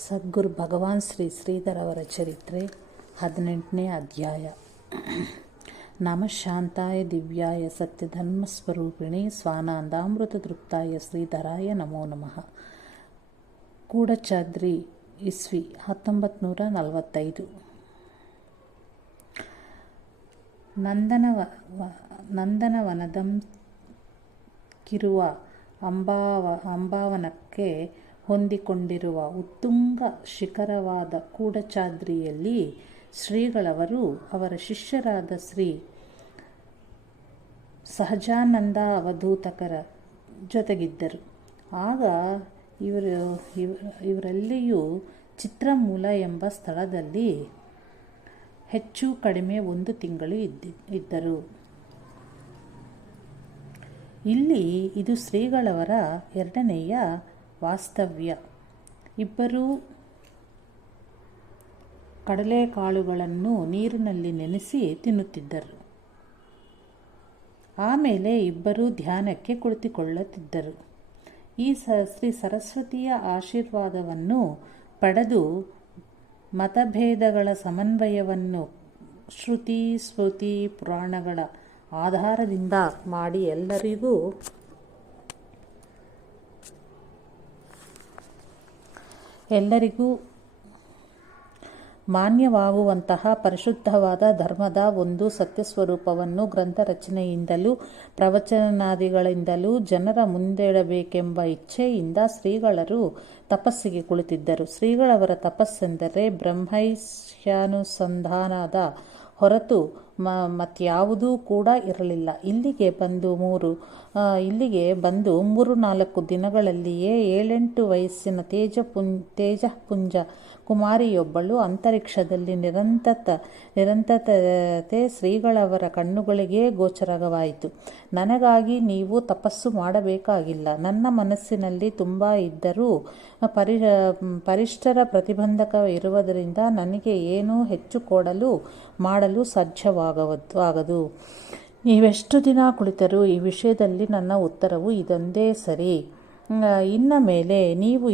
ಸದ್ಗುರು ಭಗವಾನ್ ಶ್ರೀ ಶ್ರೀಧರವರ ಚರಿತ್ರೆ 18ನೇ ಅಧ್ಯಾಯ. ನಮಃ ಶಾಂತಾಯ ದಿವ್ಯಾಯ ಸತ್ಯಧರ್ಮಸ್ವರೂಪಿಣಿ ಸ್ವಾನಂದಾಮೃತ ತೃಪ್ತಾಯ ಶ್ರೀಧರಾಯ ನಮೋ ನಮಃ. ಕೂಡಚಾದ್ರಿ ಇಸ್ವಿ 1945. ನಂದನವನದಂ ಕಿರುವ ಅಂಬಾವನಕ್ಕೆ ಹೊಂದಿಕೊಂಡಿರುವ ಉತ್ತುಂಗ ಶಿಖರವಾದ ಕೂಡಚಾದ್ರಿಯಲ್ಲಿ ಶ್ರೀಗಳವರು ಅವರ ಶಿಷ್ಯರಾದ ಶ್ರೀ ಸಹಜಾನಂದ ಅವಧೂತಕರ ಜೊತೆಗಿದ್ದರು. ಆಗ ಇವರೆಲ್ಲಿಯೂ ಚಿತ್ರಮೂಲ ಎಂಬ ಸ್ಥಳದಲ್ಲಿ ಹೆಚ್ಚು ಕಡಿಮೆ 1 ತಿಂಗಳು ಇದ್ದರು. ಇಲ್ಲಿ ಇದು ಶ್ರೀಗಳವರ 2ನೇಯ ವಾಸ್ತವ್ಯ. ಇಬ್ಬರೂ ಕಡಲೆಕಾಳುಗಳನ್ನು ನೀರಿನಲ್ಲಿ ನೆನೆಸಿ ತಿನ್ನುತ್ತಿದ್ದರು. ಆಮೇಲೆ ಇಬ್ಬರೂ ಧ್ಯಾನಕ್ಕೆ ಕುಳಿತುಕೊಳ್ಳುತ್ತಿದ್ದರು. ಈ ಶ್ರೀ ಸರಸ್ವತಿಯ ಆಶೀರ್ವಾದವನ್ನು ಪಡೆದು ಮತಭೇದಗಳ ಸಮನ್ವಯವನ್ನು ಶ್ರುತಿ ಸ್ಮೃತಿ ಪುರಾಣಗಳ ಆಧಾರದಿಂದ ಮಾಡಿ ಎಲ್ಲರಿಗೂ ಮಾನ್ಯವಾಗುವಂತಹ ಪರಿಶುದ್ಧವಾದ ಧರ್ಮದ ಒಂದು ಸತ್ಯಸ್ವರೂಪವನ್ನು ಗ್ರಂಥ ರಚನೆಯಿಂದಲೂ ಪ್ರವಚನಾದಿಗಳಿಂದಲೂ ಜನರ ಮುಂದಿಡಬೇಕೆಂಬ ಇಚ್ಛೆಯಿಂದ ಶ್ರೀಗಳರು ತಪಸ್ಸಿಗೆ ಕುಳಿತಿದ್ದರು. ಶ್ರೀಗಳವರ ತಪಸ್ಸೆಂದರೆ ಬ್ರಹ್ಮೈಷ್ಯಾನುಸಂಧಾನದ ಹೊರತು ಮತ್ಯಾವುದೂ ಕೂಡ ಇರಲಿಲ್ಲ. ಇಲ್ಲಿಗೆ ಬಂದು 3-4 ದಿನಗಳಲ್ಲಿಯೇ 7-8 ವಯಸ್ಸಿನ ತೇಜಃಪುಂಜ ಕುಮಾರಿಯೊಬ್ಬಳು ಅಂತರಿಕ್ಷದಲ್ಲಿ ನಿರಂತರತೆ ಶ್ರೀಗಳವರ ಕಣ್ಣುಗಳಿಗೆ ಗೋಚರವಾಯಿತು. ನನಗಾಗಿ ನೀವು ತಪಸ್ಸು ಮಾಡಬೇಕಾಗಿಲ್ಲ. ನನ್ನ ಮನಸ್ಸಿನಲ್ಲಿ ತುಂಬ ಇದ್ದರೂ ಪರಿಷ್ಟರ ಪ್ರತಿಬಂಧಕ ಇರುವುದರಿಂದ ನನಗೆ ಏನೂ ಹೆಚ್ಚು ಮಾಡಲು ಸಾಧ್ಯವಾಗದು. ನೀವೆಷ್ಟು ದಿನ ಕುಳಿತರೂ ಈ ವಿಷಯದಲ್ಲಿ ನನ್ನ ಉತ್ತರವು ಇದೊಂದೇ ಸರಿ. ಇನ್ನ ಮೇಲೆ ನೀವು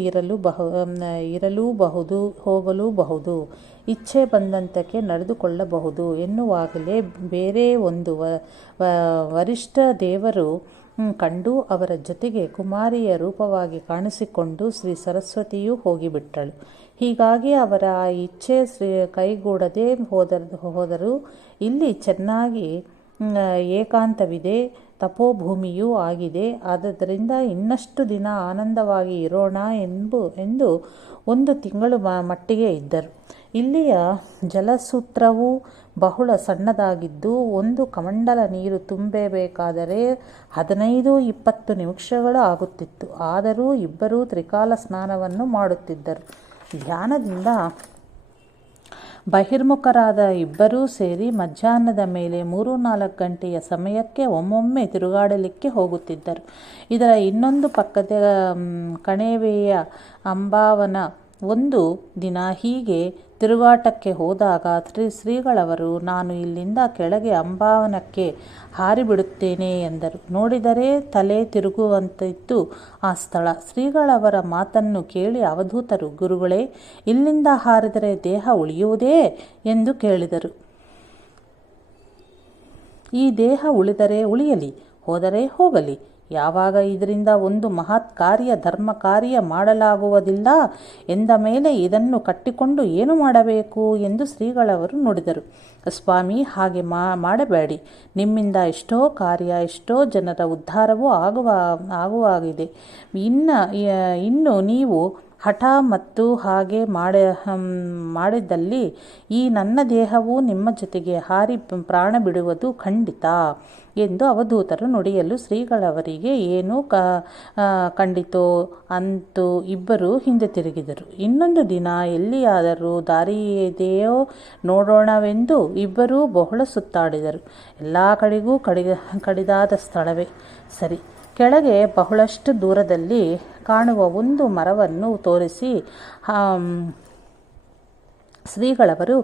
ಇರಲೂಬಹುದು, ಹೋಗಲೂಬಹುದು, ಇಚ್ಛೆ ಬಂದಂತಕ್ಕೆ ನಡೆದುಕೊಳ್ಳಬಹುದು ಎನ್ನುವಾಗಲೇ ಬೇರೆ ಒಂದು ವರಿಷ್ಠ ದೇವರು ಕಂಡು ಅವರ ಜೊತೆಗೆ ಕುಮಾರಿಯ ರೂಪವಾಗಿ ಕಾಣಿಸಿಕೊಂಡು ಶ್ರೀ ಸರಸ್ವತಿಯೂ ಹೋಗಿಬಿಟ್ಟಳು. ಹೀಗಾಗಿ ಅವರ ಆ ಇಚ್ಛೆ ಕೈಗೂಡದೆ ಹೋದರು. ಇಲ್ಲಿ ಚೆನ್ನಾಗಿ ಏಕಾಂತವಿದೆ, ತಪೋಭೂಮಿಯೂ ಆಗಿದೆ. ಆದ್ದರಿಂದ ಇನ್ನಷ್ಟು ದಿನ ಆನಂದವಾಗಿ ಇರೋಣ ಎಂದು 1 ತಿಂಗಳು ಮಟ್ಟಿಗೆ ಇದ್ದರು. ಇಲ್ಲಿಯ ಜಲಸೂತ್ರವು ಬಹಳ ಸಣ್ಣದಾಗಿದ್ದು 1 ಕಮಂಡಲ ನೀರು ತುಂಬಬೇಕಾದರೆ 15-20 ನಿಮಿಷಗಳು ಆಗುತ್ತಿತ್ತು. ಆದರೂ ಇಬ್ಬರೂ ತ್ರಿಕಾಲ ಸ್ನಾನವನ್ನು ಮಾಡುತ್ತಿದ್ದರು. ಧ್ಯಾನದಿಂದ ಬಹಿರ್ಮುಖರಾದ ಇಬ್ಬರೂ ಸೇರಿ ಮಧ್ಯಾಹ್ನದ ಮೇಲೆ 3-4 ಗಂಟೆಯ ಸಮಯಕ್ಕೆ ಒಮ್ಮೊಮ್ಮೆ ತಿರುಗಾಡಲಿಕ್ಕೆ ಹೋಗುತ್ತಿದ್ದರು. ಇದರ ಇನ್ನೊಂದು ಪಕ್ಕದ ಕಣಿವೆಯ ಅಂಬಾವನ. ಒಂದು ದಿನ ಹೀಗೆ ತಿರುಗಾಟಕ್ಕೆ ಹೋದಾಗ ಶ್ರೀಗಳವರು ನಾನು ಇಲ್ಲಿಂದ ಕೆಳಗೆ ಅಂಬಾವನಕ್ಕೆ ಹಾರಿಬಿಡುತ್ತೇನೆ ಎಂದರು. ನೋಡಿದರೆ ತಲೆ ತಿರುಗುವಂತಿತ್ತು ಆ ಸ್ಥಳ. ಶ್ರೀಗಳವರ ಮಾತನ್ನು ಕೇಳಿ ಅವಧೂತರು, ಗುರುಗಳೇ, ಇಲ್ಲಿಂದ ಹಾರಿದರೆ ದೇಹ ಉಳಿಯುವುದೇ ಎಂದು ಕೇಳಿದರು. ಈ ದೇಹ ಉಳಿದರೆ ಉಳಿಯಲಿ, ಹೋದರೆ ಹೋಗಲಿ. ಯಾವಾಗ ಇದರಿಂದ ಒಂದು ಮಹತ್ ಕಾರ್ಯ ಧರ್ಮ ಕಾರ್ಯ ಮಾಡಲಾಗುವುದಿಲ್ಲ ಎಂದ ಮೇಲೆ ಇದನ್ನು ಕಟ್ಟಿಕೊಂಡು ಏನು ಮಾಡಬೇಕು ಎಂದು ಶ್ರೀಗಳವರು ನುಡಿದರು. ಸ್ವಾಮಿ, ಹಾಗೆ ಮಾಡಬೇಡಿ. ನಿಮ್ಮಿಂದ ಎಷ್ಟೋ ಕಾರ್ಯ, ಎಷ್ಟೋ ಜನರ ಉದ್ಧಾರವೂ ಆಗುವಾಗಿದೆ. ಇನ್ನು ನೀವು ಹಠ ಮತ್ತು ಹಾಗೆ ಮಾಡಿದ್ದಲ್ಲಿ ಈ ನನ್ನ ದೇಹವು ನಿಮ್ಮ ಜೊತೆಗೆ ಹಾರಿ ಪ್ರಾಣ ಬಿಡುವುದು ಖಂಡಿತ ಎಂದು ಅವಧೂತರು ನುಡಿಯಲು ಶ್ರೀಗಳವರಿಗೆ ಏನೂ ಕಂಡಿತೋ ಅಂತೂ ಇಬ್ಬರೂ ಹಿಂದೆ ತಿರುಗಿದರು. ಇನ್ನೊಂದು ದಿನ ಎಲ್ಲಿಯಾದರೂ ದಾರಿಯಿದೆಯೋ ನೋಡೋಣವೆಂದು ಇಬ್ಬರೂ ಬಹಳ ಸುತ್ತಾಡಿದರು. ಎಲ್ಲ ಕಡೆಗೂ ಕಡಿದಾದ ಸ್ಥಳವೇ ಸರಿ. ಕೆಳಗೆ ಬಹಳಷ್ಟು ದೂರದಲ್ಲಿ ಕಾಣುವ ಒಂದು ಮರವನ್ನು ತೋರಿಸಿ ಶ್ರೀಗಳವರು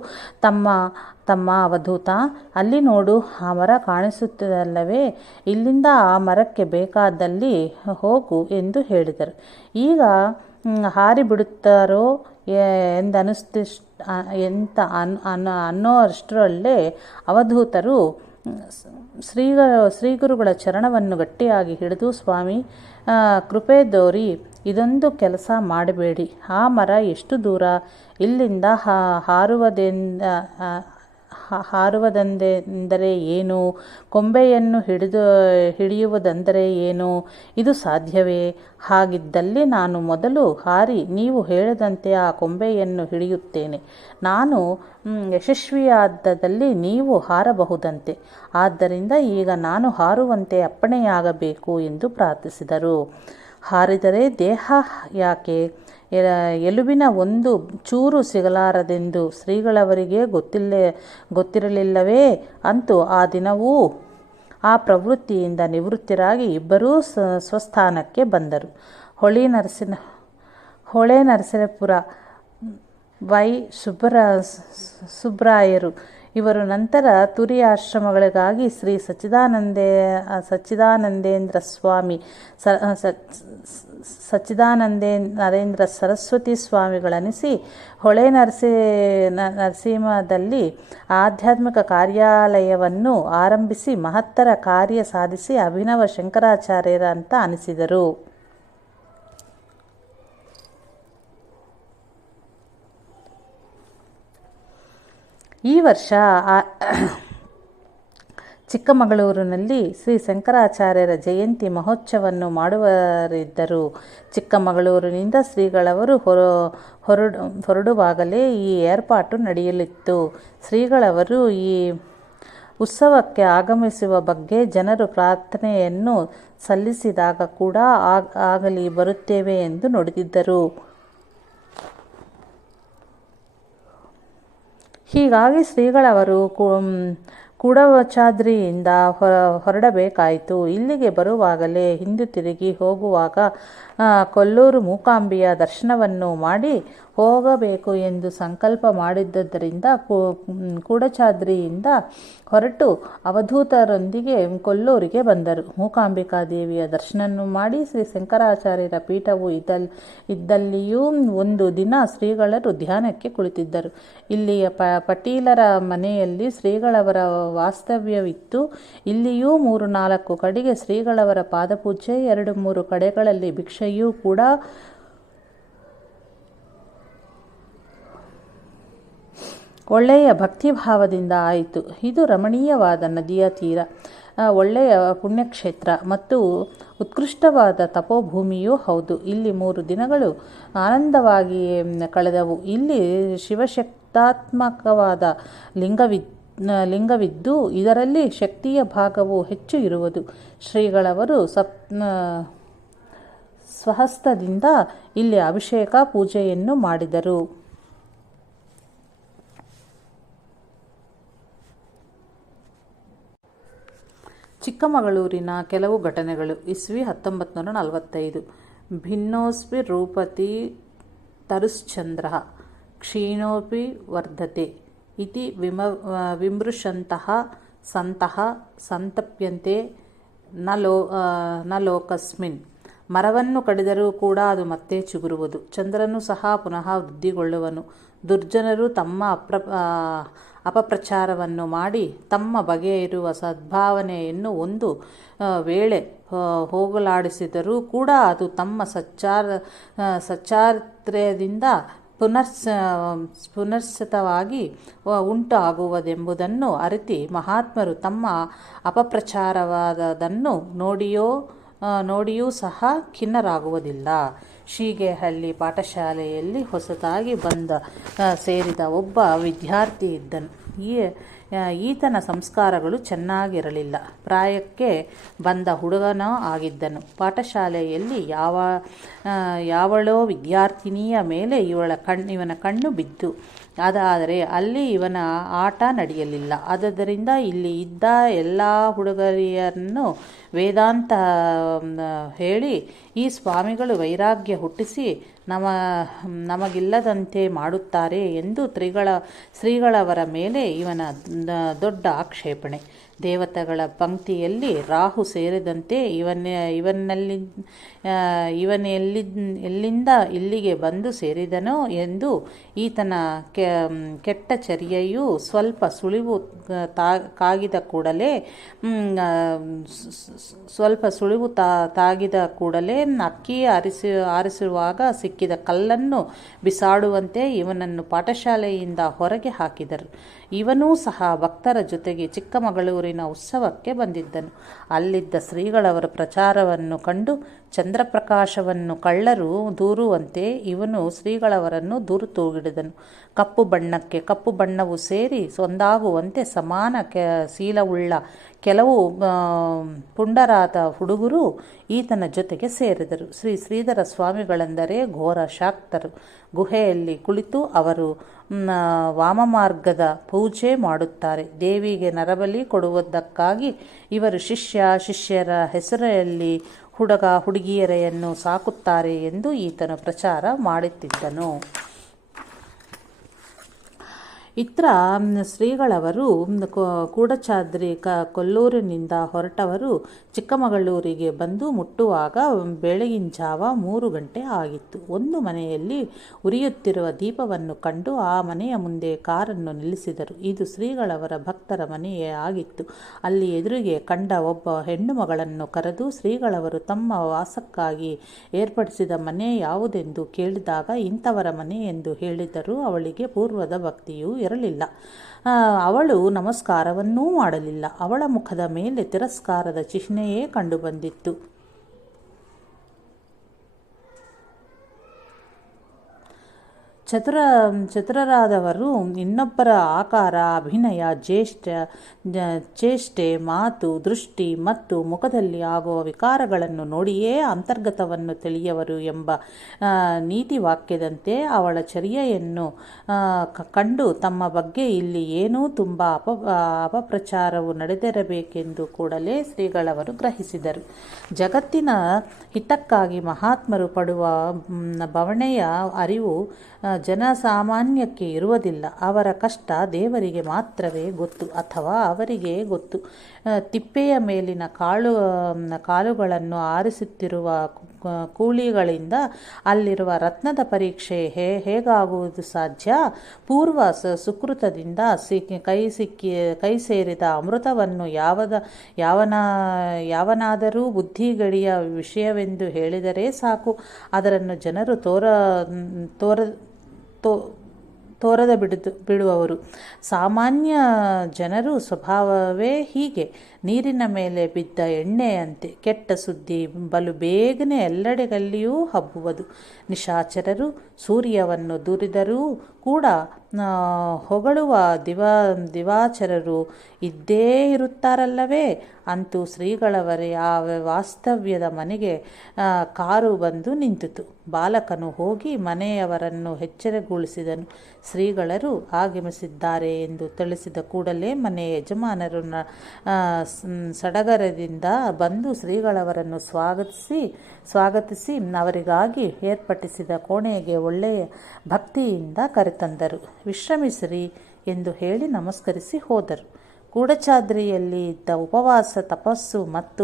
ತಮ್ಮ ಅವಧೂತ, ಅಲ್ಲಿ ನೋಡು, ಆ ಮರ ಕಾಣಿಸುತ್ತದಲ್ಲವೇ, ಇಲ್ಲಿಂದ ಆ ಮರಕ್ಕೆ ಬೇಕಾದಲ್ಲಿ ಹೋಗು ಎಂದು ಹೇಳಿದರು. ಈಗ ಹಾರಿಬಿಡುತ್ತಾರೋ ಅನ್ನೋ ಅಷ್ಟರಲ್ಲೇ ಅವಧೂತರು ಶ್ರೀಗುರುಗಳ ಚರಣವನ್ನು ಗಟ್ಟಿಯಾಗಿ ಹಿಡಿದು, ಸ್ವಾಮಿ ಕೃಪೆ ತೋರಿ ಇದೊಂದು ಕೆಲಸ ಮಾಡಬೇಡಿ. ಆ ಮರ ಎಷ್ಟು ದೂರ ಇಲ್ಲಿಂದ ಹಾರುವುದೆಂದರೆ ಏನು? ಕೊಂಬೆಯನ್ನು ಹಿಡಿಯುವುದೆಂದರೆ ಏನು? ಇದು ಸಾಧ್ಯವೇ? ಹಾಗಿದ್ದಲ್ಲಿ ನಾನು ಮೊದಲು ಹಾರಿ ನೀವು ಹೇಳಿದಂತೆ ಆ ಕೊಂಬೆಯನ್ನು ಹಿಡಿಯುತ್ತೇನೆ. ನಾನು ಯಶಸ್ವಿಯಾದಲ್ಲಿ ನೀವು ಹಾರಬಹುದಂತೆ. ಆದ್ದರಿಂದ ಈಗ ನಾನು ಹಾರುವಂತೆ ಅಪ್ಪಣೆಯಾಗಬೇಕು ಎಂದು ಪ್ರಾರ್ಥಿಸಿದರು. ಹಾರಿದರೆ ದೇಹ ಯಾಕೆ? ಎಲುಬಿನ ಒಂದು ಚೂರು ಸಿಗಲಾರದೆಂದು ಶ್ರೀಗಳವರಿಗೆ ಗೊತ್ತಿರಲಿಲ್ಲವೇ? ಅಂತೂ ಆ ದಿನವೂ ಆ ಪ್ರವೃತ್ತಿಯಿಂದ ನಿವೃತ್ತರಾಗಿ ಇಬ್ಬರೂ ಸ್ವಸ್ಥಾನಕ್ಕೆ ಬಂದರು. ಹೊಳೆನರಸೀಪುರ ವೈ. ಸುಬ್ರಾಯರು ಇವರು ನಂತರ ತುರಿಯಾಶ್ರಮಗಳಿಗಾಗಿ ಶ್ರೀ ಸಚ್ಚಿದಾನಂದೇಂದ್ರ ಸ್ವಾಮಿ, ಸಚ್ಚಿದಾನಂದೇಂದ್ರ ಸರಸ್ವತಿ ಸ್ವಾಮಿಗಳನಿಸಿ ನರಸೀಮದಲ್ಲಿ ಆಧ್ಯಾತ್ಮಿಕ ಕಾರ್ಯಾಲಯವನ್ನು ಆರಂಭಿಸಿ ಮಹತ್ತರ ಕಾರ್ಯ ಸಾಧಿಸಿ ಅಭಿನವ ಶಂಕರಾಚಾರ್ಯರ ಅಂತ ಅನಿಸಿದರು. ಈ ವರ್ಷ ಚಿಕ್ಕಮಗಳೂರಿನಲ್ಲಿ ಶ್ರೀ ಶಂಕರಾಚಾರ್ಯರ ಜಯಂತಿ ಮಹೋತ್ಸವವನ್ನು ಮಾಡುವರಿದ್ದರು. ಚಿಕ್ಕಮಗಳೂರಿನಿಂದ ಶ್ರೀಗಳವರು ಹೊರಡುವಾಗಲೇ ಈ ಏರ್ಪಾಟು ನಡೆಯಲಿತ್ತು. ಶ್ರೀಗಳವರು ಈ ಉತ್ಸವಕ್ಕೆ ಆಗಮಿಸುವ ಬಗ್ಗೆ ಜನರು ಪ್ರಾರ್ಥನೆಯನ್ನು ಸಲ್ಲಿಸಿದಾಗ ಕೂಡ ಆಗಲಿ ಬರುತ್ತೇವೆ ಎಂದು ನುಡಿದಿದ್ದರು. ಹೀಗಾಗಿ ಶ್ರೀಗಳವರು ಕೂಡಚಾದ್ರಿಯಿಂದ ಹೊರಡಬೇಕಾಯಿತು. ಇಲ್ಲಿಗೆ ಬರುವಾಗಲೇ ಹಿಂದೆ ತಿರುಗಿ ಹೋಗುವಾಗ ಕೊಲ್ಲೂರು ಮೂಕಾಂಬಿಯ ದರ್ಶನವನ್ನು ಮಾಡಿ ಹೋಗಬೇಕು ಎಂದು ಸಂಕಲ್ಪ ಮಾಡಿದ್ದರಿಂದ ಕೂಡಚಾದ್ರಿಯಿಂದ ಹೊರಟು ಅವಧೂತರೊಂದಿಗೆ ಕೊಲ್ಲೂರಿಗೆ ಬಂದರು. ಮೂಕಾಂಬಿಕಾ ದೇವಿಯ ದರ್ಶನ ಮಾಡಿ ಶ್ರೀ ಶಂಕರಾಚಾರ್ಯರ ಪೀಠವು ಇದ್ದಲ್ಲಿಯೂ ಒಂದು ದಿನ ಶ್ರೀಗಳರು ಧ್ಯಾನಕ್ಕೆ ಕುಳಿತಿದ್ದರು. ಇಲ್ಲಿಯ ಪಟೀಲರ ಮನೆಯಲ್ಲಿ ಶ್ರೀಗಳವರ ವಾಸ್ತವ್ಯವಿತ್ತು. ಇಲ್ಲಿಯೂ 3-4 ಕಡೆಗೆ ಶ್ರೀಗಳವರ ಪಾದಪೂಜೆ, 2-3 ಕಡೆಗಳಲ್ಲಿ ಭಿಕ್ಷೆಯೂ ಕೂಡ ಒಳ್ಳೆಯ ಭಕ್ತಿಭಾವದಿಂದ ಆಯಿತು. ಇದು ರಮಣೀಯವಾದ ನದಿಯ ತೀರ, ಒಳ್ಳೆಯ ಪುಣ್ಯಕ್ಷೇತ್ರ ಮತ್ತು ಉತ್ಕೃಷ್ಟವಾದ ತಪೋಭೂಮಿಯೂ ಹೌದು. ಇಲ್ಲಿ 3 ದಿನಗಳು ಆನಂದವಾಗಿ ಕಳೆದವು. ಇಲ್ಲಿ ಶಿವಶಕ್ತಾತ್ಮಕವಾದ ಲಿಂಗವಿದ್ದು ಇದರಲ್ಲಿ ಶಕ್ತಿಯ ಭಾಗವು ಹೆಚ್ಚು ಇರುವುದು. ಶ್ರೀಗಳವರು ಸ್ವಹಸ್ತದಿಂದ ಇಲ್ಲಿ ಅಭಿಷೇಕ ಪೂಜೆಯನ್ನು ಮಾಡಿದರು. ಚಿಕ್ಕಮಗಳೂರಿನ ಕೆಲವು ಘಟನೆಗಳು. ಇಸ್ವಿ 1945. ಭಿನ್ನೋಸ್ಪಿ ರೂಪತಿ ತರುಶ್ಚಂದ್ರ ಕ್ಷೀಣೋಪಿ ವರ್ಧತೆ ಇತಿ ವಿಮೃಶಂತಃ ಸಂತಃ ಸಂತಪ್ಯಂತೆ ನ ಲೋಕಸ್ಮಿನ್. ಮರವನ್ನು ಕಡಿದರೂ ಕೂಡ ಅದು ಮತ್ತೆ ಚಿಗುರುವುದು. ಚಂದ್ರನು ಸಹ ಪುನಃ ವೃದ್ಧಿಗೊಳ್ಳುವನು. ದುರ್ಜನರು ತಮ್ಮ ಅಪಪ್ರಚಾರವನ್ನು ಮಾಡಿ ತಮ್ಮ ಬಗೆಯ ಇರುವ ಸದ್ಭಾವನೆಯನ್ನು ಒಂದು ವೇಳೆ ಹೋಗಲಾಡಿಸಿದರೂ ಕೂಡ ಅದು ತಮ್ಮ ಸಚ್ಚಾರಿತ್ರ್ಯದಿಂದ ಪುನರ್ಸ್ಥಿತವಾಗಿ ಉಂಟು ಆಗುವುದೆಂಬುದನ್ನು ಅರಿತು ಮಹಾತ್ಮರು ತಮ್ಮ ಅಪಪ್ರಚಾರವಾದದನ್ನು ನೋಡಿಯೂ ಸಹ ಖಿನ್ನರಾಗುವುದಿಲ್ಲ. ಶೀಗೇಹಳ್ಳಿ ಪಾಠಶಾಲೆಯಲ್ಲಿ ಹೊಸತಾಗಿ ಸೇರಿದ ಒಬ್ಬ ವಿದ್ಯಾರ್ಥಿ ಇದ್ದನು. ಈತನ ಸಂಸ್ಕಾರಗಳು ಚೆನ್ನಾಗಿರಲಿಲ್ಲ. ಪ್ರಾಯಕ್ಕೆ ಬಂದ ಹುಡುಗನೂ ಆಗಿದ್ದನು. ಪಾಠಶಾಲೆಯಲ್ಲಿ ಯಾವಳೋ ವಿದ್ಯಾರ್ಥಿನಿಯ ಮೇಲೆ ಇವನ ಕಣ್ಣು ಬಿದ್ದು. ಅದಾದರೆ ಅಲ್ಲಿ ಇವನ ಆಟ ನಡೆಯಲಿಲ್ಲ. ಆದ್ದರಿಂದ ಇಲ್ಲಿ ಇದ್ದ ಎಲ್ಲ ಹುಡುಗರಿಯನ್ನು ವೇದಾಂತ ಹೇಳಿ ಈ ಸ್ವಾಮಿಗಳು ವೈರಾಗ್ಯ ಹುಟ್ಟಿಸಿ ನಮಗಿಲ್ಲದಂತೆ ಮಾಡುತ್ತಾರೆ ಎಂದು ಶ್ರೀಗಳವರ ಮೇಲೆ ಇವನ ದೊಡ್ಡ ಆಕ್ಷೇಪಣೆ. ದೇವತೆಗಳ ಪಂಕ್ತಿಯಲ್ಲಿ ರಾಹು ಸೇರಿದಂತೆ ಎಲ್ಲಿಂದ ಇಲ್ಲಿಗೆ ಬಂದು ಸೇರಿದನೋ ಎಂದು ಈತನ ಕೆಟ್ಟ ಚರ್ಯೆಯು ಸ್ವಲ್ಪ ಸುಳಿವು ತಾಗಿದ ಕೂಡಲೇ ಅಕ್ಕಿ ಆರಿಸುವಾಗ ಸಿಕ್ಕಿದ ಕಲ್ಲನ್ನು ಬಿಸಾಡುವಂತೆ ಇವನನ್ನು ಪಾಠಶಾಲೆಯಿಂದ ಹೊರಗೆ ಹಾಕಿದರು. ಇವನೂ ಸಹ ಭಕ್ತರ ಜೊತೆಗೆ ಚಿಕ್ಕಮಗಳೂರಿನ ಉತ್ಸವಕ್ಕೆ ಬಂದಿದ್ದನು. ಅಲ್ಲಿದ್ದ ಶ್ರೀಗಳವರ ಪ್ರಚಾರವನ್ನು ಕಂಡು ಚಂದ್ರಪ್ರಕಾಶವನ್ನು ಕಳ್ಳರು ದೂರುವಂತೆ ಇವನು ಶ್ರೀಗಳವರನ್ನು ದೂರು ತೂಗಿಡಿದನು. ಕಪ್ಪು ಬಣ್ಣಕ್ಕೆ ಕಪ್ಪು ಬಣ್ಣವು ಸೇರಿ ಒಂದಾಗುವಂತೆ ಸಮಾನ ಶೀಲವುಳ್ಳ ಕೆಲವು ಪುಂಡರಾದ ಹುಡುಗರು ಈತನ ಜೊತೆಗೆ ಸೇರಿದರು. ಶ್ರೀಧರ ಸ್ವಾಮಿಗಳೆಂದರೆ ಘೋರ ಶಾಕ್ತರು. ಗುಹೆಯಲ್ಲಿ ಕುಳಿತು ಅವರು ವಾಮಮಾರ್ಗದ ಪೂಜೆ ಮಾಡುತ್ತಾರೆ. ದೇವಿಗೆ ನರಬಲಿ ಕೊಡುವುದಕ್ಕಾಗಿ ಇವರು ಶಿಷ್ಯರ ಹೆಸರಲ್ಲಿ ಹುಡುಗಿಯರೆಯನ್ನು ಸಾಕುತ್ತಾರೆ ಎಂದು ಈತನು ಪ್ರಚಾರ ಮಾಡುತ್ತಿದ್ದನು. ಇತ್ರ ಶ್ರೀಗಳವರು ಕೂಡಚಾದ್ರಿ ಕೊಲ್ಲೂರಿನಿಂದ ಹೊರಟವರು ಚಿಕ್ಕಮಗಳೂರಿಗೆ ಬಂದು ಮುಟ್ಟುವಾಗ ಬೆಳಗಿನ ಜಾವ 3 ಗಂಟೆ ಆಗಿತ್ತು. ಒಂದು ಮನೆಯಲ್ಲಿ ಉರಿಯುತ್ತಿರುವ ದೀಪವನ್ನು ಕಂಡು ಆ ಮನೆಯ ಮುಂದೆ ಕಾರನ್ನು ನಿಲ್ಲಿಸಿದರು. ಇದು ಶ್ರೀಗಳವರ ಭಕ್ತರ ಮನೆಯೇ ಆಗಿತ್ತು. ಅಲ್ಲಿ ಎದುರಿಗೆ ಕಂಡ ಒಬ್ಬ ಹೆಣ್ಣು ಮಗಳನ್ನು ಕರೆದು ಶ್ರೀಗಳವರು ತಮ್ಮ ವಾಸಕ್ಕಾಗಿ ಏರ್ಪಡಿಸಿದ ಮನೆ ಯಾವುದೆಂದು ಕೇಳಿದಾಗ ಇಂಥವರ ಮನೆ ಎಂದು ಹೇಳಿದರೂ ಅವಳಿಗೆ ಪೂರ್ವದ ಭಕ್ತಿಯೂ ಇರಲಿಲ್ಲ. ಅವಳು ನಮಸ್ಕಾರವನ್ನೂ ಮಾಡಲಿಲ್ಲ. ಅವಳ ಮುಖದ ಮೇಲೆ ತಿರಸ್ಕಾರದ ಚಿಹ್ನೆಯೇ ಕಂಡುಬಂದಿತ್ತು. ಚತುರರಾದವರು ಇನ್ನೊಬ್ಬರ ಆಕಾರ, ಅಭಿನಯ, ಚೇಷ್ಟೆ, ಮಾತು, ದೃಷ್ಟಿ ಮತ್ತು ಮುಖದಲ್ಲಿ ಆಗುವ ವಿಕಾರಗಳನ್ನು ನೋಡಿಯೇ ಅಂತರ್ಗತವನ್ನು ತಿಳಿಯವರು ಎಂಬ ನೀತಿವಾಕ್ಯದಂತೆ ಅವಳ ಚರ್ಯೆಯನ್ನು ಕಂಡು ತಮ್ಮ ಬಗ್ಗೆ ಇಲ್ಲಿ ಏನೂ ತುಂಬ ಅಪಪ್ರಚಾರವು ನಡೆದಿರಬೇಕೆಂದು ಕೂಡಲೇ ಶ್ರೀಗಳವರು ಗ್ರಹಿಸಿದರು. ಜಗತ್ತಿನ ಹಿತಕ್ಕಾಗಿ ಮಹಾತ್ಮರು ಪಡುವ ಬವಣೆಯ ಅರಿವು ಜನಸಾಮಾನ್ಯಕ್ಕೆ ಇರುವುದಿಲ್ಲ. ಅವರ ಕಷ್ಟ ದೇವರಿಗೆ ಮಾತ್ರವೇ ಗೊತ್ತು, ಅಥವಾ ಅವರಿಗೆ ಗೊತ್ತು. ತಿಪ್ಪೆಯ ಮೇಲಿನ ಕಾಳುಗಳನ್ನು ಆರಿಸುತ್ತಿರುವ ಕೂಲಿಗಳಿಂದ ಅಲ್ಲಿರುವ ರತ್ನದ ಪರೀಕ್ಷೆ ಹೇಗಾಗುವುದು ಸಾಧ್ಯ? ಪೂರ್ವ ಸುಕೃತದಿಂದ ಕೈ ಸೇರಿದ ಅಮೃತವನ್ನು ಯಾವನಾದರೂ ಬುದ್ಧಿಗಡಿಯ ವಿಷಯವೆಂದು ಹೇಳಿದರೆ ಸಾಕು, ಅದನ್ನು ಜನರು ತೋರದ ಬಿಡುವವರು. ಸಾಮಾನ್ಯ ಜನರು ಸ್ವಭಾವವೇ ಹೀಗೆ. ನೀರಿನ ಮೇಲೆ ಬಿದ್ದ ಎಣ್ಣೆಯಂತೆ ಕೆಟ್ಟ ಸುದ್ದಿ ಬಲು ಬೇಗನೆ ಎಲ್ಲೆಡೆಯಲ್ಲಿಯೂ ಹಬ್ಬುವುದು. ನಿಶಾಚರರು ಸೂರ್ಯವನ್ನು ದೂರಿದರೂ ಕೂಡ ಹೊಗಳುವ ದಿವಾಚರರು ಇದ್ದೇ ಇರುತ್ತಾರಲ್ಲವೇ? ಅಂತೂ ಶ್ರೀಗಳವರೇ ಆ ವಾಸ್ತವ್ಯದ ಮನೆಗೆ ಕಾರು ಬಂದು ನಿಂತಿತು. ಬಾಲಕನು ಹೋಗಿ ಮನೆಯವರನ್ನು ಎಚ್ಚರಗೊಳಿಸಿದನು. ಶ್ರೀಗಳರು ಆಗಮಿಸಿದ್ದಾರೆ ಎಂದು ತಿಳಿಸಿದ ಕೂಡಲೇ ಮನೆ ಯಜಮಾನರು ಸಡಗರದಿಂದ ಬಂದು ಶ್ರೀಗಳವರನ್ನು ಸ್ವಾಗತಿಸಿ ಅವರಿಗಾಗಿ ಏರ್ಪಡಿಸಿದ ಕೋಣೆಗೆ ಒಳ್ಳೆಯ ಭಕ್ತಿಯಿಂದ ಕರೆತಂದರು. ವಿಶ್ರಮಿಸಿರಿ ಎಂದು ಹೇಳಿ ನಮಸ್ಕರಿಸಿ ಹೋದರು. ಕೂಡಚಾದ್ರಿಯಲ್ಲಿ ಇದ್ದ ಉಪವಾಸ, ತಪಸ್ಸು ಮತ್ತು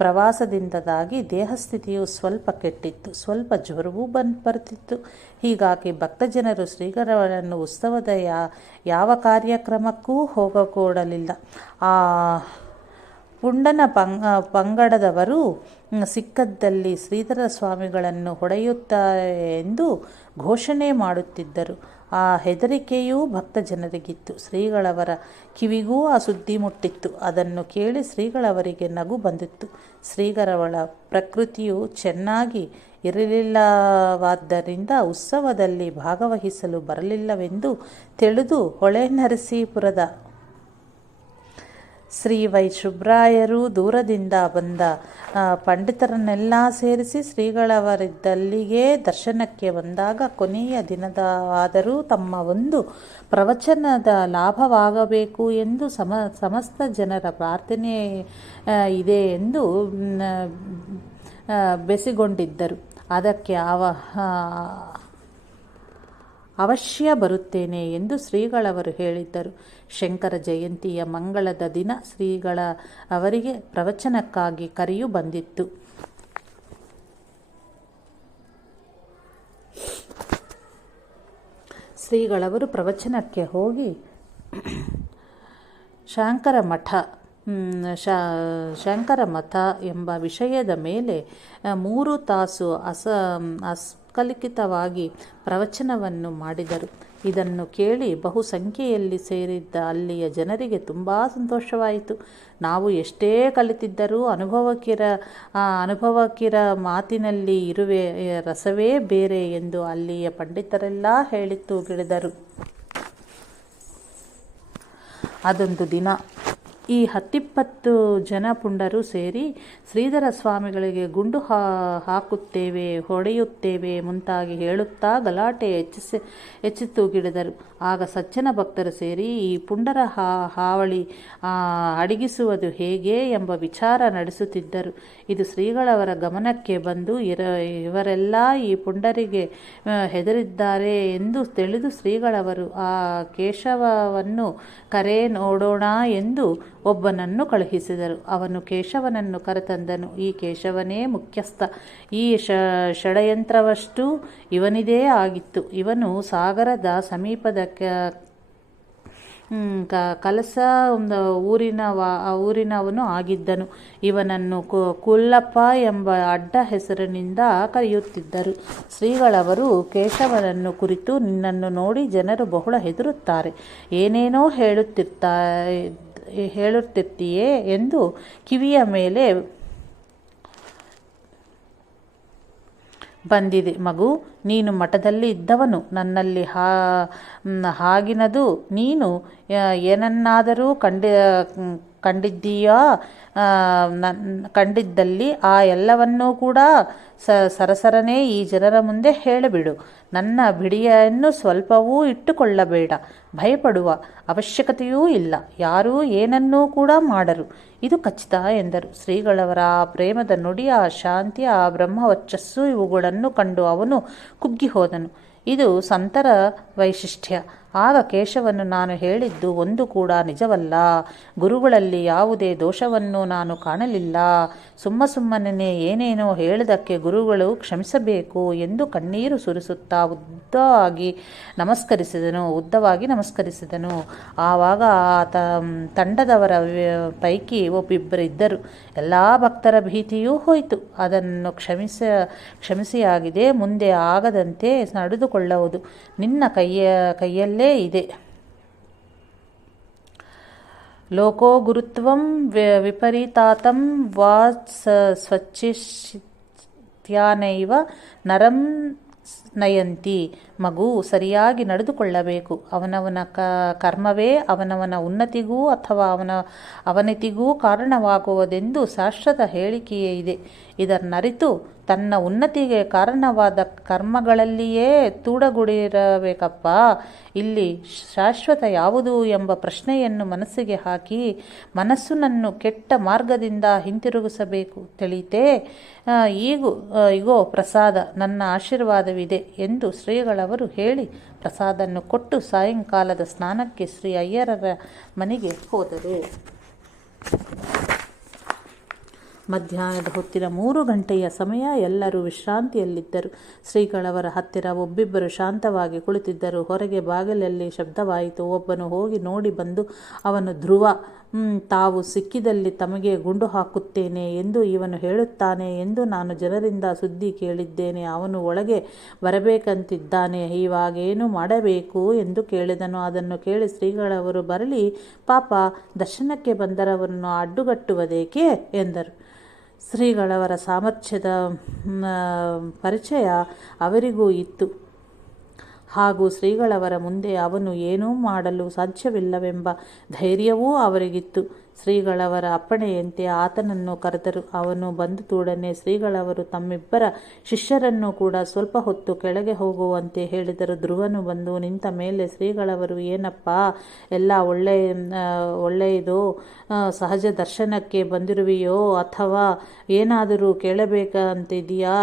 ಪ್ರವಾಸದಿಂದಾಗಿ ದೇಹಸ್ಥಿತಿಯು ಸ್ವಲ್ಪ ಕೆಟ್ಟಿತ್ತು. ಸ್ವಲ್ಪ ಜ್ವರವೂ ಬರುತ್ತಿತ್ತು. ಹೀಗಾಗಿ ಭಕ್ತಜನರು ಶ್ರೀಗಳವರನ್ನು ಉತ್ಸವದ ಯಾವ ಕಾರ್ಯಕ್ರಮಕ್ಕೂ ಹೋಗಕೊಡಲಿಲ್ಲ. ಆ ಪುಂಡನ ಪಂಗಡದವರು ಸಿಕ್ಕದ್ದಲ್ಲಿ ಶ್ರೀಧರ ಸ್ವಾಮಿಗಳನ್ನು ಹೊಡೆಯುತ್ತಾರೆ ಎಂದು ಘೋಷಣೆ ಮಾಡುತ್ತಿದ್ದರು. ಆ ಹೆದರಿಕೆಯೂ ಭಕ್ತ ಜನರಿಗಿತ್ತು. ಶ್ರೀಗಳವರ ಕಿವಿಗೂ ಆ ಸುದ್ದಿ ಮುಟ್ಟಿತ್ತು. ಅದನ್ನು ಕೇಳಿ ಶ್ರೀಗಳವರಿಗೆ ನಗು ಬಂದಿತ್ತು. ಶ್ರೀಗಳವರ ಪ್ರಕೃತಿಯು ಚೆನ್ನಾಗಿ ಇರಲಿಲ್ಲವಾದ್ದರಿಂದ ಉತ್ಸವದಲ್ಲಿ ಭಾಗವಹಿಸಲು ಬರಲಿಲ್ಲವೆಂದು ತಿಳಿದು ಹೊಳೆನರಸೀಪುರದ ಶ್ರೀ ವೈ ಶುಬ್ರಾಯರು ದೂರದಿಂದ ಬಂದ ಪಂಡಿತರನ್ನೆಲ್ಲ ಸೇರಿಸಿ ಶ್ರೀಗಳವರಿದ್ದಲ್ಲಿಗೆ ದರ್ಶನಕ್ಕೆ ಬಂದಾಗ ಕೊನೆಯ ದಿನವಾದರೂ ತಮ್ಮ ಒಂದು ಪ್ರವಚನದ ಲಾಭವಾಗಬೇಕು ಎಂದು ಸಮಸ್ತ ಜನರ ಪ್ರಾರ್ಥನೆ ಇದೆ ಎಂದು ಬೆಸಿಗೊಂಡಿದ್ದರು. ಅದಕ್ಕೆ ಅವಶ್ಯ ಬರುತ್ತೇನೆ ಎಂದು ಶ್ರೀಗಳವರು ಹೇಳಿದ್ದರು. ಶಂಕರ ಜಯಂತಿಯ ಮಂಗಳದ ದಿನ ಶ್ರೀಗಳ ಅವರಿಗೆ ಪ್ರವಚನಕ್ಕಾಗಿ ಕರೆಯು ಬಂದಿತ್ತು. ಶ್ರೀಗಳವರು ಪ್ರವಚನಕ್ಕೆ ಹೋಗಿ ಶಾಂಕರ ಮಠ ಎಂಬ ವಿಷಯದ ಮೇಲೆ 3 ತಾಸು ಅಸ್ಖಲಿತವಾಗಿ ಪ್ರವಚನವನ್ನು ಮಾಡಿದರು. ಇದನ್ನು ಕೇಳಿ ಬಹುಸಂಖ್ಯೆಯಲ್ಲಿ ಸೇರಿದ್ದ ಅಲ್ಲಿಯ ಜನರಿಗೆ ತುಂಬ ಸಂತೋಷವಾಯಿತು. ನಾವು ಎಷ್ಟೇ ಕಲಿತಿದ್ದರೂ ಅನುಭವಕ್ಕಿರ ಮಾತಿನಲ್ಲಿ ಇರುವೆ ರಸವೇ ಬೇರೆ ಎಂದು ಅಲ್ಲಿಯ ಪಂಡಿತರೆಲ್ಲ ಹೇಳಿ ತೂಗಿಳಿದರು. ಅದೊಂದು ದಿನ ಈ 10-20 ಜನ ಪುಂಡರು ಸೇರಿ ಶ್ರೀಧರ ಸ್ವಾಮಿಗಳಿಗೆ ಗುಂಡು ಹಾಕುತ್ತೇವೆ, ಹೊಡೆಯುತ್ತೇವೆ ಮುಂತಾಗಿ ಹೇಳುತ್ತಾ ಗಲಾಟೆ ಹೆಚ್ಚಿ ತೂಗಿಡಿದರು. ಆಗ ಸಜ್ಜನ ಭಕ್ತರು ಸೇರಿ ಈ ಪುಂಡರ ಹಾವಳಿ ಅಡಗಿಸುವುದು ಹೇಗೆ ಎಂಬ ವಿಚಾರ ನಡೆಸುತ್ತಿದ್ದರು. ಇದು ಶ್ರೀಗಳವರ ಗಮನಕ್ಕೆ ಬಂದು ಇವರೆಲ್ಲ ಈ ಪುಂಡರಿಗೆ ಹೆದರಿದ್ದಾರೆ ಎಂದು ತಿಳಿದು ಶ್ರೀಗಳವರು ಆ ಕೇಶವವನ್ನು ಕರೆ ನೋಡೋಣ ಎಂದು ಒಬ್ಬನನ್ನು ಕಳುಹಿಸಿದರು. ಅವನು ಕೇಶವನನ್ನು ಕರೆತಂದನು. ಈ ಕೇಶವನೇ ಮುಖ್ಯಸ್ಥ. ಈ ಷಡ್ಯಂತ್ರವಷ್ಟು ಇವನಿದೇ ಆಗಿತ್ತು. ಇವನು ಸಾಗರದ ಸಮೀಪದ ಕಲಸ ಊರಿನವನು ಆಗಿದ್ದನು. ಇವನನ್ನು ಕುಲ್ಲಪ್ಪ ಎಂಬ ಅಡ್ಡ ಹೆಸರಿನಿಂದ ಕರೆಯುತ್ತಿದ್ದರು. ಶ್ರೀಗಳವರು ಕೇಶವನನ್ನು ಕುರಿತು, ನಿನ್ನನ್ನು ನೋಡಿ ಜನರು ಬಹಳ ಹೆದರುತ್ತಾರೆ, ಏನೇನೋ ಹೇಳುತ್ತಿರ್ತೀಯೇ ಎಂದು ಕಿವಿಯ ಮೇಲೆ ಬಂದಿದೆ. ಮಗು, ನೀನು ಮಠದಲ್ಲಿ ಇದ್ದವನು, ನನ್ನಲ್ಲಿ ಹಾಗಿನದು ನೀನು ಏನನ್ನಾದರೂ ಕಂಡಿದ್ದೀಯಾ? ಕಂಡಿದ್ದಲ್ಲಿ ಆ ಎಲ್ಲವನ್ನೂ ಕೂಡ ಸರಸರನೇ ಈ ಜನರ ಮುಂದೆ ಹೇಳಿಬಿಡು. ನನ್ನ ಬಿಡಿಯನ್ನು ಸ್ವಲ್ಪವೂ ಇಟ್ಟುಕೊಳ್ಳಬೇಡ. ಭಯಪಡುವ ಅವಶ್ಯಕತೆಯೂ ಇಲ್ಲ. ಯಾರೂ ಏನನ್ನೂ ಕೂಡ ಮಾಡರು. ಇದು ಖಚಿತ ಎಂದರು. ಶ್ರೀಗಳವರ ಆ ಪ್ರೇಮದ ನುಡಿ, ಆ ಶಾಂತಿ, ಆ ಬ್ರಹ್ಮವರ್ಚಸ್ಸು ಇವುಗಳನ್ನು ಕಂಡು ಅವನು ಕುಗ್ಗಿ ಹೋದನು. ಇದು ಸಂತರ ವೈಶಿಷ್ಟ್ಯ. ಆಗ ಕೇಶವನು, ನಾನು ಹೇಳಿದ್ದು ಒಂದು ಕೂಡ ನಿಜವಲ್ಲ. ಗುರುಗಳಲ್ಲಿ ಯಾವುದೇ ದೋಷವನ್ನು ನಾನು ಕಾಣಲಿಲ್ಲ. ಸುಮ್ಮನೆ ಏನೇನೋ ಹೇಳಿದಕ್ಕೆ ಗುರುಗಳು ಕ್ಷಮಿಸಬೇಕು ಎಂದು ಕಣ್ಣೀರು ಸುರಿಸುತ್ತಾ ಉದ್ದವಾಗಿ ನಮಸ್ಕರಿಸಿದನು. ಆವಾಗ ಆ ತಂಡದವರ ಪೈಕಿ ಒಬ್ಬಿಬ್ಬರಿದ್ದರು. ಎಲ್ಲ ಭಕ್ತರ ಭೀತಿಯೂ ಹೋಯಿತು. ಅದನ್ನು ಕ್ಷಮಿಸಿಯಾಗಿದೆ, ಮುಂದೆ ಆಗದಂತೆ ನಡೆದುಕೊಳ್ಳುವುದು ನಿನ್ನ ಕೈಯಲ್ಲೇ ಇದೆ. ಲೋಕೋ ಗುರುತ್ವಂ ವಿಪರೀತಾತಂ ವಾ ಸ್ವಚ್ಛಿತ್ಯಾನೈವ ನರಂ ನಯಂತಿ. ಮಗು, ಸರಿಯಾಗಿ ನಡೆದುಕೊಳ್ಳಬೇಕು. ಅವನವನ ಕರ್ಮವೇ ಅವನವನ ಉನ್ನತಿಗೂ ಅಥವಾ ಅವನತಿಗೂ ಕಾರಣವಾಗುವುದೆಂದು ಶಾಸ್ತ್ರದ ಹೇಳಿಕೆಯೇ ಇದೆ. ಇದನ್ನರಿತು ತನ್ನ ಉನ್ನತಿಗೆ ಕಾರಣವಾದ ಕರ್ಮಗಳಲ್ಲಿಯೇ ತೂಡಗುಡಿರಬೇಕಪ್ಪ. ಇಲ್ಲಿ ಶಾಶ್ವತ ಯಾವುದು ಎಂಬ ಪ್ರಶ್ನೆಯನ್ನು ಮನಸ್ಸಿಗೆ ಹಾಕಿ ಮನಸ್ಸನ್ನು ಕೆಟ್ಟ ಮಾರ್ಗದಿಂದ ಹಿಂತಿರುಗಿಸಬೇಕು. ತಿಳಿತೇ? ಈಗೋ ಪ್ರಸಾದ, ನನ್ನ ಆಶೀರ್ವಾದವಿದೆ ಎಂದು ಶ್ರೀಗಳವರು ಹೇಳಿ ಪ್ರಸಾದನ್ನು ಕೊಟ್ಟು ಸಾಯಂಕಾಲದ ಸ್ನಾನಕ್ಕೆ ಶ್ರೀ ಅಯ್ಯರರ ಮನೆಗೆ ಹೋದರು. ಮಧ್ಯಾಹ್ನದ ಹೊತ್ತಿನ 3 ಗಂಟೆಯ ಸಮಯ. ಎಲ್ಲರೂ ವಿಶ್ರಾಂತಿಯಲ್ಲಿದ್ದರು. ಶ್ರೀಗಳವರ ಹತ್ತಿರ ಒಬ್ಬಿಬ್ಬರು ಶಾಂತವಾಗಿ ಕುಳಿತಿದ್ದರು. ಹೊರಗೆ ಬಾಗಿಲಲ್ಲಿ ಶಬ್ದವಾಯಿತು. ಒಬ್ಬನು ಹೋಗಿ ನೋಡಿ ಬಂದು, ಅವನು ಧ್ರುವ. ತಾವು ಸಿಕ್ಕಿದಲ್ಲಿ ತಮಗೆ ಗುಂಡು ಹಾಕುತ್ತೇನೆ ಎಂದು ಇವನು ಹೇಳುತ್ತಾನೆ ಎಂದು ನಾನು ಜನರಿಂದ ಸುದ್ದಿ ಕೇಳಿದ್ದೇನೆ. ಅವನು ಒಳಗೆ ಬರಬೇಕಂತಿದ್ದಾನೆ. ಇವಾಗೇನು ಮಾಡಬೇಕು ಎಂದು ಕೇಳಿದನು. ಅದನ್ನು ಕೇಳಿ ಶ್ರೀಗಳವರು, ಬರಲಿ ಪಾಪ, ದರ್ಶನಕ್ಕೆ ಬಂದರವನ್ನು ಅಡ್ಡುಗಟ್ಟುವುದೇಕೆ ಎಂದರು. ಶ್ರೀಗಳವರ ಸಾಮರ್ಥ್ಯದ ಪರಿಚಯ ಅವರಿಗೂ ಇತ್ತು. ಹಾಗೂ ಶ್ರೀಗಳವರ ಮುಂದೆ ಅವನು ಏನೂ ಮಾಡಲು ಸಾಧ್ಯವಿಲ್ಲವೆಂಬ ಧೈರ್ಯವೂ ಅವರಿಗಿತ್ತು. ಶ್ರೀಗಳವರ ಅಪ್ಪಣೆಯಂತೆ ಆತನನ್ನು ಕರೆದರು. ಅವನು ಬಂದುದೊಡನೆ ಶ್ರೀಗಳವರು ತಮ್ಮಿಬ್ಬರ ಶಿಷ್ಯರನ್ನು ಕೂಡ ಸ್ವಲ್ಪ ಹೊತ್ತು ಕೆಳಗೆ ಹೋಗುವಂತೆ ಹೇಳಿದರು. ಧ್ರುವನು ಬಂದು ನಿಂತ ಮೇಲೆ ಶ್ರೀಗಳವರು, ಏನಪ್ಪ, ಎಲ್ಲ ಒಳ್ಳೆಯದೋ? ಸಹಜ ದರ್ಶನಕ್ಕೆ ಬಂದಿರುವೆಯೋ ಅಥವಾ ಏನಾದರೂ ಕೇಳಬೇಕಂತಿದೆಯಾ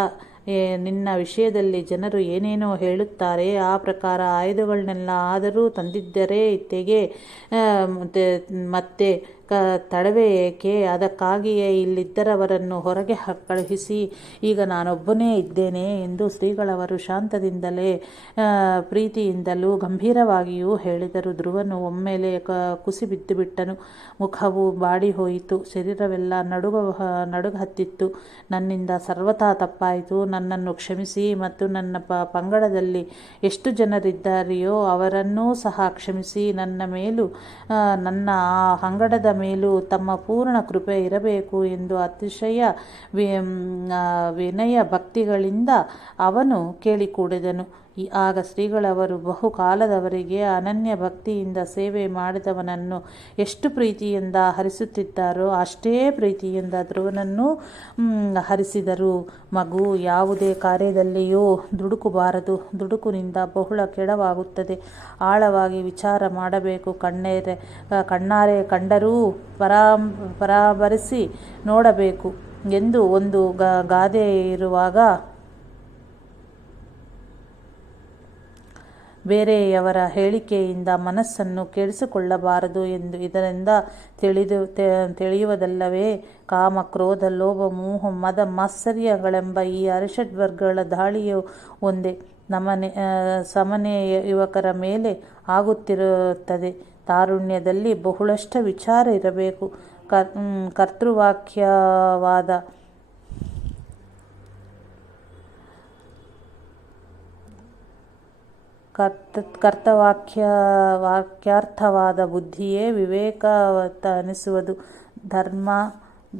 ನಿನ್ನ ವಿಷಯದಲ್ಲಿ ಜನರು ಏನೇನೋ ಹೇಳುತ್ತಾರೆ. ಆ ಪ್ರಕಾರ ಆಯುಧಗಳನ್ನೆಲ್ಲ ಆದರೂ ತಂದಿದ್ದರೆ ತೆಗೆ ಮತ್ತೆ ತಡವೇ ಏಕೆ? ಅದಕ್ಕಾಗಿಯೇ ಇಲ್ಲಿದ್ದರವರನ್ನು ಹೊರಗೆ ಕಳುಹಿಸಿ. ಈಗ ನಾನೊಬ್ಬನೇ ಇದ್ದೇನೆ ಎಂದು ಶ್ರೀಗಳವರು ಶಾಂತದಿಂದಲೇ ಪ್ರೀತಿಯಿಂದಲೂ ಗಂಭೀರವಾಗಿಯೂ ಹೇಳಿದರು. ಧ್ರುವನು ಒಮ್ಮೆಲೆ ಕುಸಿಬಿದ್ದುಬಿಟ್ಟನು. ಮುಖವು ಬಾಡಿ ಹೋಯಿತು. ಶರೀರವೆಲ್ಲ ನಡುಗ ಹತ್ತಿತ್ತು. ನನ್ನಿಂದ ಸರ್ವಥಾ ತಪ್ಪಾಯಿತು. ನನ್ನನ್ನು ಕ್ಷಮಿಸಿ ಮತ್ತು ನನ್ನ ಪಂಗಡದಲ್ಲಿ ಎಷ್ಟು ಜನರಿದ್ದಾರೆಯೋ ಅವರನ್ನೂ ಸಹ ಕ್ಷಮಿಸಿ. ನನ್ನ ಮೇಲೂ ನನ್ನ ಆ ಪಂಗಡದ ಮೇಲೂ ತಮ್ಮ ಪೂರ್ಣ ಕೃಪೆ ಇರಬೇಕು ಎಂದು ಅತಿಶಯ ವಿನಯ ಭಕ್ತಿಗಳಿಂದ ಅವನು ಕೇಳಿಕೊಂಡಿದನು. ಆಗ ಶ್ರೀಗಳವರು ಬಹುಕಾಲದವರೆಗೆ ಅನನ್ಯ ಭಕ್ತಿಯಿಂದ ಸೇವೆ ಮಾಡಿದವನನ್ನು ಎಷ್ಟು ಪ್ರೀತಿಯಿಂದ ಹರಿಸುತ್ತಿದ್ದಾರೋ ಅಷ್ಟೇ ಪ್ರೀತಿಯಿಂದ ಧ್ರುವನನ್ನು ಹರಿಸಿದರು. ಮಗು, ಯಾವುದೇ ಕಾರ್ಯದಲ್ಲಿಯೂ ದುಡುಕಬಾರದು. ದುಡುಕಿನಿಂದ ಬಹಳ ಕೆಡವಾಗುತ್ತದೆ. ಆಳವಾಗಿ ವಿಚಾರ ಮಾಡಬೇಕು. ಕಣ್ಣಾರೆ ಕಂಡರೂ ಪರಾಮರಿಸಿ ನೋಡಬೇಕು ಎಂದು ಒಂದು ಗಾದೆ ಇರುವಾಗ ಬೇರೆಯವರ ಹೇಳಿಕೆಯಿಂದ ಮನಸ್ಸನ್ನು ಕೆಡಿಸಿಕೊಳ್ಳಬಾರದು ಎಂದು ಇದರಿಂದ ತಿಳಿಯುವುದಲ್ಲವೇ? ಕಾಮ, ಕ್ರೋಧ, ಲೋಭ, ಮೋಹ, ಮದ, ಮಾತ್ಸರ್ಯಗಳೆಂಬ ಈ ಅರಿಷಡ್ವರ್ಗಗಳ ದಾಳಿಯು ಒಂದೇ ಸಮನೆ ಯುವಕರ ಮೇಲೆ ಆಗುತ್ತಿರುತ್ತದೆ. ತಾರುಣ್ಯದಲ್ಲಿ ಬಹಳಷ್ಟು ವಿಚಾರ ಇರಬೇಕು. ವಾಕ್ಯಾರ್ಥವಾದ ಬುದ್ಧಿಯೇ ವಿವೇಕವತನಿಸುವುದು. ಧರ್ಮ,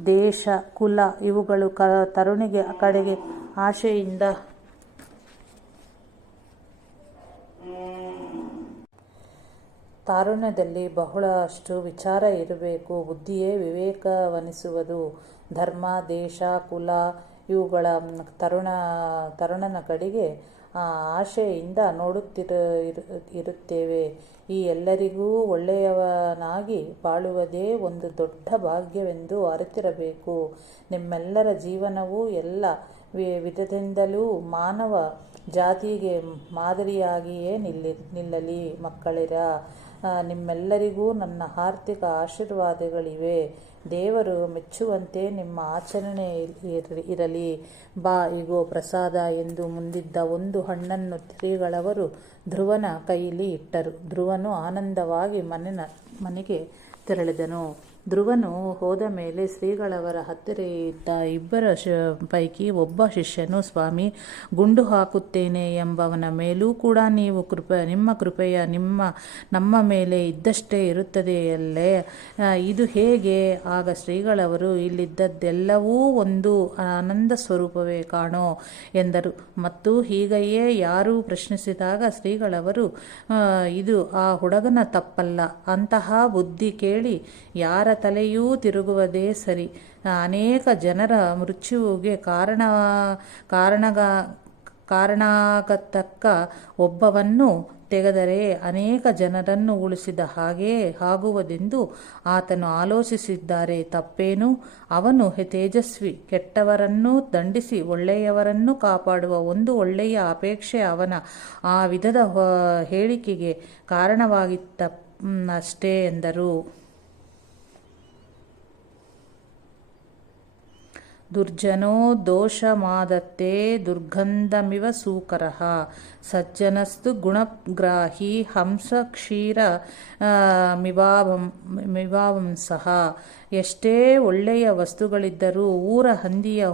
ದೇಶ, ಕುಲ ಇವುಗಳು ತರುಣಿಗೆ ಕಡೆಗೆ ಆಶೆಯಿಂದ ತಾರುಣ್ಯದಲ್ಲಿ ಬಹಳಷ್ಟು ವಿಚಾರ ಇರಬೇಕು. ಬುದ್ಧಿಯೇ ವಿವೇಕವನಿಸುವುದು. ಧರ್ಮ, ದೇಶ, ಕುಲ ಇವುಗಳ ತರುಣನ ಕಡೆಗೆ ಆಶೆಯಿಂದ ನೋಡುತ್ತಿರುತ್ತೇವೆ. ಈ ಎಲ್ಲರಿಗೂ ಒಳ್ಳೆಯವನಾಗಿ ಬಾಳುವುದೇ ಒಂದು ದೊಡ್ಡ ಭಾಗ್ಯವೆಂದು ಅರಿತಿರಬೇಕು. ನಿಮ್ಮೆಲ್ಲರ ಜೀವನವು ಎಲ್ಲ ವಿಧದಿಂದಲೂ ಮಾನವ ಜಾತಿಗೆ ಮಾದರಿಯಾಗಿಯೇ ನಿಲ್ಲಲಿ. ಮಕ್ಕಳಿರ, ನಿಮ್ಮೆಲ್ಲರಿಗೂ ನನ್ನ ಹಾರ್ದಿಕ ಆಶೀರ್ವಾದಗಳಿವೆ. ದೇವರು ಮೆಚ್ಚುವಂತೆ ನಿಮ್ಮ ಆಚರಣೆ ಇರಲಿ. ಬಾ, ಇಗೋ ಪ್ರಸಾದ ಎಂದು ಮುಂದಿದ್ದ ಒಂದು ಹಣ್ಣನ್ನು ಶ್ರೀಗಳವರು ಧ್ರುವನ ಕೈಯಲ್ಲಿ ಇಟ್ಟರು. ಧ್ರುವನು ಆನಂದವಾಗಿ ಮನೆಗೆ ತೆರಳಿದನು. ಧ್ರುವನು ಹೋದ ಮೇಲೆ ಶ್ರೀಗಳವರ ಹತ್ತಿರ ಇದ್ದ ಇಬ್ಬರ ಪೈಕಿ ಒಬ್ಬ ಶಿಷ್ಯನು, ಸ್ವಾಮಿ, ಗುಂಡು ಹಾಕುತ್ತೇನೆ ಎಂಬವನ ಮೇಲೂ ಕೂಡ ನಿಮ್ಮ ಕೃಪೆಯ ನಮ್ಮ ಮೇಲೆ ಇದ್ದಷ್ಟೇ ಇರುತ್ತದೆಯಲ್ಲೇ? ಇದು ಹೇಗೆ? ಆಗ ಶ್ರೀಗಳವರು, ಇಲ್ಲಿದ್ದದ್ದೆಲ್ಲವೂ ಒಂದು ಆನಂದ ಸ್ವರೂಪವೇ ಕಾಣೋ ಎಂದರು. ಮತ್ತು ಹೀಗೆಯೇ ಯಾರೂ ಪ್ರಶ್ನಿಸಿದಾಗ ಶ್ರೀಗಳವರು, ಇದು ಆ ಹುಡುಗನ ತಪ್ಪಲ್ಲ. ಅಂತಹ ಬುದ್ಧಿ ಕೇಳಿ ಯಾರ ತಲೆಯೂ ತಿರುಗುವುದೇ ಸರಿ. ಅನೇಕ ಜನರ ಮೃತ್ಯುವಿಗೆ ಕಾರಣಾಗತಕ್ಕ ಒಬ್ಬವನ್ನು ತೆಗೆದರೆ ಅನೇಕ ಜನರನ್ನು ಉಳಿಸಿದ ಹಾಗೆ ಆಗುವುದೆಂದು ಆತನು ಆಲೋಚಿಸಿದ್ದಾರೆ. ತಪ್ಪೇನು? ಅವನು ತೇಜಸ್ವಿ. ಕೆಟ್ಟವರನ್ನು ದಂಡಿಸಿ ಒಳ್ಳೆಯವರನ್ನು ಕಾಪಾಡುವ ಒಂದು ಒಳ್ಳೆಯ ಅಪೇಕ್ಷೆ ಅವನ ಆ ವಿಧದ ಹೇಳಿಕೆಗೆ ಕಾರಣವಾಗಿತ್ತಷ್ಟೇ ಎಂದರು. ದುರ್ಜನೋ ದೋಷಮಾದತ್ತೆ ದುರ್ಗಂಧಮಿವ ಸೂಕರಃ ಸಜ್ಜನಸ್ತು ಗುಣಗ್ರಾಹಿ ಹಂಸ ಕ್ಷೀರ ಮಿವಾಂಸಃ. ಎಷ್ಟೇ ಒಳ್ಳೆಯ ವಸ್ತುಗಳಿದ್ದರೂ ಊರ ಹಂದಿಯು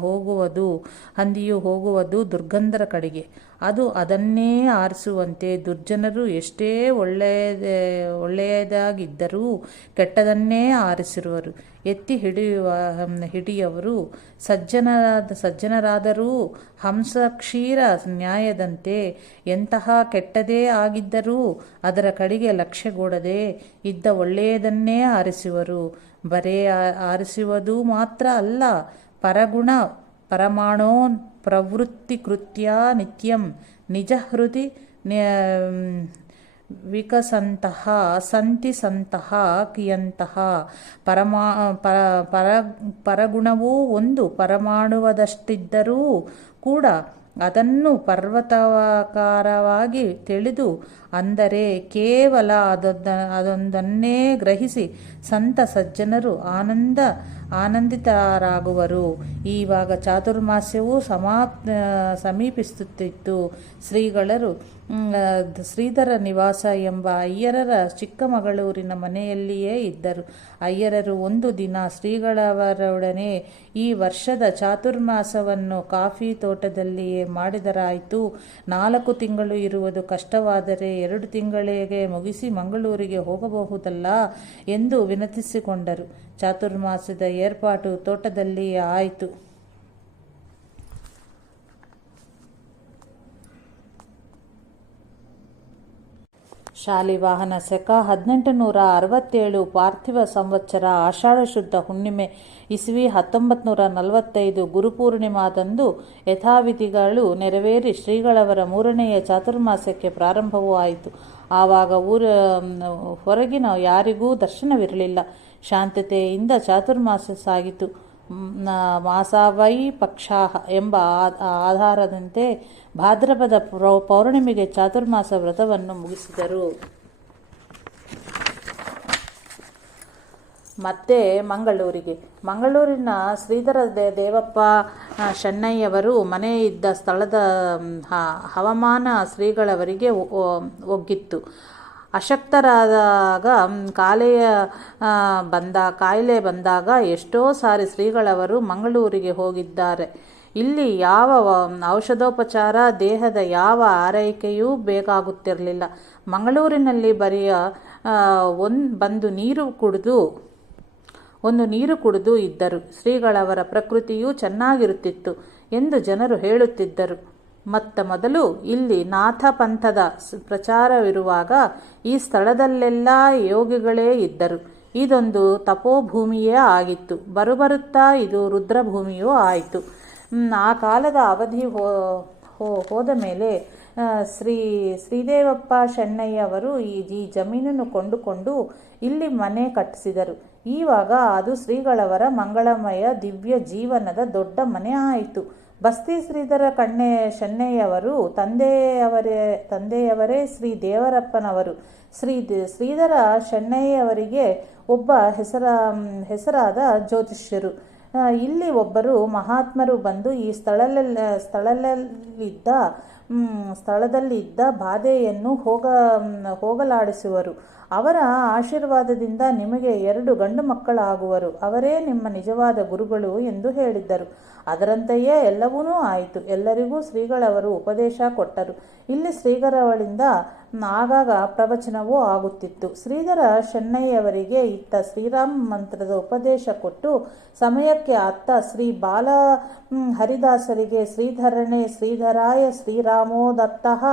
ಹೋಗುವುದು ದುರ್ಗಂಧರ ಕಡೆಗೆ. ಅದು ಅದನ್ನೇ ಆರಿಸುವಂತೆ ದುರ್ಜನರು ಎಷ್ಟೇ ಒಳ್ಳೆಯದಾಗಿದ್ದರೂ ಕೆಟ್ಟದನ್ನೇ ಆರಿಸಿರುವರು. ಎತ್ತಿ ಹಿಡಿಯುವರು. ಸಜ್ಜನರಾದರೂ ಹಂಸ ಕ್ಷೀರ ನ್ಯಾಯದಂತೆ ಎಂತಹ ಕೆಟ್ಟದೇ ಆಗಿದ್ದರೂ ಅದರ ಕಡೆಗೆ ಲಕ್ಷ್ಯಗೊಡದೆ ಇದ್ದ ಒಳ್ಳೆಯದನ್ನೇ ಆರಿಸುವರು. ಬರೇ ಆರಿಸುವುದು ಮಾತ್ರ ಅಲ್ಲ, ಪರಗುಣ ಪರಮಾಣೋ ಪ್ರವೃತ್ತಿ ಕೃತ್ಯ ನಿತ್ಯಂ ನಿಜ ಹೃದಿ ವಿಕಸಂತಹ ಸಂತಿ ಸಂತಹ ಕಿಯಂತಹ. ಪರಗುಣವೂ ಒಂದು ಪರಮಾಣುವದಷ್ಟಿದ್ದರೂ ಕೂಡ ಅದನ್ನು ಪರ್ವತಾಕಾರವಾಗಿ ತಿಳಿದು, ಅಂದರೆ ಕೇವಲ ಅದೊಂದನ್ನೇ ಗ್ರಹಿಸಿ ಸಂತ ಸಜ್ಜನರು ಆನಂದಿತರಾಗುವರು. ಈವಾಗ ಚಾತುರ್ಮಾಸ್ಯವು ಸಮೀಪಿಸುತ್ತಿತ್ತು. ಶ್ರೀಗಳರು ಶ್ರೀಧರ ನಿವಾಸ ಎಂಬ ಅಯ್ಯರರ ಚಿಕ್ಕಮಗಳೂರಿನ ಮನೆಯಲ್ಲಿಯೇ ಇದ್ದರು. ಅಯ್ಯರರು ಒಂದು ದಿನ ಶ್ರೀಗಳವರೊಡನೆ, ಈ ವರ್ಷದ ಚಾತುರ್ಮಾಸವನ್ನು ಕಾಫಿ ತೋಟದಲ್ಲಿಯೇ ಮಾಡಿದರಾಯಿತು. 4 ತಿಂಗಳು ಇರುವುದು ಕಷ್ಟವಾದರೆ 2 ತಿಂಗಳಿಗೆ ಮುಗಿಸಿ ಮಂಗಳೂರಿಗೆ ಹೋಗಬಹುದಲ್ಲ ಎಂದು ವಿನಂತಿಸಿಕೊಂಡರು. ಚಾತುರ್ಮಾಸದ ಏರ್ಪಾಟು ತೋಟದಲ್ಲಿಯೇ ಆಯಿತು. ಶಾಲಿವಾಹನ ಶಕ 1867 ಪಾರ್ಥಿವ ಸಂವತ್ಸರ ಆಷಾಢ ಶುದ್ಧ ಹುಣ್ಣಿಮೆ ಇಸವಿ 1945 ಗುರುಪೂರ್ಣಿಮಾದಂದು ಯಥಾವಿಧಿಗಳು ನೆರವೇರಿ ಶ್ರೀಗಳವರ 3ನೆಯ ಚಾತುರ್ಮಾಸಕ್ಕೆ ಪ್ರಾರಂಭವೂ ಆಯಿತು. ಆವಾಗ ಹೊರಗಿನ ಯಾರಿಗೂ ದರ್ಶನವಿರಲಿಲ್ಲ. ಶಾಂತತೆಯಿಂದ ಚಾತುರ್ಮಾಸ ಸಾಗಿತು. ಮಾಸಾವೈ ಪಕ್ಷಾಹ ಎಂಬ ಆಧಾರದಂತೆ ಭಾದ್ರಪದ ಪೌರ್ಣಿಮೆಗೆ ಚಾತುರ್ಮಾಸ ವ್ರತವನ್ನು ಮುಗಿಸಿದರು. ಮತ್ತೆ ಮಂಗಳೂರಿನ ಶ್ರೀಧರ ದೇವಪ್ಪ ಶೆಣ್ಣಯ್ಯವರು ಮನೆ ಇದ್ದ ಸ್ಥಳದ ಹವಾಮಾನ ಶ್ರೀಗಳವರಿಗೆ ಒಗ್ಗಿತ್ತು. ಅಶಕ್ತರಾದಾಗ ಕಾಯಿಲೆ ಬಂದಾಗ ಎಷ್ಟೋ ಸಾರಿ ಶ್ರೀಗಳವರು ಮಂಗಳೂರಿಗೆ ಹೋಗಿದ್ದಾರೆ. ಇಲ್ಲಿ ಯಾವ ಔಷಧೋಪಚಾರ, ದೇಹದ ಯಾವ ಆರೈಕೆಯೂ ಬೇಕಾಗುತ್ತಿರಲಿಲ್ಲ. ಮಂಗಳೂರಿನಲ್ಲಿ ಬರಿಯ ಬಂದು ನೀರು ಕುಡಿದು ಇದ್ದರು. ಶ್ರೀಗಳವರ ಪ್ರಕೃತಿಯೂ ಚೆನ್ನಾಗಿರುತ್ತಿತ್ತು ಎಂದು ಜನರು ಹೇಳುತ್ತಿದ್ದರು. ಮೊದಲು ಇಲ್ಲಿ ನಾಥ ಪಂಥದ ಪ್ರಚಾರವಿರುವಾಗ ಈ ಸ್ಥಳದಲ್ಲೆಲ್ಲ ಯೋಗಿಗಳೇ ಇದ್ದರು. ಇದೊಂದು ತಪೋಭೂಮಿಯೇ ಆಗಿತ್ತು. ಬರುತ್ತಾ ಇದು ರುದ್ರಭೂಮಿಯೂ ಆಯಿತು. ಆ ಕಾಲದ ಅವಧಿ ಹೋದ ಮೇಲೆ ಶ್ರೀದೇವಪ್ಪ ಶೆಣ್ಣಯ್ಯವರು ಈ ಜಮೀನನ್ನು ಕೊಂಡುಕೊಂಡು ಇಲ್ಲಿ ಮನೆ ಕಟ್ಟಿಸಿದರು. ಈವಾಗ ಅದು ಶ್ರೀಗಳವರ ಮಂಗಳಮಯ ದಿವ್ಯ ಜೀವನದ ದೊಡ್ಡ ಮನೆ ಆಯಿತು. ಬಸ್ತಿ ಶ್ರೀಧರ ಶೆಣ್ಣಯ್ಯವರು ತಂದೆಯವರೇ ಶ್ರೀ ದೇವರಪ್ಪನವರು. ಶ್ರೀಧರ ಶೆಣ್ಣಯ್ಯವರಿಗೆ ಒಬ್ಬ ಹೆಸರಾದ ಜ್ಯೋತಿಷ್ಯರು. ಇಲ್ಲಿ ಒಬ್ಬರು ಮಹಾತ್ಮರು ಬಂದು ಈ ಸ್ಥಳದಲ್ಲಿದ್ದ ಬಾಧೆಯನ್ನು ಹೋಗಲಾಡಿಸುವರು. ಅವರ ಆಶೀರ್ವಾದದಿಂದ ನಿಮಗೆ 2 ಗಂಡು ಮಕ್ಕಳಾಗುವರು. ಅವರೇ ನಿಮ್ಮ ನಿಜವಾದ ಗುರುಗಳು ಎಂದು ಹೇಳಿದ್ದರು. ಅದರಂತೆಯೇ ಎಲ್ಲವೂ ಆಯಿತು. ಎಲ್ಲರಿಗೂ ಶ್ರೀಗಳವರು ಉಪದೇಶ ಕೊಟ್ಟರು. ಇಲ್ಲಿ ಶ್ರೀಗಳವರಿಂದ ಆಗಾಗ ಪ್ರವಚನವೂ ಆಗುತ್ತಿತ್ತು. ಶ್ರೀಧರ ಶೆಣ್ಣಯ್ಯವರಿಗೆ ಇತ್ತ ಶ್ರೀರಾಮ ಮಂತ್ರದ ಉಪದೇಶ ಕೊಟ್ಟು ಸಮಯಕ್ಕೆ ಅತ್ತ ಶ್ರೀ ಬಾಲ ಹರಿದಾಸರಿಗೆ ಶ್ರೀಧರನೇ ಶ್ರೀಧರಾಯ ಶ್ರೀರಾಮೋ ದತ್ತಃ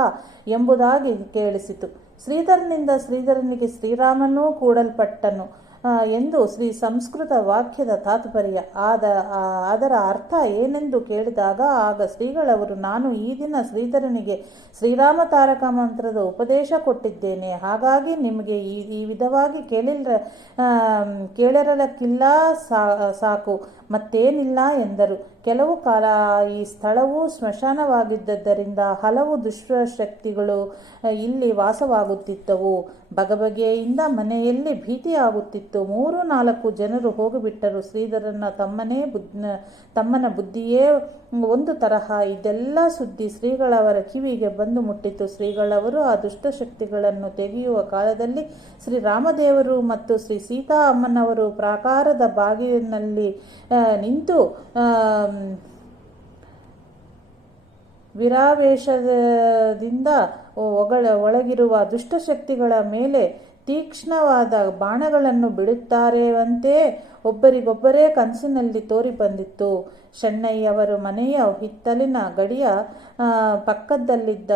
ಎಂಬುದಾಗಿ ಕೇಳಿಸಿತು. ಶ್ರೀಧರನಿಗೆ ಶ್ರೀರಾಮನೂ ಕೂಡಲ್ಪಟ್ಟನು ಎಂದು ಶ್ರೀ ಸಂಸ್ಕೃತ ವಾಕ್ಯದ ತಾತ್ಪರ್ಯ. ಅದರ ಅರ್ಥ ಏನೆಂದು ಕೇಳಿದಾಗ ಆಗ ಶ್ರೀಗಳವರು, ನಾನು ಈ ದಿನ ಶ್ರೀಧರನಿಗೆ ಶ್ರೀರಾಮ ತಾರಕ ಮಂತ್ರದ ಉಪದೇಶ ಕೊಟ್ಟಿದ್ದೇನೆ. ಹಾಗಾಗಿ ನಿಮಗೆ ಈ ವಿಧವಾಗಿ ಕೇಳಿರಲಕ್ಕಿಲ್ಲ, ಸಾಕು, ಮತ್ತೇನಿಲ್ಲ ಎಂದರು. ಕೆಲವು ಕಾಲ ಈ ಸ್ಥಳವು ಸ್ಮಶಾನವಾಗಿದ್ದರಿಂದ ಹಲವು ದುಷ್ಟಶಕ್ತಿಗಳು ಇಲ್ಲಿ ವಾಸವಾಗುತ್ತಿದ್ದವು. ಬಗೆಬಗೆಯಿಂದ ಮನೆಯಲ್ಲಿ ಭೀತಿಯಾಗುತ್ತಿತ್ತು. 3-4 ಜನರು ಹೋಗಿಬಿಟ್ಟರು. ಶ್ರೀಧರನ ತಮ್ಮನ ಬುದ್ಧಿಯೇ ಒಂದು ತರಹ. ಇದೆಲ್ಲ ಸುದ್ದಿ ಶ್ರೀಗಳವರ ಕಿವಿಗೆ ಬಂದು ಮುಟ್ಟಿತು. ಶ್ರೀಗಳವರು ಆ ದುಷ್ಟಶಕ್ತಿಗಳನ್ನು ತೆಗೆಯುವ ಕಾಲದಲ್ಲಿ ಶ್ರೀರಾಮದೇವರು ಮತ್ತು ಶ್ರೀ ಸೀತಾ ಅಮ್ಮನವರು ಪ್ರಾಕಾರದ ಬಾಗಿಲಿನಲ್ಲಿ ನಿಂತು ವೀರಾವೇಶದಿಂದ ಒಳಗಿರುವ ದುಷ್ಟಶಕ್ತಿಗಳ ಮೇಲೆ ತೀಕ್ಷ್ಣವಾದ ಬಾಣಗಳನ್ನು ಬಿಡುತ್ತಾರೆವಂತೆ ಒಬ್ಬರಿಗೊಬ್ಬರೇ ಕನಸಿನಲ್ಲಿ ತೋರಿ ಬಂದಿತ್ತು. ಶೆಣ್ಣಯ್ಯವರ ಮನೆಯ ಹಿತ್ತಲಿನ ಗಡಿಯ ಪಕ್ಕದಲ್ಲಿದ್ದ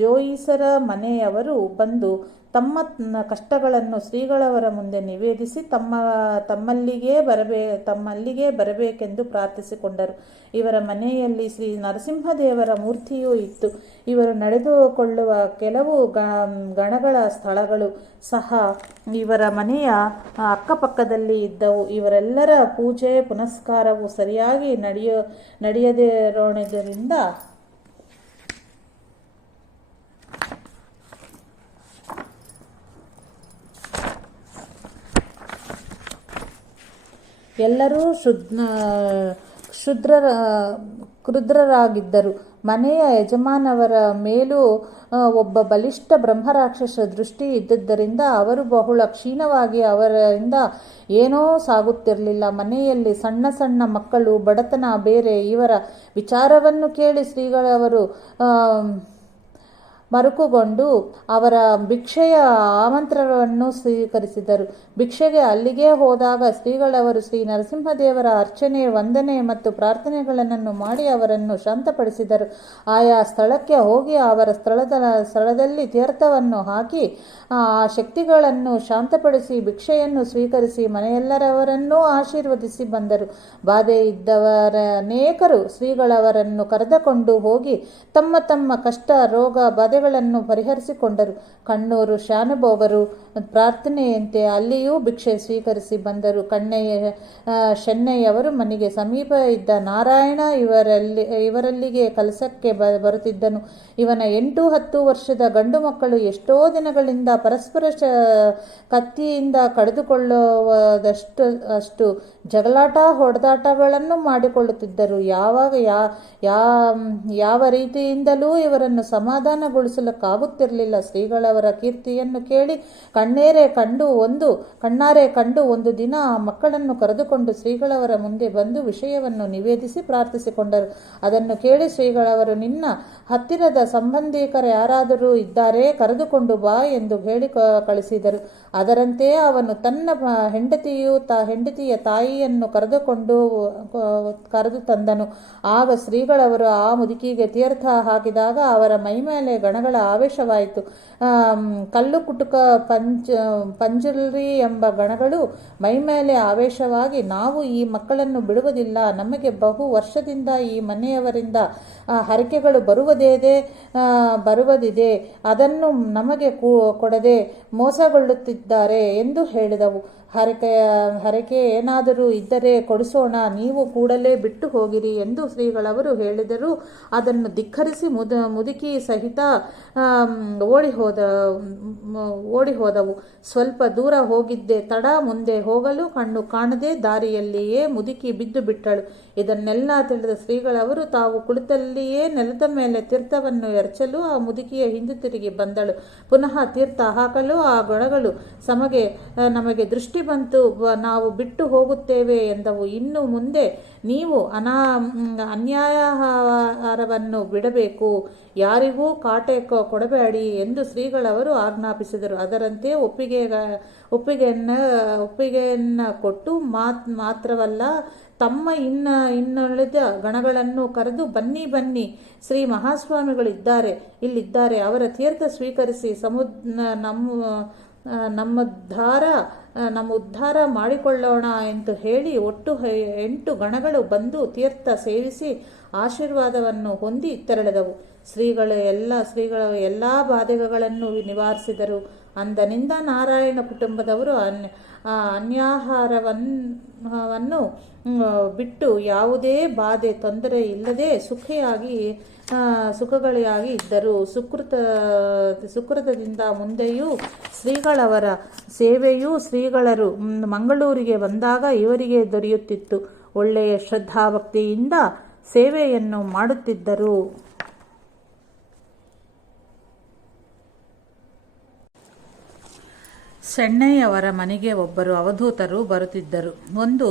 ಜೋಯಿಸರ ಮನೆಯವರು ಬಂದು ತಮ್ಮ ಕಷ್ಟಗಳನ್ನು ಶ್ರೀಗಳವರ ಮುಂದೆ ನಿವೇದಿಸಿ ತಮ್ಮಲ್ಲಿಗೆ ಬರಬೇಕೆಂದು ಪ್ರಾರ್ಥಿಸಿಕೊಂಡರು. ಇವರ ಮನೆಯಲ್ಲಿ ಶ್ರೀ ನರಸಿಂಹದೇವರ ಮೂರ್ತಿಯೂ ಇತ್ತು. ಇವರು ನಡೆದುಕೊಳ್ಳುವ ಕೆಲವು ಗಣಗಳ ಸ್ಥಳಗಳು ಸಹ ಇವರ ಮನೆಯ ಅಕ್ಕಪಕ್ಕದಲ್ಲಿ ಇದ್ದವು. ಇವರೆಲ್ಲರ ಪೂಜೆ ಪುನಸ್ಕಾರವು ಸರಿಯಾಗಿ ನಡೆಯದಿರೋಣದಿಂದ ಎಲ್ಲರೂ ಕ್ಷುದ್ರ ಕ್ರುದ್ರರಾಗಿದ್ದರು. ಮನೆಯ ಯಜಮಾನವರ ಮೇಲೂ ಒಬ್ಬ ಬಲಿಷ್ಠ ಬ್ರಹ್ಮರಾಕ್ಷಸ ದೃಷ್ಟಿ ಇದ್ದುದರಿಂದ ಅವರು ಬಹಳ ಕ್ಷೀಣವಾಗಿ ಅವರಿಂದ ಏನೂ ಸಾಗುತ್ತಿರಲಿಲ್ಲ. ಮನೆಯಲ್ಲಿ ಸಣ್ಣ ಸಣ್ಣ ಮಕ್ಕಳು, ಬಡತನ ಬೇರೆ. ಇವರ ವಿಚಾರವನ್ನು ಕೇಳಿ ಶ್ರೀಗಳವರು ಮರುಕುಗೊಂಡು ಅವರ ಭಿಕ್ಷೆಯ ಆಮಂತ್ರಣವನ್ನು ಸ್ವೀಕರಿಸಿದರು. ಭಿಕ್ಷೆಗೆ ಅಲ್ಲಿಗೆ ಹೋದಾಗ ಶ್ರೀಗಳವರು ಶ್ರೀ ನರಸಿಂಹದೇವರ ಅರ್ಚನೆ, ವಂದನೆ ಮತ್ತು ಪ್ರಾರ್ಥನೆಗಳನ್ನು ಮಾಡಿ ಅವರನ್ನು ಶಾಂತಪಡಿಸಿದರು. ಆಯಾ ಸ್ಥಳಕ್ಕೆ ಹೋಗಿ ಅವರ ಸ್ಥಳದಲ್ಲಿ ತೀರ್ಥವನ್ನು ಹಾಕಿ ಆ ಶಕ್ತಿಗಳನ್ನು ಶಾಂತಪಡಿಸಿ ಭಿಕ್ಷೆಯನ್ನು ಸ್ವೀಕರಿಸಿ ಮನೆಯೆಲ್ಲರವರನ್ನೂ ಆಶೀರ್ವದಿಸಿ ಬಂದರು. ಬಾಧೆ ಇದ್ದವರನೇಕರು ಶ್ರೀಗಳವರನ್ನು ಕರೆದುಕೊಂಡು ಹೋಗಿ ತಮ್ಮ ತಮ್ಮ ಕಷ್ಟ, ರೋಗ, ಬಾಧೆಗಳನ್ನು ಪರಿಹರಿಸಿಕೊಂಡರು. ಕಣ್ಣೂರು ಶಾನುಭೋಗರು ಪ್ರಾರ್ಥನೆಯಂತೆ ಅಲ್ಲಿಯೂ ಭಿಕ್ಷೆ ಸ್ವೀಕರಿಸಿ ಬಂದರು. ಶೆನ್ನಯ್ಯವರು ಮನೆಗೆ ಸಮೀಪ ಇದ್ದ ನಾರಾಯಣ ಇವರಲ್ಲಿಗೆ ಕೆಲಸಕ್ಕೆ ಬರುತ್ತಿದ್ದನು. ಇವನ 8-10 ವರ್ಷದ ಗಂಡು ಮಕ್ಕಳು ಎಷ್ಟೋ ದಿನಗಳಿಂದ ಪರಸ್ಪರ ಕತ್ತಿಯಿಂದ ಕಡಿದುಕೊಳ್ಳುವುದಷ್ಟು ಜಗಳಾಟ, ಹೊಡೆದಾಟಗಳನ್ನು ಮಾಡಿಕೊಳ್ಳುತ್ತಿದ್ದರು. ಯಾವ ರೀತಿಯಿಂದಲೂ ಇವರನ್ನು ಸಮಾಧಾನಗೊಳಿಸಲಿಕ್ಕಾಗುತ್ತಿರಲಿಲ್ಲ. ಶ್ರೀಗಳವರ ಕೀರ್ತಿಯನ್ನು ಕೇಳಿ ಕಣ್ಣಾರೆ ಕಂಡು ಒಂದು ದಿನ ಆ ಮಕ್ಕಳನ್ನು ಕರೆದುಕೊಂಡು ಶ್ರೀಗಳವರ ಮುಂದೆ ಬಂದು ವಿಷಯವನ್ನು ನಿವೇದಿಸಿ ಪ್ರಾರ್ಥಿಸಿಕೊಂಡರು. ಅದನ್ನು ಕೇಳಿ ಶ್ರೀಗಳವರು, ನಿನ್ನ ಹತ್ತಿರದ ಸಂಬಂಧಿಕರು ಯಾರಾದರೂ ಇದ್ದಾರೆ, ಕರೆದುಕೊಂಡು ಬಾ ಎಂದು ಹೇಳಿ ಕಳಿಸಿದರು. ಅದರಂತೆ ಅವನು ತನ್ನ ಹೆಂಡತಿಯ ತಾಯಿಯನ್ನು ಕರೆದು ತಂದನು. ಆಗ ಶ್ರೀಗಳವರು ಆ ಮುದುಕಿಗೆ ತೀರ್ಥ ಹಾಕಿದಾಗ ಅವರ ಮೈಮೇಲೆ ಗಣಗಳ ಆವೇಶವಾಯಿತು. ಕಲ್ಲು ಕುಟುಕ ಪಂಜುರ್ಲಿ ಎಂಬ ಗಣಗಳು ಮೈಮೇಲೆ ಆವೇಶವಾಗಿ, ನಾವು ಈ ಮಕ್ಕಳನ್ನು ಬಿಡುವುದಿಲ್ಲ. ನಮಗೆ ಬಹು ವರ್ಷದಿಂದ ಈ ಮನೆಯವರಿಂದ ಹರಕೆಗಳು ಬರುವುದಿದೆ. ಅದನ್ನು ನಮಗೆ ಕೊಡದೆ ಮೋಸಗೊಳ್ಳುತ್ತಿದ್ದಾರೆ ಎಂದು ಹೇಳಿದವು. ಹರಕೆ ಏನಾದರೂ ಇದ್ದರೆ ಕೊಡಿಸೋಣ, ನೀವು ಕೂಡಲೇ ಬಿಟ್ಟು ಹೋಗಿರಿ ಎಂದು ಶ್ರೀಗಳವರು ಹೇಳಿದರು. ಅದನ್ನು ಧಿಕ್ಕರಿಸಿ ಮುದುಕಿ ಸಹಿತ ಓಡಿ ಹೋದವು. ಸ್ವಲ್ಪ ದೂರ ಹೋಗಿದ್ದೆ ತಡ. ಮುಂದೆ ಹೋಗಲು ಕಣ್ಣು ಕಾಣದೆ ದಾರಿಯಲ್ಲಿಯೇ ಮುದುಕಿ ಬಿದ್ದು ಬಿಟ್ಟಳು. ಇದನ್ನೆಲ್ಲ ತಿಳಿದ ಶ್ರೀಗಳವರು ತಾವು ಕುಳಿತಲ್ಲಿಯೇ ನೆಲದ ಮೇಲೆ ತೀರ್ಥವನ್ನು ಎರಚಲು ಆ ಮುದುಕಿಯ ಹಿಂದೆ ತಿರುಗಿ ಬಂದಳು. ಪುನಃ ತೀರ್ಥ ಹಾಕಲು ಆ ಗಣಗಳು ನಮಗೆ ದೃಷ್ಟಿ ಬಂತು, ನಾವು ಬಿಟ್ಟು ಹೋಗುತ್ತೇವೆ ಎಂದವು. ಇನ್ನು ಮುಂದೆ ನೀವು ಅನ್ಯಾಯಹಾರವನ್ನು ಬಿಡಬೇಕು, ಯಾರಿಗೂ ಕಾಟೆ ಕೊಡಬೇಡಿ ಎಂದು ಶ್ರೀಗಳವರು ಆಜ್ಞಾಪಿಸಿದರು. ಅದರಂತೆ ಒಪ್ಪಿಗೆಯನ್ನ ಕೊಟ್ಟು ಮಾತ್ರವಲ್ಲ, ತಮ್ಮ ಇನ್ನುಳಿದ ಗಣಗಳನ್ನು ಕರೆದು, ಬನ್ನಿ, ಶ್ರೀ ಮಹಾಸ್ವಾಮಿಗಳಿದ್ದಾರೆ, ಇಲ್ಲಿದ್ದಾರೆ, ಅವರ ತೀರ್ಥ ಸ್ವೀಕರಿಸಿ ನಮ್ಮ ಉದ್ಧಾರ ಮಾಡಿಕೊಳ್ಳೋಣ ಎಂದು ಹೇಳಿ ಒಟ್ಟು 8 ಗಣಗಳು ಬಂದು ತೀರ್ಥ ಸೇವಿಸಿ ಆಶೀರ್ವಾದವನ್ನು ಹೊಂದಿ ತೆರಳಿದವು. ಶ್ರೀಗಳ ಎಲ್ಲ ಬಾಧೆಗಳನ್ನು ನಿವಾರಿಸಿದರು. ಅಂದಿನಿಂದ ನಾರಾಯಣ ಕುಟುಂಬದವರು ಅನ್ಯಾಹಾರವನ್ನು ಬಿಟ್ಟು ಯಾವುದೇ ಬಾಧೆ, ತೊಂದರೆ ಇಲ್ಲದೆ ಸುಖಗಳಿಯಾಗಿ ಇದ್ದರು. ಸುಕೃತದಿಂದ ಮುಂದೆಯೂ ಶ್ರೀಗಳವರ ಸೇವೆಯೂ ಶ್ರೀಗಳರು ಮಂಗಳೂರಿಗೆ ಬಂದಾಗ ಇವರಿಗೆ ದೊರೆಯುತ್ತಿತ್ತು. ಒಳ್ಳೆಯ ಶ್ರದ್ಧಾಭಕ್ತಿಯಿಂದ ಸೇವೆಯನ್ನು ಮಾಡುತ್ತಿದ್ದರು. ಶೆನ್ನಯ್ಯವರ ಮನೆಗೆ ಒಬ್ಬರು ಅವಧೂತರು ಬರುತ್ತಿದ್ದರು. ಒಂದು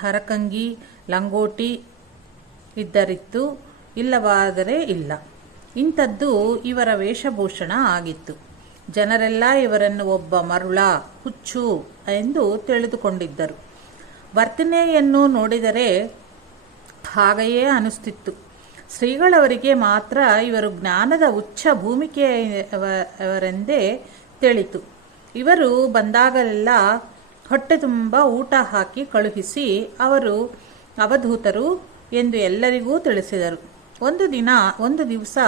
ಹರಕಂಗಿ, ಲಂಗೋಟಿ ಇದ್ದರಿತ್ತು, ಇಲ್ಲವಾದರೆ ಇಲ್ಲ. ಇಂಥದ್ದು ಇವರ ವೇಷಭೂಷಣ ಆಗಿತ್ತು. ಜನರೆಲ್ಲ ಇವರನ್ನು ಒಬ್ಬ ಮರುಳ, ಹುಚ್ಚು ಎಂದು ತಿಳಿದುಕೊಂಡಿದ್ದರು. ವರ್ತನೆಯನ್ನು ನೋಡಿದರೆ ಹಾಗೆಯೇ ಅನಿಸ್ತಿತ್ತು. ಶ್ರೀಗಳವರಿಗೆ ಮಾತ್ರ ಇವರು ಜ್ಞಾನದ ಉಚ್ಚ ಭೂಮಿಕೆಯವರೆಂದೇ ತಿಳಿತು. ಇವರು ಬಂದಾಗಲೆಲ್ಲ ಹೊಟ್ಟೆ ತುಂಬ ಊಟ ಹಾಕಿ ಕಳುಹಿಸಿ ಅವರು ಅವಧೂತರು ಎಂದು ಎಲ್ಲರಿಗೂ ತಿಳಿಸಿದರು. ಒಂದು ದಿವಸ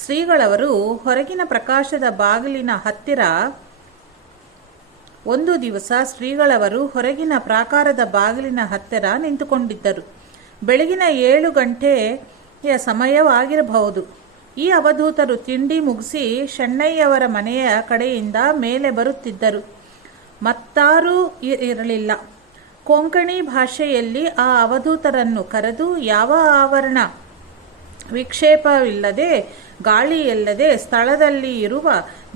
ಶ್ರೀಗಳವರು ಹೊರಗಿನ ಪ್ರಾಕಾರದ ಬಾಗಿಲಿನ ಹತ್ತಿರ ನಿಂತುಕೊಂಡಿದ್ದರು. ಬೆಳಗಿನ 7 ಗಂಟೆಯ ಸಮಯವಾಗಿರಬಹುದು. ಈ ಅವಧೂತರು ತಿಂಡಿ ಮುಗಿಸಿ ಶೆನ್ನಯ್ಯವರ ಮನೆಯ ಕಡೆಯಿಂದ ಮೇಲೆ ಬರುತ್ತಿದ್ದರು. ಮತ್ತಾರೂ ಇರಲಿಲ್ಲ. ಕೊಂಕಣಿ ಭಾಷೆಯಲ್ಲಿ ಆ ಅವಧೂತರನ್ನು ಕರೆದು ಯಾವ ಆವರಣ ವಿಕ್ಷೇಪವಿಲ್ಲದೆ ಗಾಳಿಯಿಲ್ಲದೆ ಸ್ಥಳದಲ್ಲಿ ಇರುವ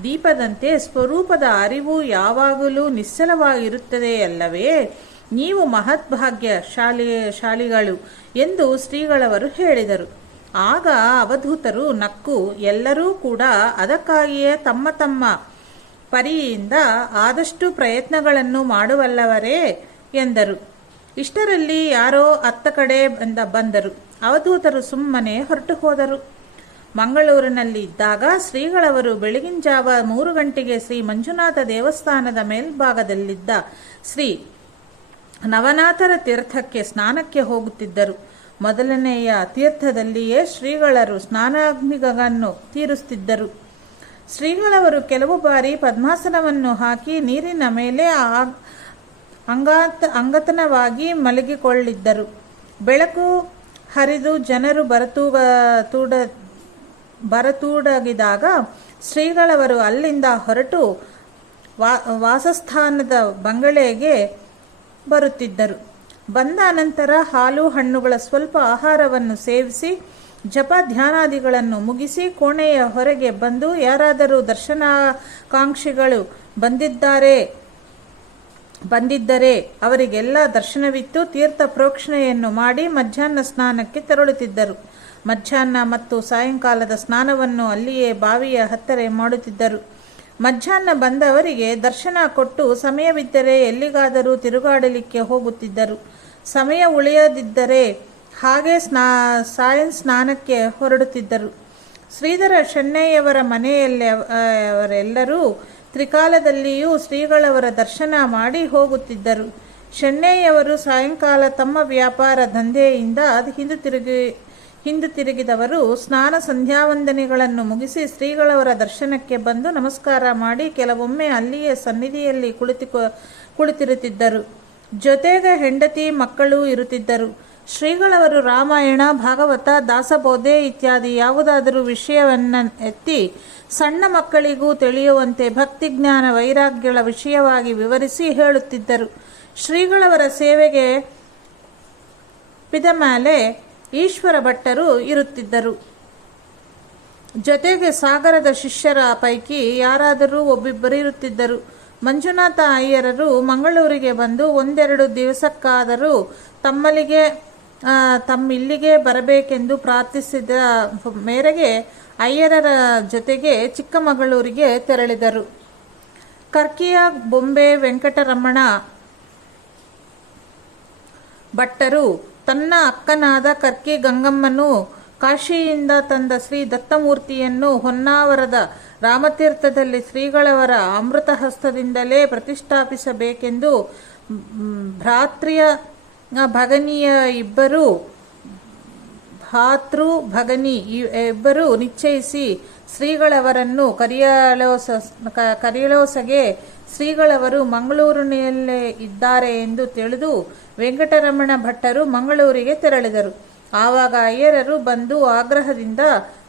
ದೀಪದಂತೆ ಸ್ವರೂಪದ ಅರಿವು ಯಾವಾಗಲೂ ನಿಶ್ಚಲವಾಗಿರುತ್ತದೆಯಲ್ಲವೇ? ನೀವು ಮಹದ್ಭಾಗ್ಯ ಶಾಲಿಗಳು ಎಂದು ಶ್ರೀಗಳವರು ಹೇಳಿದರು. ಆಗ ಅವಧೂತರು ನಕ್ಕು, ಎಲ್ಲರೂ ಕೂಡ ಅದಕ್ಕಾಗಿಯೇ ತಮ್ಮ ತಮ್ಮ ಪರಿಯಿಂದ ಆದಷ್ಟು ಪ್ರಯತ್ನಗಳನ್ನು ಮಾಡುವಲ್ಲವರೇ ಎಂದರು. ಇಷ್ಟರಲ್ಲಿ ಯಾರೋ ಅತ್ತ ಕಡೆ ಬಂದರು. ಅವಧೂತರು ಸುಮ್ಮನೆ ಹೊರಟು ಹೋದರು. ಮಂಗಳೂರಿನಲ್ಲಿ ಇದ್ದಾಗ ಶ್ರೀಗಳವರು ಬೆಳಗಿನ ಜಾವ 3 ಗಂಟೆಗೆ ಶ್ರೀ ಮಂಜುನಾಥ ದೇವಸ್ಥಾನದ ಮೇಲ್ಭಾಗದಲ್ಲಿದ್ದ ಶ್ರೀ ನವನಾಥರ ತೀರ್ಥಕ್ಕೆ ಸ್ನಾನಕ್ಕೆ ಹೋಗುತ್ತಿದ್ದರು. ಮೊದಲನೆಯ ತೀರ್ಥದಲ್ಲಿಯೇ ಶ್ರೀಗಳರು ಸ್ನಾನಾಗ್ನಿಗಳನ್ನು ತೀರಿಸುತ್ತಿದ್ದರು. ಶ್ರೀಗಳವರು ಕೆಲವು ಬಾರಿ ಪದ್ಮಾಸನವನ್ನು ಹಾಕಿ ನೀರಿನ ಮೇಲೆ ಅಂಗತನವಾಗಿ ಮಲಗಿಕೊಳ್ಳಿದ್ದರು. ಬೆಳಕು ಹರಿದು ಜನರು ಬರತೂಡಗಿದಾಗ ಶ್ರೀಗಳವರು ಅಲ್ಲಿಂದ ಹೊರಟು ವಾಸಸ್ಥಾನದ ಬಂಗಲೆಗೆ ಬರುತ್ತಿದ್ದರು. ಬಂದ ಅನಂತರ ಹಾಲು ಹಣ್ಣುಗಳ ಸ್ವಲ್ಪ ಆಹಾರವನ್ನು ಸೇವಿಸಿ ಜಪ ಧ್ಯಾನಾದಿಗಳನ್ನು ಮುಗಿಸಿ ಕೋಣೆಯ ಹೊರಗೆ ಬಂದು ಯಾರಾದರೂ ದರ್ಶನಾಕಾಂಕ್ಷಿಗಳು ಬಂದಿದ್ದರೆ ಅವರಿಗೆಲ್ಲ ದರ್ಶನವಿತ್ತು ತೀರ್ಥ ಪ್ರೋಕ್ಷಣೆಯನ್ನು ಮಾಡಿ ಮಧ್ಯಾಹ್ನ ಸ್ನಾನಕ್ಕೆ ತೆರಳುತ್ತಿದ್ದರು. ಮಧ್ಯಾಹ್ನ ಮತ್ತು ಸಾಯಂಕಾಲದ ಸ್ನಾನವನ್ನು ಅಲ್ಲಿಯೇ ಬಾವಿಯ ಹತ್ತಿರ ಮಾಡುತ್ತಿದ್ದರು. ಮಧ್ಯಾಹ್ನ ಬಂದವರಿಗೆ ದರ್ಶನ ಕೊಟ್ಟು ಸಮಯವಿದ್ದರೆ ಎಲ್ಲಿಗಾದರೂ ತಿರುಗಾಡಲಿಕ್ಕೆ ಹೋಗುತ್ತಿದ್ದರು. ಸಮಯ ಉಳಿಯದಿದ್ದರೆ ಹಾಗೆ ಸ್ನಾನಕ್ಕೆ ಹೊರಡುತ್ತಿದ್ದರು. ಶ್ರೀಧರ ಶೆಣೈಯವರ ಮನೆಯವರೆಲ್ಲರೂ ತ್ರಿಕಾಲದಲ್ಲಿಯೂ ಶ್ರೀಗಳವರ ದರ್ಶನ ಮಾಡಿ ಹೋಗುತ್ತಿದ್ದರು. ಶೆಣೈಯವರು ಸಾಯಂಕಾಲ ತಮ್ಮ ವ್ಯಾಪಾರ ದಂಧೆಯಿಂದ ಹಿಂದುತಿರುಗಿದವರು ಸ್ನಾನ ಸಂಧ್ಯಾವಂದನೆಗಳನ್ನು ಮುಗಿಸಿ ಶ್ರೀಗಳವರ ದರ್ಶನಕ್ಕೆ ಬಂದು ನಮಸ್ಕಾರ ಮಾಡಿ ಕೆಲವೊಮ್ಮೆ ಅಲ್ಲಿಯೇ ಸನ್ನಿಧಿಯಲ್ಲಿ ಕುಳಿತಿರುತ್ತಿದ್ದರು. ಜೊತೆಗೆ ಹೆಂಡತಿ ಮಕ್ಕಳು ಇರುತ್ತಿದ್ದರು. ಶ್ರೀಗಳವರು ರಾಮಾಯಣ, ಭಾಗವತ, ದಾಸಬೋಧೆ ಇತ್ಯಾದಿ ಯಾವುದಾದರೂ ವಿಷಯವನ್ನು ಎತ್ತಿ ಸಣ್ಣ ಮಕ್ಕಳಿಗೂ ತಿಳಿಯುವಂತೆ ಭಕ್ತಿ, ಜ್ಞಾನ, ವೈರಾಗ್ಯಗಳ ವಿಷಯವಾಗಿ ವಿವರಿಸಿ ಹೇಳುತ್ತಿದ್ದರು. ಶ್ರೀಗಳವರ ಸೇವೆಗೆ ಪಿದಮೇಲೆ ಈಶ್ವರ ಭಟ್ಟರು ಇರುತ್ತಿದ್ದರು. ಜೊತೆಗೆ ಸಾಗರದ ಶಿಷ್ಯರ ಪೈಕಿ ಯಾರಾದರೂ ಒಬ್ಬಿಬ್ಬರು ಇರುತ್ತಿದ್ದರು. ಮಂಜುನಾಥ ಅಯ್ಯರರು ಮಂಗಳೂರಿಗೆ ಬಂದು 1-2 ದಿವಸಕ್ಕಾದರೂ ತಮ್ಮಿಲ್ಲಿಗೆ ಬರಬೇಕೆಂದು ಪ್ರಾರ್ಥಿಸಿದ ಮೇರೆಗೆ ಅಯ್ಯರರ ಜೊತೆಗೆ ಚಿಕ್ಕಮಗಳೂರಿಗೆ ತೆರಳಿದರು. ಕರ್ಕಿಯ ಬೊಂಬೆ ವೆಂಕಟರಮಣ ಭಟ್ಟರು ತನ್ನ ಅಕ್ಕನಾದ ಕರ್ಕಿ ಗಂಗಮ್ಮನು ಕಾಶಿಯಿಂದ ತಂದ ಶ್ರೀ ದತ್ತಮೂರ್ತಿಯನ್ನು ಹೊನ್ನಾವರದ ರಾಮತೀರ್ಥದಲ್ಲಿ ಶ್ರೀಗಳವರ ಅಮೃತ ಹಸ್ತದಿಂದಲೇ ಪ್ರತಿಷ್ಠಾಪಿಸಬೇಕೆಂದು ಭ್ರಾತೃ ಭಗನಿ ಇಬ್ಬರು ನಿಶ್ಚಯಿಸಿ ಶ್ರೀಗಳವರನ್ನು ಕರಿಯಲೋಸಗೆ ಶ್ರೀಗಳವರು ಮಂಗಳೂರಿನಲ್ಲೇ ಇದ್ದಾರೆ ಎಂದು ತಿಳಿದು ವೆಂಕಟರಮಣ ಭಟ್ಟರು ಮಂಗಳೂರಿಗೆ ತೆರಳಿದರು. ಆವಾಗ ಅಯ್ಯರರು ಬಂದು ಆಗ್ರಹದಿಂದ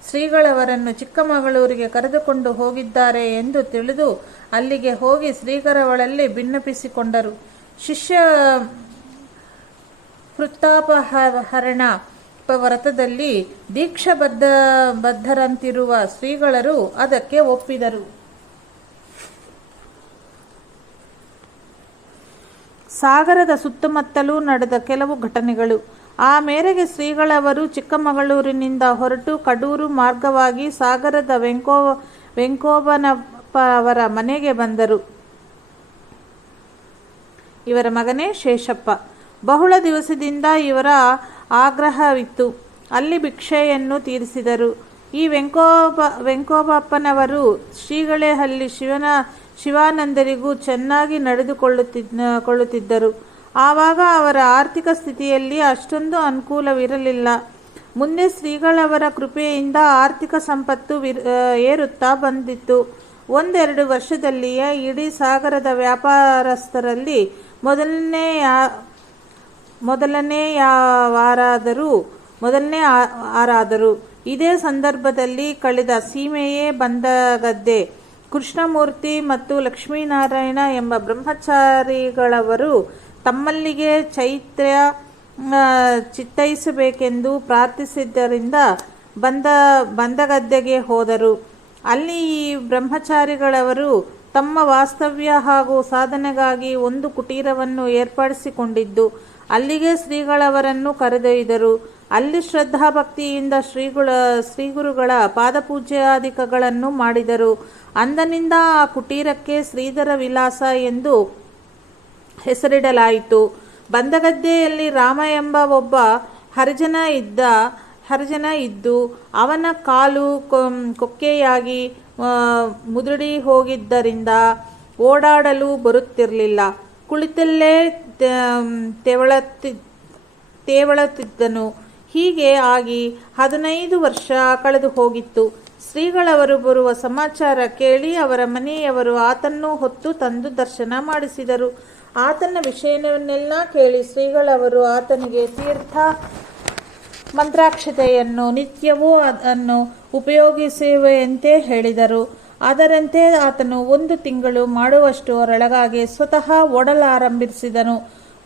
ಶ್ರೀಗಳವರನ್ನು ಚಿಕ್ಕಮಗಳೂರಿಗೆ ಕರೆದುಕೊಂಡು ಹೋಗಿದ್ದಾರೆ ಎಂದು ತಿಳಿದು ಅಲ್ಲಿಗೆ ಹೋಗಿ ಶ್ರೀಗಳವರಲ್ಲಿ ಭಿನ್ನಪಿಸಿಕೊಂಡರು. ಶಿಷ್ಯ ವೃತ್ತಾಪಹರಣ ವ್ರತದಲ್ಲಿ ದೀಕ್ಷಾಬದ್ಧರಂತಿರುವ ಶ್ರೀಗಳರು ಅದಕ್ಕೆ ಒಪ್ಪಿದರು. ಸಾಗರದ ಸುತ್ತಮುತ್ತಲೂ ನಡೆದ ಕೆಲವು ಘಟನೆಗಳು. ಆ ಮೇರೆಗೆ ಶ್ರೀಗಳವರು ಚಿಕ್ಕಮಗಳೂರಿನಿಂದ ಹೊರಟು ಕಡೂರು ಮಾರ್ಗವಾಗಿ ಸಾಗರದ ವೆಂಕೋಬನಪ್ಪ ಅವರ ಮನೆಗೆ ಬಂದರು. ಇವರ ಮಗನೇ ಶೇಷಪ್ಪ. ಬಹಳ ದಿವಸದಿಂದ ಇವರ ಆಗ್ರಹವಿತ್ತು. ಅಲ್ಲಿ ಭಿಕ್ಷೆಯನ್ನು ತೀರಿಸಿದರು. ಈ ವೆಂಕೋಬಪ್ಪನವರು ಶ್ರೀಗಳೇ ಅಲ್ಲಿ ಶಿವಾನಂದರಿಗೂ ಚೆನ್ನಾಗಿ ನಡೆದುಕೊಳ್ಳುತ್ತಿದ್ದರು. ಆವಾಗ ಅವರ ಆರ್ಥಿಕ ಸ್ಥಿತಿಯಲ್ಲಿ ಅಷ್ಟೊಂದು ಅನುಕೂಲವಿರಲಿಲ್ಲ. ಮುಂದೆ ಶ್ರೀಗಳವರ ಕೃಪೆಯಿಂದ ಆರ್ಥಿಕ ಸಂಪತ್ತು ಏರುತ್ತಾ ಬಂದಿತ್ತು. 1-2 ವರ್ಷದಲ್ಲಿಯೇ ಇಡೀ ಸಾಗರದ ವ್ಯಾಪಾರಸ್ಥರಲ್ಲಿ ಮೊದಲನೇ ಆರಾದರು. ಇದೇ ಸಂದರ್ಭದಲ್ಲಿ ಕಳೆದ ಸೀಮೆಯೇ ಬಂದಗದ್ದೆ ಕೃಷ್ಣಮೂರ್ತಿ ಮತ್ತು ಲಕ್ಷ್ಮೀನಾರಾಯಣ ಎಂಬ ಬ್ರಹ್ಮಚಾರಿಗಳವರು ತಮ್ಮಲ್ಲಿಗೆ ಚೈತ್ಯ ಚಿತ್ತೈಸಬೇಕೆಂದು ಪ್ರಾರ್ಥಿಸಿದ್ದರಿಂದ ಬಂದಗದ್ದೆಗೆ ಹೋದರು. ಅಲ್ಲಿ ಈ ಬ್ರಹ್ಮಚಾರಿಗಳವರು ತಮ್ಮ ವಾಸ್ತವ್ಯ ಹಾಗೂ ಸಾಧನೆಗಾಗಿ ಒಂದು ಕುಟೀರವನ್ನು ಏರ್ಪಡಿಸಿಕೊಂಡಿದ್ದು, ಅಲ್ಲಿಗೆ ಶ್ರೀಗಳವರನ್ನು ಕರೆದೊಯ್ದರು. ಅಲ್ಲಿ ಶ್ರದ್ಧಾಭಕ್ತಿಯಿಂದ ಶ್ರೀಗುರುಗಳ ಪಾದಪೂಜಾದಿಗಳನ್ನು ಮಾಡಿದರು. ಅಂದಿನಿಂದ ಆ ಕುಟೀರಕ್ಕೆ ಶ್ರೀಧರ ವಿಲಾಸ ಎಂದು ಹೆಸರಿಡಲಾಯಿತು. ಬಂದಗದ್ದೆಯಲ್ಲಿ ರಾಮ ಎಂಬ ಒಬ್ಬ ಹರಿಜನ ಇದ್ದು, ಅವನ ಕಾಲು ಕೊಕ್ಕೆಯಾಗಿ ಮುದುಡಿ ಹೋಗಿದ್ದರಿಂದ ಓಡಾಡಲು ಬರುತ್ತಿರಲಿಲ್ಲ. ಕುಳಿತಲ್ಲೇ ತೇವಳುತ್ತಿದ್ದನು. ಹೀಗೆ ಆಗಿ 15 ವರ್ಷ ಕಳೆದು ಹೋಗಿತ್ತು. ಶ್ರೀಗಳವರು ಬರುವ ಸಮಾಚಾರ ಕೇಳಿ ಅವರ ಮನೆಯವರು ಆತನ್ನು ಹೊತ್ತು ತಂದು ದರ್ಶನ ಮಾಡಿಸಿದರು. ಆತನ ವಿಷಯವನ್ನೆಲ್ಲ ಕೇಳಿ ಶ್ರೀಗಳವರು ಆತನಿಗೆ ತೀರ್ಥ ಮಂತ್ರಾಕ್ಷತೆಯನ್ನು ನಿತ್ಯವೂ ಅದನ್ನು ಉಪಯೋಗಿಸುವಂತೆ ಹೇಳಿದರು. ಅದರಂತೆ ಆತನು 1 ತಿಂಗಳು ಮಾಡುವಷ್ಟರೊಳಗಾಗಿ ಸ್ವತಃ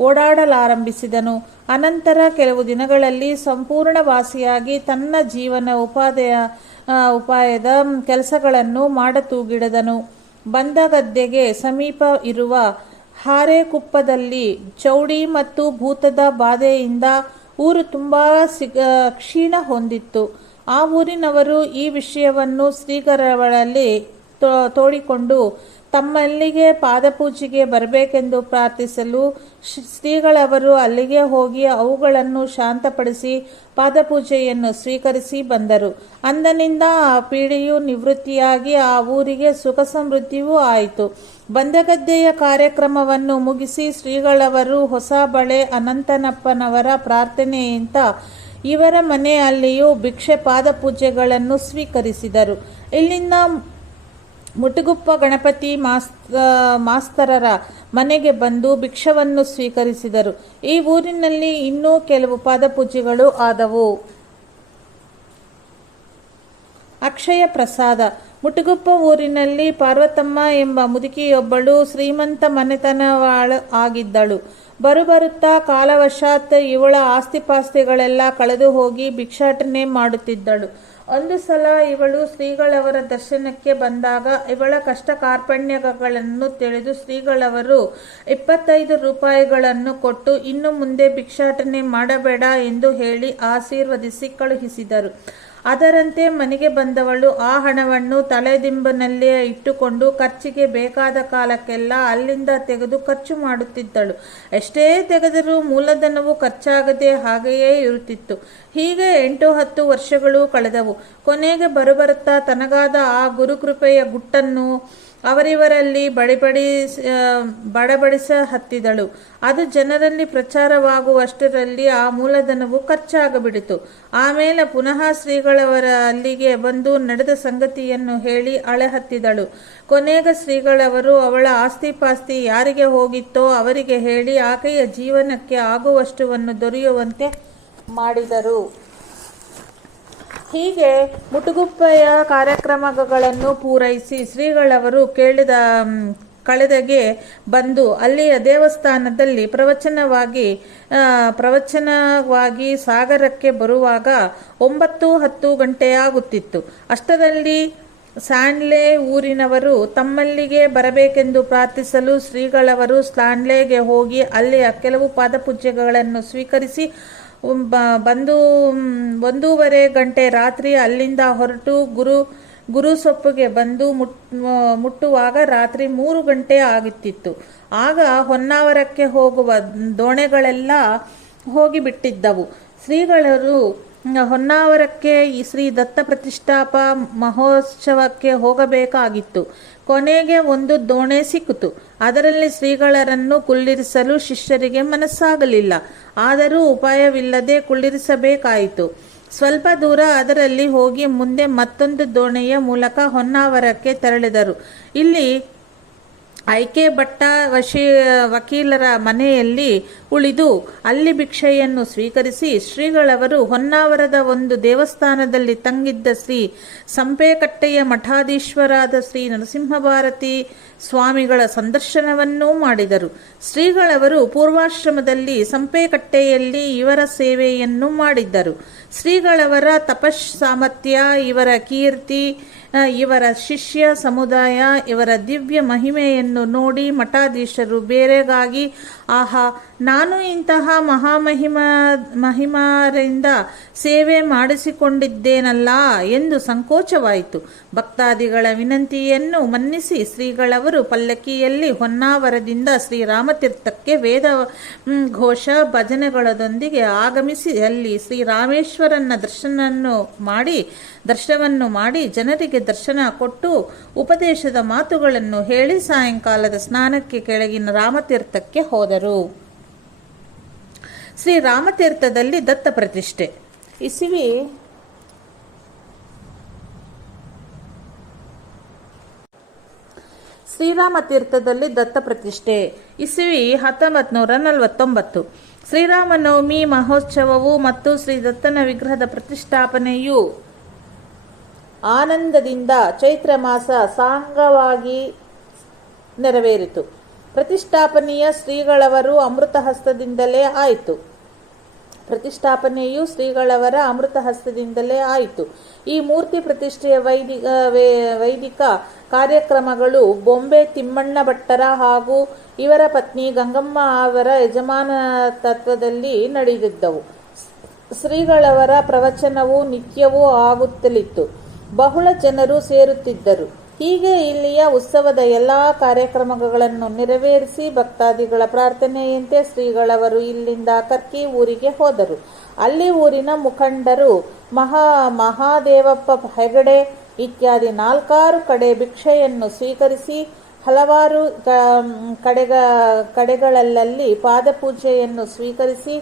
ಓಡಾಡಲಾರಂಭಿಸಿದನು. ಅನಂತರ ಕೆಲವು ದಿನಗಳಲ್ಲಿ ಸಂಪೂರ್ಣ ವಾಸಿಯಾಗಿ ತನ್ನ ಜೀವನ ಉಪಾಯದ ಕೆಲಸಗಳನ್ನು ಮಾಡತೊಡಗಿದನು. ಬಂದಗದ್ದೆಗೆ ಸಮೀಪ ಇರುವ ಹಾರೆಕುಪ್ಪದಲ್ಲಿ ಚೌಡಿ ಮತ್ತು ಭೂತದ ಬಾಧೆಯಿಂದ ಊರು ತುಂಬಾ ಕ್ಷೀಣ ಹೊಂದಿತ್ತು. ಆ ಊರಿನವರು ಈ ವಿಷಯವನ್ನು ಶ್ರೀಗಳವರಲ್ಲಿ ತೋಡಿಕೊಂಡು ತಮ್ಮಲ್ಲಿಗೆ ಪಾದಪೂಜೆಗೆ ಬರಬೇಕೆಂದು ಪ್ರಾರ್ಥಿಸಲು ಶ್ರೀಗಳವರು ಅಲ್ಲಿಗೆ ಹೋಗಿ ಅವುಗಳನ್ನು ಶಾಂತಪಡಿಸಿ ಪಾದಪೂಜೆಯನ್ನು ಸ್ವೀಕರಿಸಿ ಬಂದರು. ಅಂದಿನಿಂದ ಆ ಪೀಡೆಯು ನಿವೃತ್ತಿಯಾಗಿ ಆ ಊರಿಗೆ ಸುಖ ಸಮೃದ್ಧಿಯೂ ಆಯಿತು. ಬಂದಗದ್ದೆಯ ಕಾರ್ಯಕ್ರಮವನ್ನು ಮುಗಿಸಿ ಶ್ರೀಗಳವರು ಹೊಸಬಳೆ ಅನಂತನಪ್ಪನವರ ಪ್ರಾರ್ಥನೆಯಿಂದ ಇವರ ಮನೆಯಲ್ಲಿಯೂ ಭಿಕ್ಷೆ ಪಾದಪೂಜೆಗಳನ್ನು ಸ್ವೀಕರಿಸಿದರು. ಇಲ್ಲಿಂದ ಮುಟುಗುಪ್ಪ ಗಣಪತಿ ಮಾಸ್ತರರ ಮನೆಗೆ ಬಂದು ಭಿಕ್ಷವನ್ನು ಸ್ವೀಕರಿಸಿದರು. ಈ ಊರಿನಲ್ಲಿ ಇನ್ನೂ ಕೆಲವು ಪಾದಪೂಜೆಗಳು ಆದವು. ಅಕ್ಷಯ ಪ್ರಸಾದ. ಮುಟುಗುಪ್ಪ ಊರಿನಲ್ಲಿ ಪಾರ್ವತಮ್ಮ ಎಂಬ ಮುದುಕಿಯೊಬ್ಬಳು ಶ್ರೀಮಂತ ಮನೆತನವಾಳು ಆಗಿದ್ದಳು. ಬರುತ್ತಾ ಕಾಲವಶಾತ್ ಇವಳ ಆಸ್ತಿಪಾಸ್ತಿಗಳೆಲ್ಲ ಕಳೆದು ಹೋಗಿ ಭಿಕ್ಷಾಟನೆ ಮಾಡುತ್ತಿದ್ದಳು. ಒಂದು ಸಲ ಇವಳು ಶ್ರೀಗಳವರ ದರ್ಶನಕ್ಕೆ ಬಂದಾಗ ಇವಳ ಕಷ್ಟ ಕಾರ್ಪಣ್ಯಗಳನ್ನು ತಿಳಿದು ಶ್ರೀಗಳವರು 25 ರೂಪಾಯಿಗಳನ್ನು ಕೊಟ್ಟು ಇನ್ನು ಮುಂದೆ ಭಿಕ್ಷಾಟನೆ ಮಾಡಬೇಡ ಎಂದು ಹೇಳಿ ಆಶೀರ್ವದಿಸಿ ಕಳುಹಿಸಿದರು. ಅದರಂತೆ ಮನೆಗೆ ಬಂದವಳು ಆ ಹಣವನ್ನು ತಲೆದಿಂಬಿನಲ್ಲೇ ಇಟ್ಟುಕೊಂಡು ಖರ್ಚಿಗೆ ಬೇಕಾದ ಕಾಲಕ್ಕೆಲ್ಲ ಅಲ್ಲಿಂದ ತೆಗೆದು ಖರ್ಚು ಮಾಡುತ್ತಿದ್ದಳು. ಎಷ್ಟೇ ತೆಗೆದರೂ ಮೂಲಧನವು ಖರ್ಚಾಗದೆ ಹಾಗೆಯೇ ಇರುತ್ತಿತ್ತು. ಹೀಗೆ 8-10 ವರ್ಷಗಳು ಕಳೆದವು. ಕೊನೆಗೆ ಬರುತ್ತಾ ತನಗಾದ ಆ ಗುರುಕೃಪೆಯ ಗುಟ್ಟನ್ನು ಅವರಿವರಲ್ಲಿ ಬಡಬಡಿಸ ಹತ್ತಿದಳು. ಅದು ಜನರಲ್ಲಿ ಪ್ರಚಾರವಾಗುವಷ್ಟರಲ್ಲಿ ಆ ಮೂಲಧನವು ಖರ್ಚಾಗಬಿಡಿತು. ಆಮೇಲೆ ಪುನಃ ಶ್ರೀಗಳವರ ಅಲ್ಲಿಗೆ ಬಂದು ನಡೆದ ಸಂಗತಿಯನ್ನು ಹೇಳಿ ಅಳೆಹತ್ತಿದಳು. ಕೊನೆಗೆ ಶ್ರೀಗಳವರು ಅವಳ ಆಸ್ತಿಪಾಸ್ತಿ ಯಾರಿಗೆ ಹೋಗಿತ್ತೋ ಅವರಿಗೆ ಹೇಳಿ ಆಕೆಯ ಜೀವನಕ್ಕೆ ಆಗುವಷ್ಟುವನ್ನು ದೊರೆಯುವಂತೆ ಮಾಡಿದರು. ಹೀಗೆ ಮುಟುಗುಪ್ಪೆಯ ಕಾರ್ಯಕ್ರಮಗಳನ್ನು ಪೂರೈಸಿ ಶ್ರೀಗಳವರು ಕಳೆದಗೆ ಬಂದು ಅಲ್ಲಿಯ ದೇವಸ್ಥಾನದಲ್ಲಿ ಪ್ರವಚನವಾಗಿ ಸಾಗರಕ್ಕೆ ಬರುವಾಗ 9-10 ಗಂಟೆಯಾಗುತ್ತಿತ್ತು. ಅಷ್ಟರಲ್ಲಿ ಸ್ಯಾನ್ಲೆ ಊರಿನವರು ತಮ್ಮಲ್ಲಿಗೆ ಬರಬೇಕೆಂದು ಪ್ರಾರ್ಥಿಸಲು ಶ್ರೀಗಳವರು ಸ್ಯಾನ್ಲೆಗೆ ಹೋಗಿ ಅಲ್ಲಿಯ ಕೆಲವು ಪಾದಪೂಜೆಗಳನ್ನು ಸ್ವೀಕರಿಸಿ ಬಂದು 1:30 ಗಂಟೆ ರಾತ್ರಿ ಅಲ್ಲಿಂದ ಹೊರಟು ಗುರುಸೊಪ್ಪುಗೆ ಬಂದು ಮುಟ್ಟುವಾಗ ರಾತ್ರಿ 3 ಗಂಟೆ ಆಗುತ್ತಿತ್ತು. ಆಗ ಹೊನ್ನಾವರಕ್ಕೆ ಹೋಗುವ ದೋಣಿಗಳೆಲ್ಲ ಹೋಗಿಬಿಟ್ಟಿದ್ದವು. ಶ್ರೀಗಳವರು ಹೊನ್ನಾವರಕ್ಕೆ ಶ್ರೀ ದತ್ತ ಪ್ರತಿಷ್ಠಾಪಾ ಮಹೋತ್ಸವಕ್ಕೆ ಹೋಗಬೇಕಾಗಿತ್ತು. ಕೊನೆಗೆ ಒಂದು ದೋಣಿ ಸಿಕ್ಕಿತು. ಅದರಲ್ಲಿ ಶ್ರೀಗಳರನ್ನು ಕುಳ್ಳಿರಿಸಲು ಶಿಷ್ಯರಿಗೆ ಮನಸ್ಸಾಗಲಿಲ್ಲ. ಆದರೂ ಉಪಾಯವಿಲ್ಲದೆ ಕುಳ್ಳಿರಿಸಬೇಕಾಯಿತು. ಸ್ವಲ್ಪ ದೂರ ಅದರಲ್ಲಿ ಹೋಗಿ ಮುಂದೆ ಮತ್ತೊಂದು ದೋಣಿಯ ಮೂಲಕ ಹೊನ್ನಾವರಕ್ಕೆ ತೆರಳಿದರು. ಇಲ್ಲಿ ಐಕೆ ಭಟ್ಟ ವಕೀಲರ ಮನೆಯಲ್ಲಿ ಉಳಿದು ಅಲ್ಲಿ ಭಿಕ್ಷೆಯನ್ನು ಸ್ವೀಕರಿಸಿ ಶ್ರೀಗಳವರು ಹೊನ್ನಾವರದ ಒಂದು ದೇವಸ್ಥಾನದಲ್ಲಿ ತಂಗಿದ್ದ ಶ್ರೀ ಸಂಪೇಕಟ್ಟೆಯ ಮಠಾಧೀಶ್ವರಾದ ಶ್ರೀ ನರಸಿಂಹಭಾರತಿ ಸ್ವಾಮಿಗಳ ಸಂದರ್ಶನವನ್ನೂ ಮಾಡಿದರು. ಶ್ರೀಗಳವರು ಪೂರ್ವಾಶ್ರಮದಲ್ಲಿ ಸಂಪೇಕಟ್ಟೆಯಲ್ಲಿ ಇವರ ಸೇವೆಯನ್ನು ಮಾಡಿದ್ದರು. ಶ್ರೀಗಳವರ ತಪಶ್ ಸಾಮರ್ಥ್ಯ, ಇವರ ಕೀರ್ತಿ, ಇವರ ಶಿಷ್ಯ ಸಮುದಾಯ, ಇವರ ದಿವ್ಯ ಮಹಿಮೆಯನ್ನು ನೋಡಿ ಮಠಾಧೀಶರು ಬೇರೆಗಾಗಿ ಆಹಾ, ನಾನು ಇಂತಹ ಮಹಿಮಾರಿಂದ ಸೇವೆ ಮಾಡಿಸಿಕೊಂಡಿದ್ದೇನಲ್ಲ ಎಂದು ಸಂಕೋಚವಾಯಿತು. ಭಕ್ತಾದಿಗಳ ವಿನಂತಿಯನ್ನು ಮನ್ನಿಸಿ ಶ್ರೀಗಳವರು ಪಲ್ಲಕ್ಕಿಯಲ್ಲಿ ಹೊನ್ನಾವರದಿಂದ ಶ್ರೀರಾಮತೀರ್ಥಕ್ಕೆ ವೇದ ಘೋಷ ಭಜನೆಗಳೊಂದಿಗೆ ಆಗಮಿಸಿ ಅಲ್ಲಿ ಶ್ರೀರಾಮೇಶ್ವರನ ದರ್ಶನವನ್ನು ಮಾಡಿ ಜನರಿಗೆ ದರ್ಶನ ಕೊಟ್ಟು ಉಪದೇಶದ ಮಾತುಗಳನ್ನು ಹೇಳಿ ಸಾಯಂಕಾಲದ ಸ್ನಾನಕ್ಕೆ ಕೆಳಗಿನ ರಾಮತೀರ್ಥಕ್ಕೆ ಹೋದರು. ಶ್ರೀರಾಮತೀರ್ಥದಲ್ಲಿ ದತ್ತ ಪ್ರತಿಷ್ಠೆ. ಇಸವಿ ಶ್ರೀರಾಮತೀರ್ಥದಲ್ಲಿ ದತ್ತ ಪ್ರತಿಷ್ಠೆ ಇಸವಿ 1949. ಶ್ರೀರಾಮನವಮಿ ಮಹೋತ್ಸವವು ಮತ್ತು ಶ್ರೀ ದತ್ತನ ವಿಗ್ರಹದ ಪ್ರತಿಷ್ಠಾಪನೆಯು ಆನಂದದಿಂದ ಚೈತ್ರ ಮಾಸ ಸಾಂಗವಾಗಿ ನೆರವೇರಿತು. ಪ್ರತಿಷ್ಠಾಪನೆಯು ಶ್ರೀಗಳವರ ಅಮೃತ ಹಸ್ತದಿಂದಲೇ ಆಯಿತು. ಈ ಮೂರ್ತಿ ಪ್ರತಿಷ್ಠೆಯ ವೈದಿಕ ಕಾರ್ಯಕ್ರಮಗಳು ಬೊಂಬೆ ತಿಮ್ಮಣ್ಣ ಭಟ್ಟರ ಹಾಗೂ ಇವರ ಪತ್ನಿ ಗಂಗಮ್ಮ ಅವರ ಯಜಮಾನತ್ವದಲ್ಲಿ ನಡೆದಿದ್ದವು. ಶ್ರೀಗಳವರ ಪ್ರವಚನವು ನಿತ್ಯವೂ ಆಗುತ್ತಲಿತ್ತು. ಬಹಳ ಜನರು ಸೇರುತ್ತಿದ್ದರು. ಹೀಗೆ ಇಲ್ಲಿಯ ಉತ್ಸವದ ಎಲ್ಲ ಕಾರ್ಯಕ್ರಮಗಳನ್ನು ನೆರವೇರಿಸಿ ಭಕ್ತಾದಿಗಳ ಪ್ರಾರ್ಥನೆಯಂತೆ ಶ್ರೀಗಳವರು ಇಲ್ಲಿಂದ ಕರ್ಕಿ ಊರಿಗೆ ಹೋದರು. ಅಲ್ಲಿ ಊರಿನ ಮುಖಂಡರು ಮಹಾದೇವಪ್ಪ ಹೆಗಡೆ ಇತ್ಯಾದಿ 4 ಕಡೆ ಭಿಕ್ಷೆಯನ್ನು ಸ್ವೀಕರಿಸಿ ಹಲವಾರು ಕಡೆಗಳಲ್ಲಿ ಪಾದಪೂಜೆಯನ್ನು ಸ್ವೀಕರಿಸಿ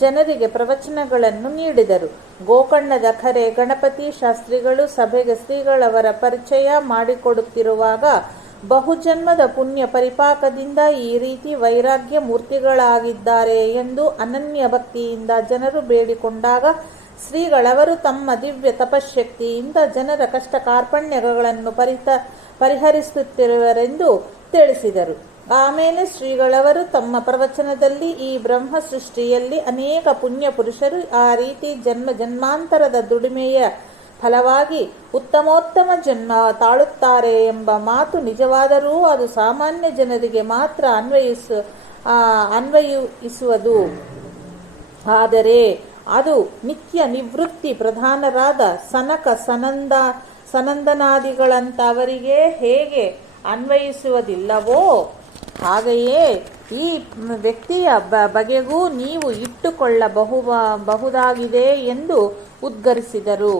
ಜನರಿಗೆ ಪ್ರವಚನಗಳನ್ನು ನೀಡಿದರು. ಗೋಕರ್ಣದ ಖರೆ ಗಣಪತಿ ಶಾಸ್ತ್ರಿಗಳು ಸಭೆಗೆ ಶ್ರೀಗಳವರ ಪರಿಚಯ ಮಾಡಿಕೊಡುತ್ತಿರುವಾಗ ಬಹುಜನ್ಮದ ಪುಣ್ಯ ಪರಿಪಾಕದಿಂದ ಈ ರೀತಿ ವೈರಾಗ್ಯ ಮೂರ್ತಿಗಳಾಗಿದ್ದಾರೆ ಎಂದು ಅನನ್ಯ ಭಕ್ತಿಯಿಂದ ಜನರು ಬೇಡಿಕೊಂಡಾಗ ಶ್ರೀಗಳವರು ತಮ್ಮ ದಿವ್ಯ ತಪಶಕ್ತಿಯಿಂದ ಜನರ ಕಷ್ಟ ಕಾರ್ಪಣ್ಯಗಳನ್ನು ಪರಿಹರಿಸುತ್ತಿರುವರೆಂದು ತಿಳಿಸಿದರು. ಆಮೇಲೆ ಶ್ರೀಗಳವರು ತಮ್ಮ ಪ್ರವಚನದಲ್ಲಿ ಈ ಬ್ರಹ್ಮ ಸೃಷ್ಟಿಯಲ್ಲಿ ಅನೇಕ ಪುಣ್ಯ ಪುರುಷರು ಆ ರೀತಿ ಜನ್ಮಾಂತರದ ದುಡಿಮೆಯ ಫಲವಾಗಿ ಉತ್ತಮೋತ್ತಮ ಜನ್ಮ ತಾಳುತ್ತಾರೆ ಎಂಬ ಮಾತು ನಿಜವಾದರೂ ಅದು ಸಾಮಾನ್ಯ ಜನರಿಗೆ ಮಾತ್ರ ಅನ್ವಯಿಸುವುದು. ಆದರೆ ಅದು ನಿತ್ಯ ನಿವೃತ್ತಿ ಪ್ರಧಾನರಾದ ಸನಕ ಸನಂದನಾದಿಗಳಂತವರಿಗೆ ಹೇಗೆ ಅನ್ವಯಿಸುವುದಿಲ್ಲವೋ ಹಾಗೆಯೇ ಈ ವ್ಯಕ್ತಿಯ ಬಗೆಗೂ ನೀವು ಇಟ್ಟುಕೊಳ್ಳಬಹುದಾಗಿದೆ ಎಂದು ಉದ್ಗರಿಸಿದರು.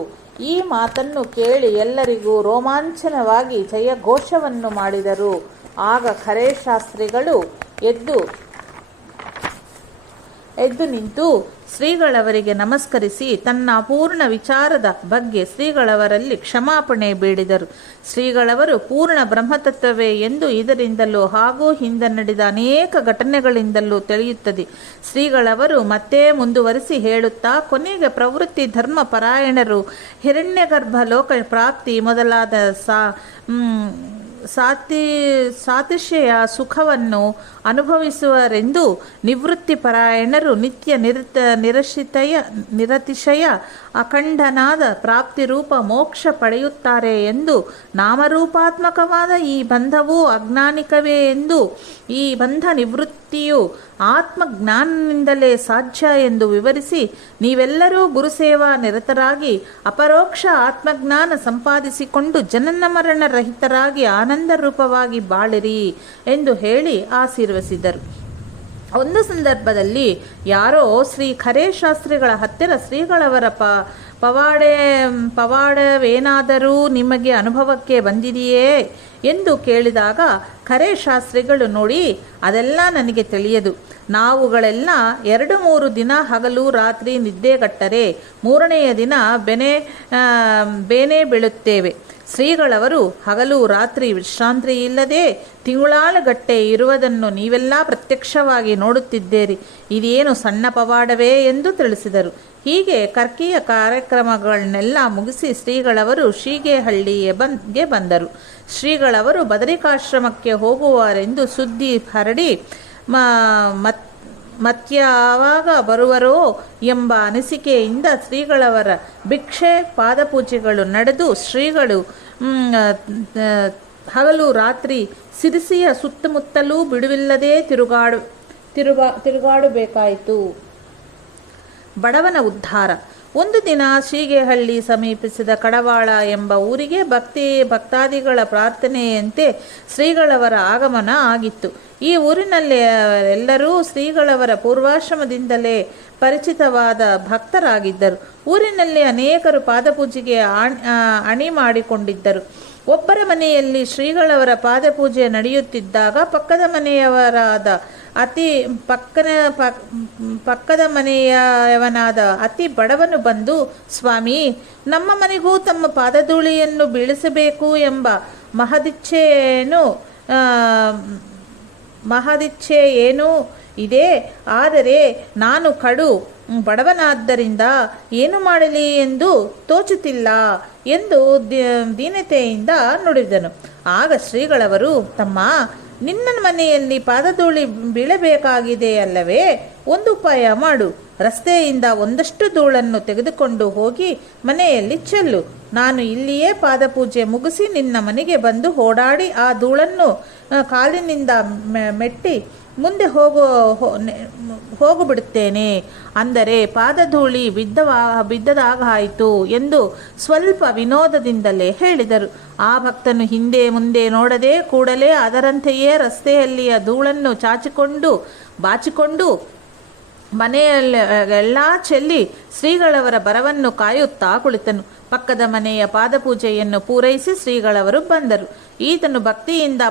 ಈ ಮಾತನ್ನು ಕೇಳಿ ಎಲ್ಲರಿಗೂ ರೋಮಾಂಚನವಾಗಿ ಜಯಘೋಷವನ್ನು ಮಾಡಿದರು. ಆಗ ಖರೆ ಶಾಸ್ತ್ರಿಗಳು ಎದ್ದು ನಿಂತು ಶ್ರೀಗಳವರಿಗೆ ನಮಸ್ಕರಿಸಿ ತನ್ನ ಅಪೂರ್ಣ ವಿಚಾರದ ಬಗ್ಗೆ ಶ್ರೀಗಳವರಲ್ಲಿ ಕ್ಷಮಾಪಣೆ ಬೇಡಿದರು. ಶ್ರೀಗಳವರು ಪೂರ್ಣ ಬ್ರಹ್ಮತತ್ವವೇ ಎಂದು ಇದರಿಂದಲೂ ಹಾಗೂ ಹಿಂದೆ ನಡೆದ ಅನೇಕ ಘಟನೆಗಳಿಂದಲೂ ತಿಳಿಯುತ್ತದೆ. ಶ್ರೀಗಳವರು ಮತ್ತೆ ಮುಂದುವರಿಸಿ ಹೇಳುತ್ತಾ ಕೊನೆಗೆ ಪ್ರವೃತ್ತಿ ಧರ್ಮ ಪರಾಯಣರು ಹಿರಣ್ಯಗರ್ಭ ಲೋಕ ಪ್ರಾಪ್ತಿ ಮೊದಲಾದ ಸಾತಿಶಯ ಸುಖವನ್ನು ಅನುಭವಿಸುವರೆಂದು ನಿವೃತ್ತಿ ಪರಾಯಣರು ನಿತ್ಯ ನಿರತಿಶಯ ಅಖಂಡನಾದ ಪ್ರಾಪ್ತಿರೂಪ ಮೋಕ್ಷ ಪಡೆಯುತ್ತಾರೆ ಎಂದು, ನಾಮರೂಪಾತ್ಮಕವಾದ ಈ ಬಂಧವು ಅಜ್ಞಾನಿಕವೇ ಎಂದು, ಈ ಬಂಧ ನಿವೃತ್ತಿಯು ಆತ್ಮಜ್ಞಾನದಿಂದಲೇ ಸಾಧ್ಯ ಎಂದು ವಿವರಿಸಿ, ನೀವೆಲ್ಲರೂ ಗುರುಸೇವಾ ನಿರತರಾಗಿ ಅಪರೋಕ್ಷ ಆತ್ಮಜ್ಞಾನ ಸಂಪಾದಿಸಿಕೊಂಡು ಜನನ ಮರಣ ರಹಿತರಾಗಿ ಆನಂದ ರೂಪವಾಗಿ ಬಾಳಿರಿ ಎಂದು ಹೇಳಿ ಆಶೀರ್ವದಿಸಿದರು. ಒಂದು ಸಂದರ್ಭದಲ್ಲಿ ಯಾರೋ ಶ್ರೀ ಖರೆ ಶಾಸ್ತ್ರಿಗಳ ಹತ್ತಿರ ಶ್ರೀಗಳವರ ಪವಾಡವೇನಾದರೂ ನಿಮಗೆ ಅನುಭವಕ್ಕೆ ಬಂದಿದೆಯೇ ಎಂದು ಕೇಳಿದಾಗ ಖರೆ ಶಾಸ್ತ್ರಿಗಳು ನೋಡಿ, ಅದೆಲ್ಲ ನನಗೆ ತಿಳಿಯದು. ನಾವುಗಳೆಲ್ಲ 2-3 ದಿನ ಹಗಲು ರಾತ್ರಿ ನಿದ್ದೆಗಟ್ಟರೆ 3ನೆಯ ದಿನ ಬೇನೆ ಬೀಳುತ್ತೇವೆ. ಶ್ರೀಗಳವರು ಹಗಲು ರಾತ್ರಿ ವಿಶ್ರಾಂತಿ ಇಲ್ಲದೆ ತಿಂಗಳಾನುಗಟ್ಟೆ ಇರುವುದನ್ನು ನೀವೆಲ್ಲ ಪ್ರತ್ಯಕ್ಷವಾಗಿ ನೋಡುತ್ತಿದ್ದೀರಿ. ಇದೇನು ಸಣ್ಣ ಪವಾಡವೇ ಎಂದು ತಿಳಿಸಿದರು. ಹೀಗೆ ಕರ್ಕಿಯ ಕಾರ್ಯಕ್ರಮಗಳನ್ನೆಲ್ಲ ಮುಗಿಸಿ ಶ್ರೀಗಳವರು ಶೀಗೇಹಳ್ಳಿಗೆ ಬಂದರು. ಶ್ರೀಗಳವರು ಬದರಿಕಾಶ್ರಮಕ್ಕೆ ಹೋಗುವರೆಂದು ಸುದ್ದಿ ಹರಡಿ ಮತ್ಯಾವಾಗ ಬರುವರೋ ಎಂಬ ಅನಿಸಿಕೆಯಿಂದ ಶ್ರೀಗಳವರ ಭಿಕ್ಷೆ ಪಾದಪೂಜೆಗಳು ನಡೆದು ಶ್ರೀಗಳು ಹಗಲು ರಾತ್ರಿ ಸಿರಿಸಿಯ ಸುತ್ತಮುತ್ತಲೂ ಬಿಡುವಿಲ್ಲದೆ ತಿರುಗಾಡಬೇಕಾಯಿತು. ಬಡವನ ಉದ್ಧಾರ. ಒಂದು ದಿನ ಶೀಗೇಹಳ್ಳಿ ಸಮೀಪಿಸಿದ ಕಡವಾಳ ಎಂಬ ಊರಿಗೆ ಭಕ್ತಾದಿಗಳ ಪ್ರಾರ್ಥನೆಯಂತೆ ಶ್ರೀಗಳವರ ಆಗಮನ ಆಗಿತ್ತು. ಈ ಊರಿನಲ್ಲಿ ಎಲ್ಲರೂ ಶ್ರೀಗಳವರ ಪೂರ್ವಾಶ್ರಮದಿಂದಲೇ ಪರಿಚಿತವಾದ ಭಕ್ತರಾಗಿದ್ದರು. ಊರಿನಲ್ಲಿ ಅನೇಕರು ಪಾದಪೂಜೆಗೆ ಅಣಿ ಮಾಡಿಕೊಂಡಿದ್ದರು. ಒಬ್ಬರ ಮನೆಯಲ್ಲಿ ಶ್ರೀಗಳವರ ಪಾದಪೂಜೆ ನಡೆಯುತ್ತಿದ್ದಾಗ ಪಕ್ಕದ ಮನೆಯವನಾದ ಅತಿ ಬಡವನು ಬಂದು, ಸ್ವಾಮಿ, ನಮ್ಮ ಮನೆಗೂ ತಮ್ಮ ಪಾದಧೂಳಿಯನ್ನು ಬೀಳಿಸಬೇಕು ಎಂಬ ಮಹದಿಚ್ಛೆ ಏನೂ ಇದೆ. ಆದರೆ ನಾನು ಕಡು ಬಡವನಾದ್ದರಿಂದ ಏನು ಮಾಡಲಿ ಎಂದು ತೋಚುತ್ತಿಲ್ಲ ಎಂದು ದೀನತೆಯಿಂದ ನುಡಿದನು. ಆಗ ಶ್ರೀಗಳವರು, ತಮ್ಮ, ನಿನ್ನ ಮನೆಯಲ್ಲಿ ಪಾದಧೂಳಿ ಬೀಳಬೇಕಾಗಿದೆ ಅಲ್ಲವೇ? ಒಂದು ಉಪಾಯ ಮಾಡು. ರಸ್ತೆಯಿಂದ ಒಂದಷ್ಟು ಧೂಳನ್ನು ತೆಗೆದುಕೊಂಡು ಹೋಗಿ ಮನೆಯಲ್ಲಿ ಚೆಲ್ಲು. ನಾನು ಇಲ್ಲಿಯೇ ಪಾದಪೂಜೆ ಮುಗಿಸಿ ನಿನ್ನ ಮನೆಗೆ ಬಂದು ಓಡಾಡಿ ಆ ಧೂಳನ್ನು ಕಾಲಿನಿಂದ ಮೆಟ್ಟಿ ಮುಂದೆ ಹೋಗಿಬಿಡುತ್ತೇನೆ. ಅಂದರೆ ಪಾದಧೂಳಿ ಬಿದ್ದದಾಗಾಯಿತು ಎಂದು ಸ್ವಲ್ಪ ವಿನೋದದಿಂದಲೇ ಹೇಳಿದರು. ಆ ಭಕ್ತನು ಹಿಂದೆ ಮುಂದೆ ನೋಡದೆ ಕೂಡಲೇ ಅದರಂತೆಯೇ ರಸ್ತೆಯಲ್ಲಿಯ ಧೂಳನ್ನು ಬಾಚಿಕೊಂಡು ಮನೆಯಲ್ಲೆಲ್ಲ ಚೆಲ್ಲಿ ಶ್ರೀಗಳವರ ಬರವನ್ನು ಕಾಯುತ್ತಾ ಕುಳಿತನು. ಪಕ್ಕದ ಮನೆಯ ಪಾದಪೂಜೆಯನ್ನು ಪೂರೈಸಿ ಶ್ರೀಗಳವರು ಬಂದರು. ಈತನು ಭಕ್ತಿಯಿಂದ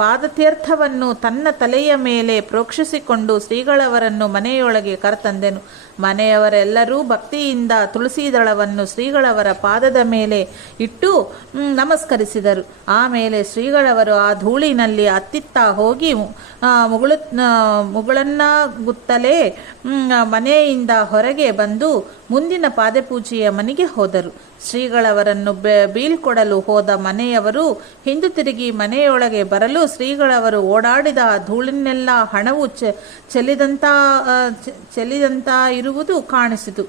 ಪಾದತೀರ್ಥವನ್ನು ತನ್ನ ತಲೆಯ ಮೇಲೆ ಪ್ರೋಕ್ಷಿಸಿಕೊಂಡು ಶ್ರೀಗಳವರನ್ನು ಮನೆಯೊಳಗೆ ಕರೆತಂದೆನು. ಮನೆಯವರೆಲ್ಲರೂ ಭಕ್ತಿಯಿಂದ ತುಳಸಿ ದಳವನ್ನು ಶ್ರೀಗಳವರ ಪಾದದ ಮೇಲೆ ಇಟ್ಟು ನಮಸ್ಕರಿಸಿದರು. ಆಮೇಲೆ ಶ್ರೀಗಳವರು ಆ ಧೂಳಿನಲ್ಲಿ ಅತ್ತಿತ್ತ ಹೋಗಿ ಮುಗುಳನ್ನಾಗುತ್ತಲೇ ಮನೆಯಿಂದ ಹೊರಗೆ ಬಂದು ಮುಂದಿನ ಪಾದಪೂಜೆಯ ಮನೆಗೆ ಹೋದರು. ಶ್ರೀಗಳವರನ್ನು ಬೀಳ್ಕೊಡಲು ಹೋದ ಮನೆಯವರು ಹಿಂದು ತಿರುಗಿ ಮನೆಯೊಳಗೆ ಬರಲು ಶ್ರೀಗಳವರು ಓಡಾಡಿದ ಧೂಳಿನೆಲ್ಲ ಹಣವು ಚೆಲ್ಲಿದಂತ ಇರುವುದು ಕಾಣಿಸಿತು.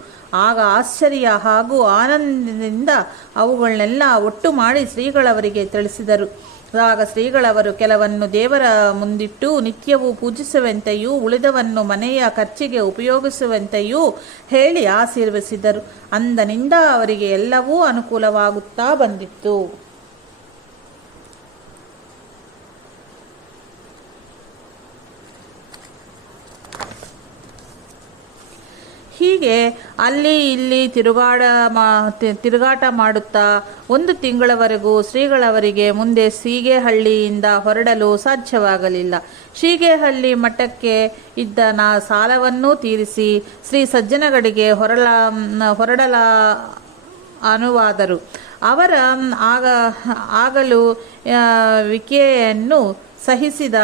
ಆಗ ಆಶ್ಚರ್ಯ ಹಾಗೂ ಆನಂದದಿಂದ ಅವುಗಳನ್ನೆಲ್ಲ ಒಟ್ಟು ಮಾಡಿ ಶ್ರೀಗಳವರಿಗೆ ತಿಳಿಸಿದರು. ಆಗ ಶ್ರೀಗಳವರು ಕೆಲವನ್ನು ದೇವರ ಮುಂದಿಟ್ಟು ನಿತ್ಯವೂ ಪೂಜಿಸುವಂತೆಯೂ ಉಳಿದವನ್ನು ಮನೆಯ ಖರ್ಚಿಗೆ ಉಪಯೋಗಿಸುವಂತೆಯೂ ಹೇಳಿ ಆಶೀರ್ವದಿಸಿದರು. ಅಂದಿನಿಂದ ಅವರಿಗೆ ಎಲ್ಲವೂ ಅನುಕೂಲವಾಗುತ್ತಾ ಬಂದಿತ್ತು. ಹೀಗೆ ಅಲ್ಲಿ ಇಲ್ಲಿ ತಿರುಗಾಟ ಮಾಡುತ್ತಾ ಒಂದು ತಿಂಗಳವರೆಗೂ ಶ್ರೀಗಳವರಿಗೆ ಮುಂದೆ ಶೀಗೇಹಳ್ಳಿಯಿಂದ ಹೊರಡಲು ಸಾಧ್ಯವಾಗಲಿಲ್ಲ. ಶೀಗೇಹಳ್ಳಿ ಮಠಕ್ಕೆ ಇದ್ದ ಸಾಲವನ್ನೂ ತೀರಿಸಿ ಶ್ರೀ ಸಜ್ಜನಗಡಿಗೆ ಹೊರಡಲ ಅನುವಾದರು. ಅವರ ಆಗಲು ವಿಕೆಯನ್ನು ಸಹಿಸಿದ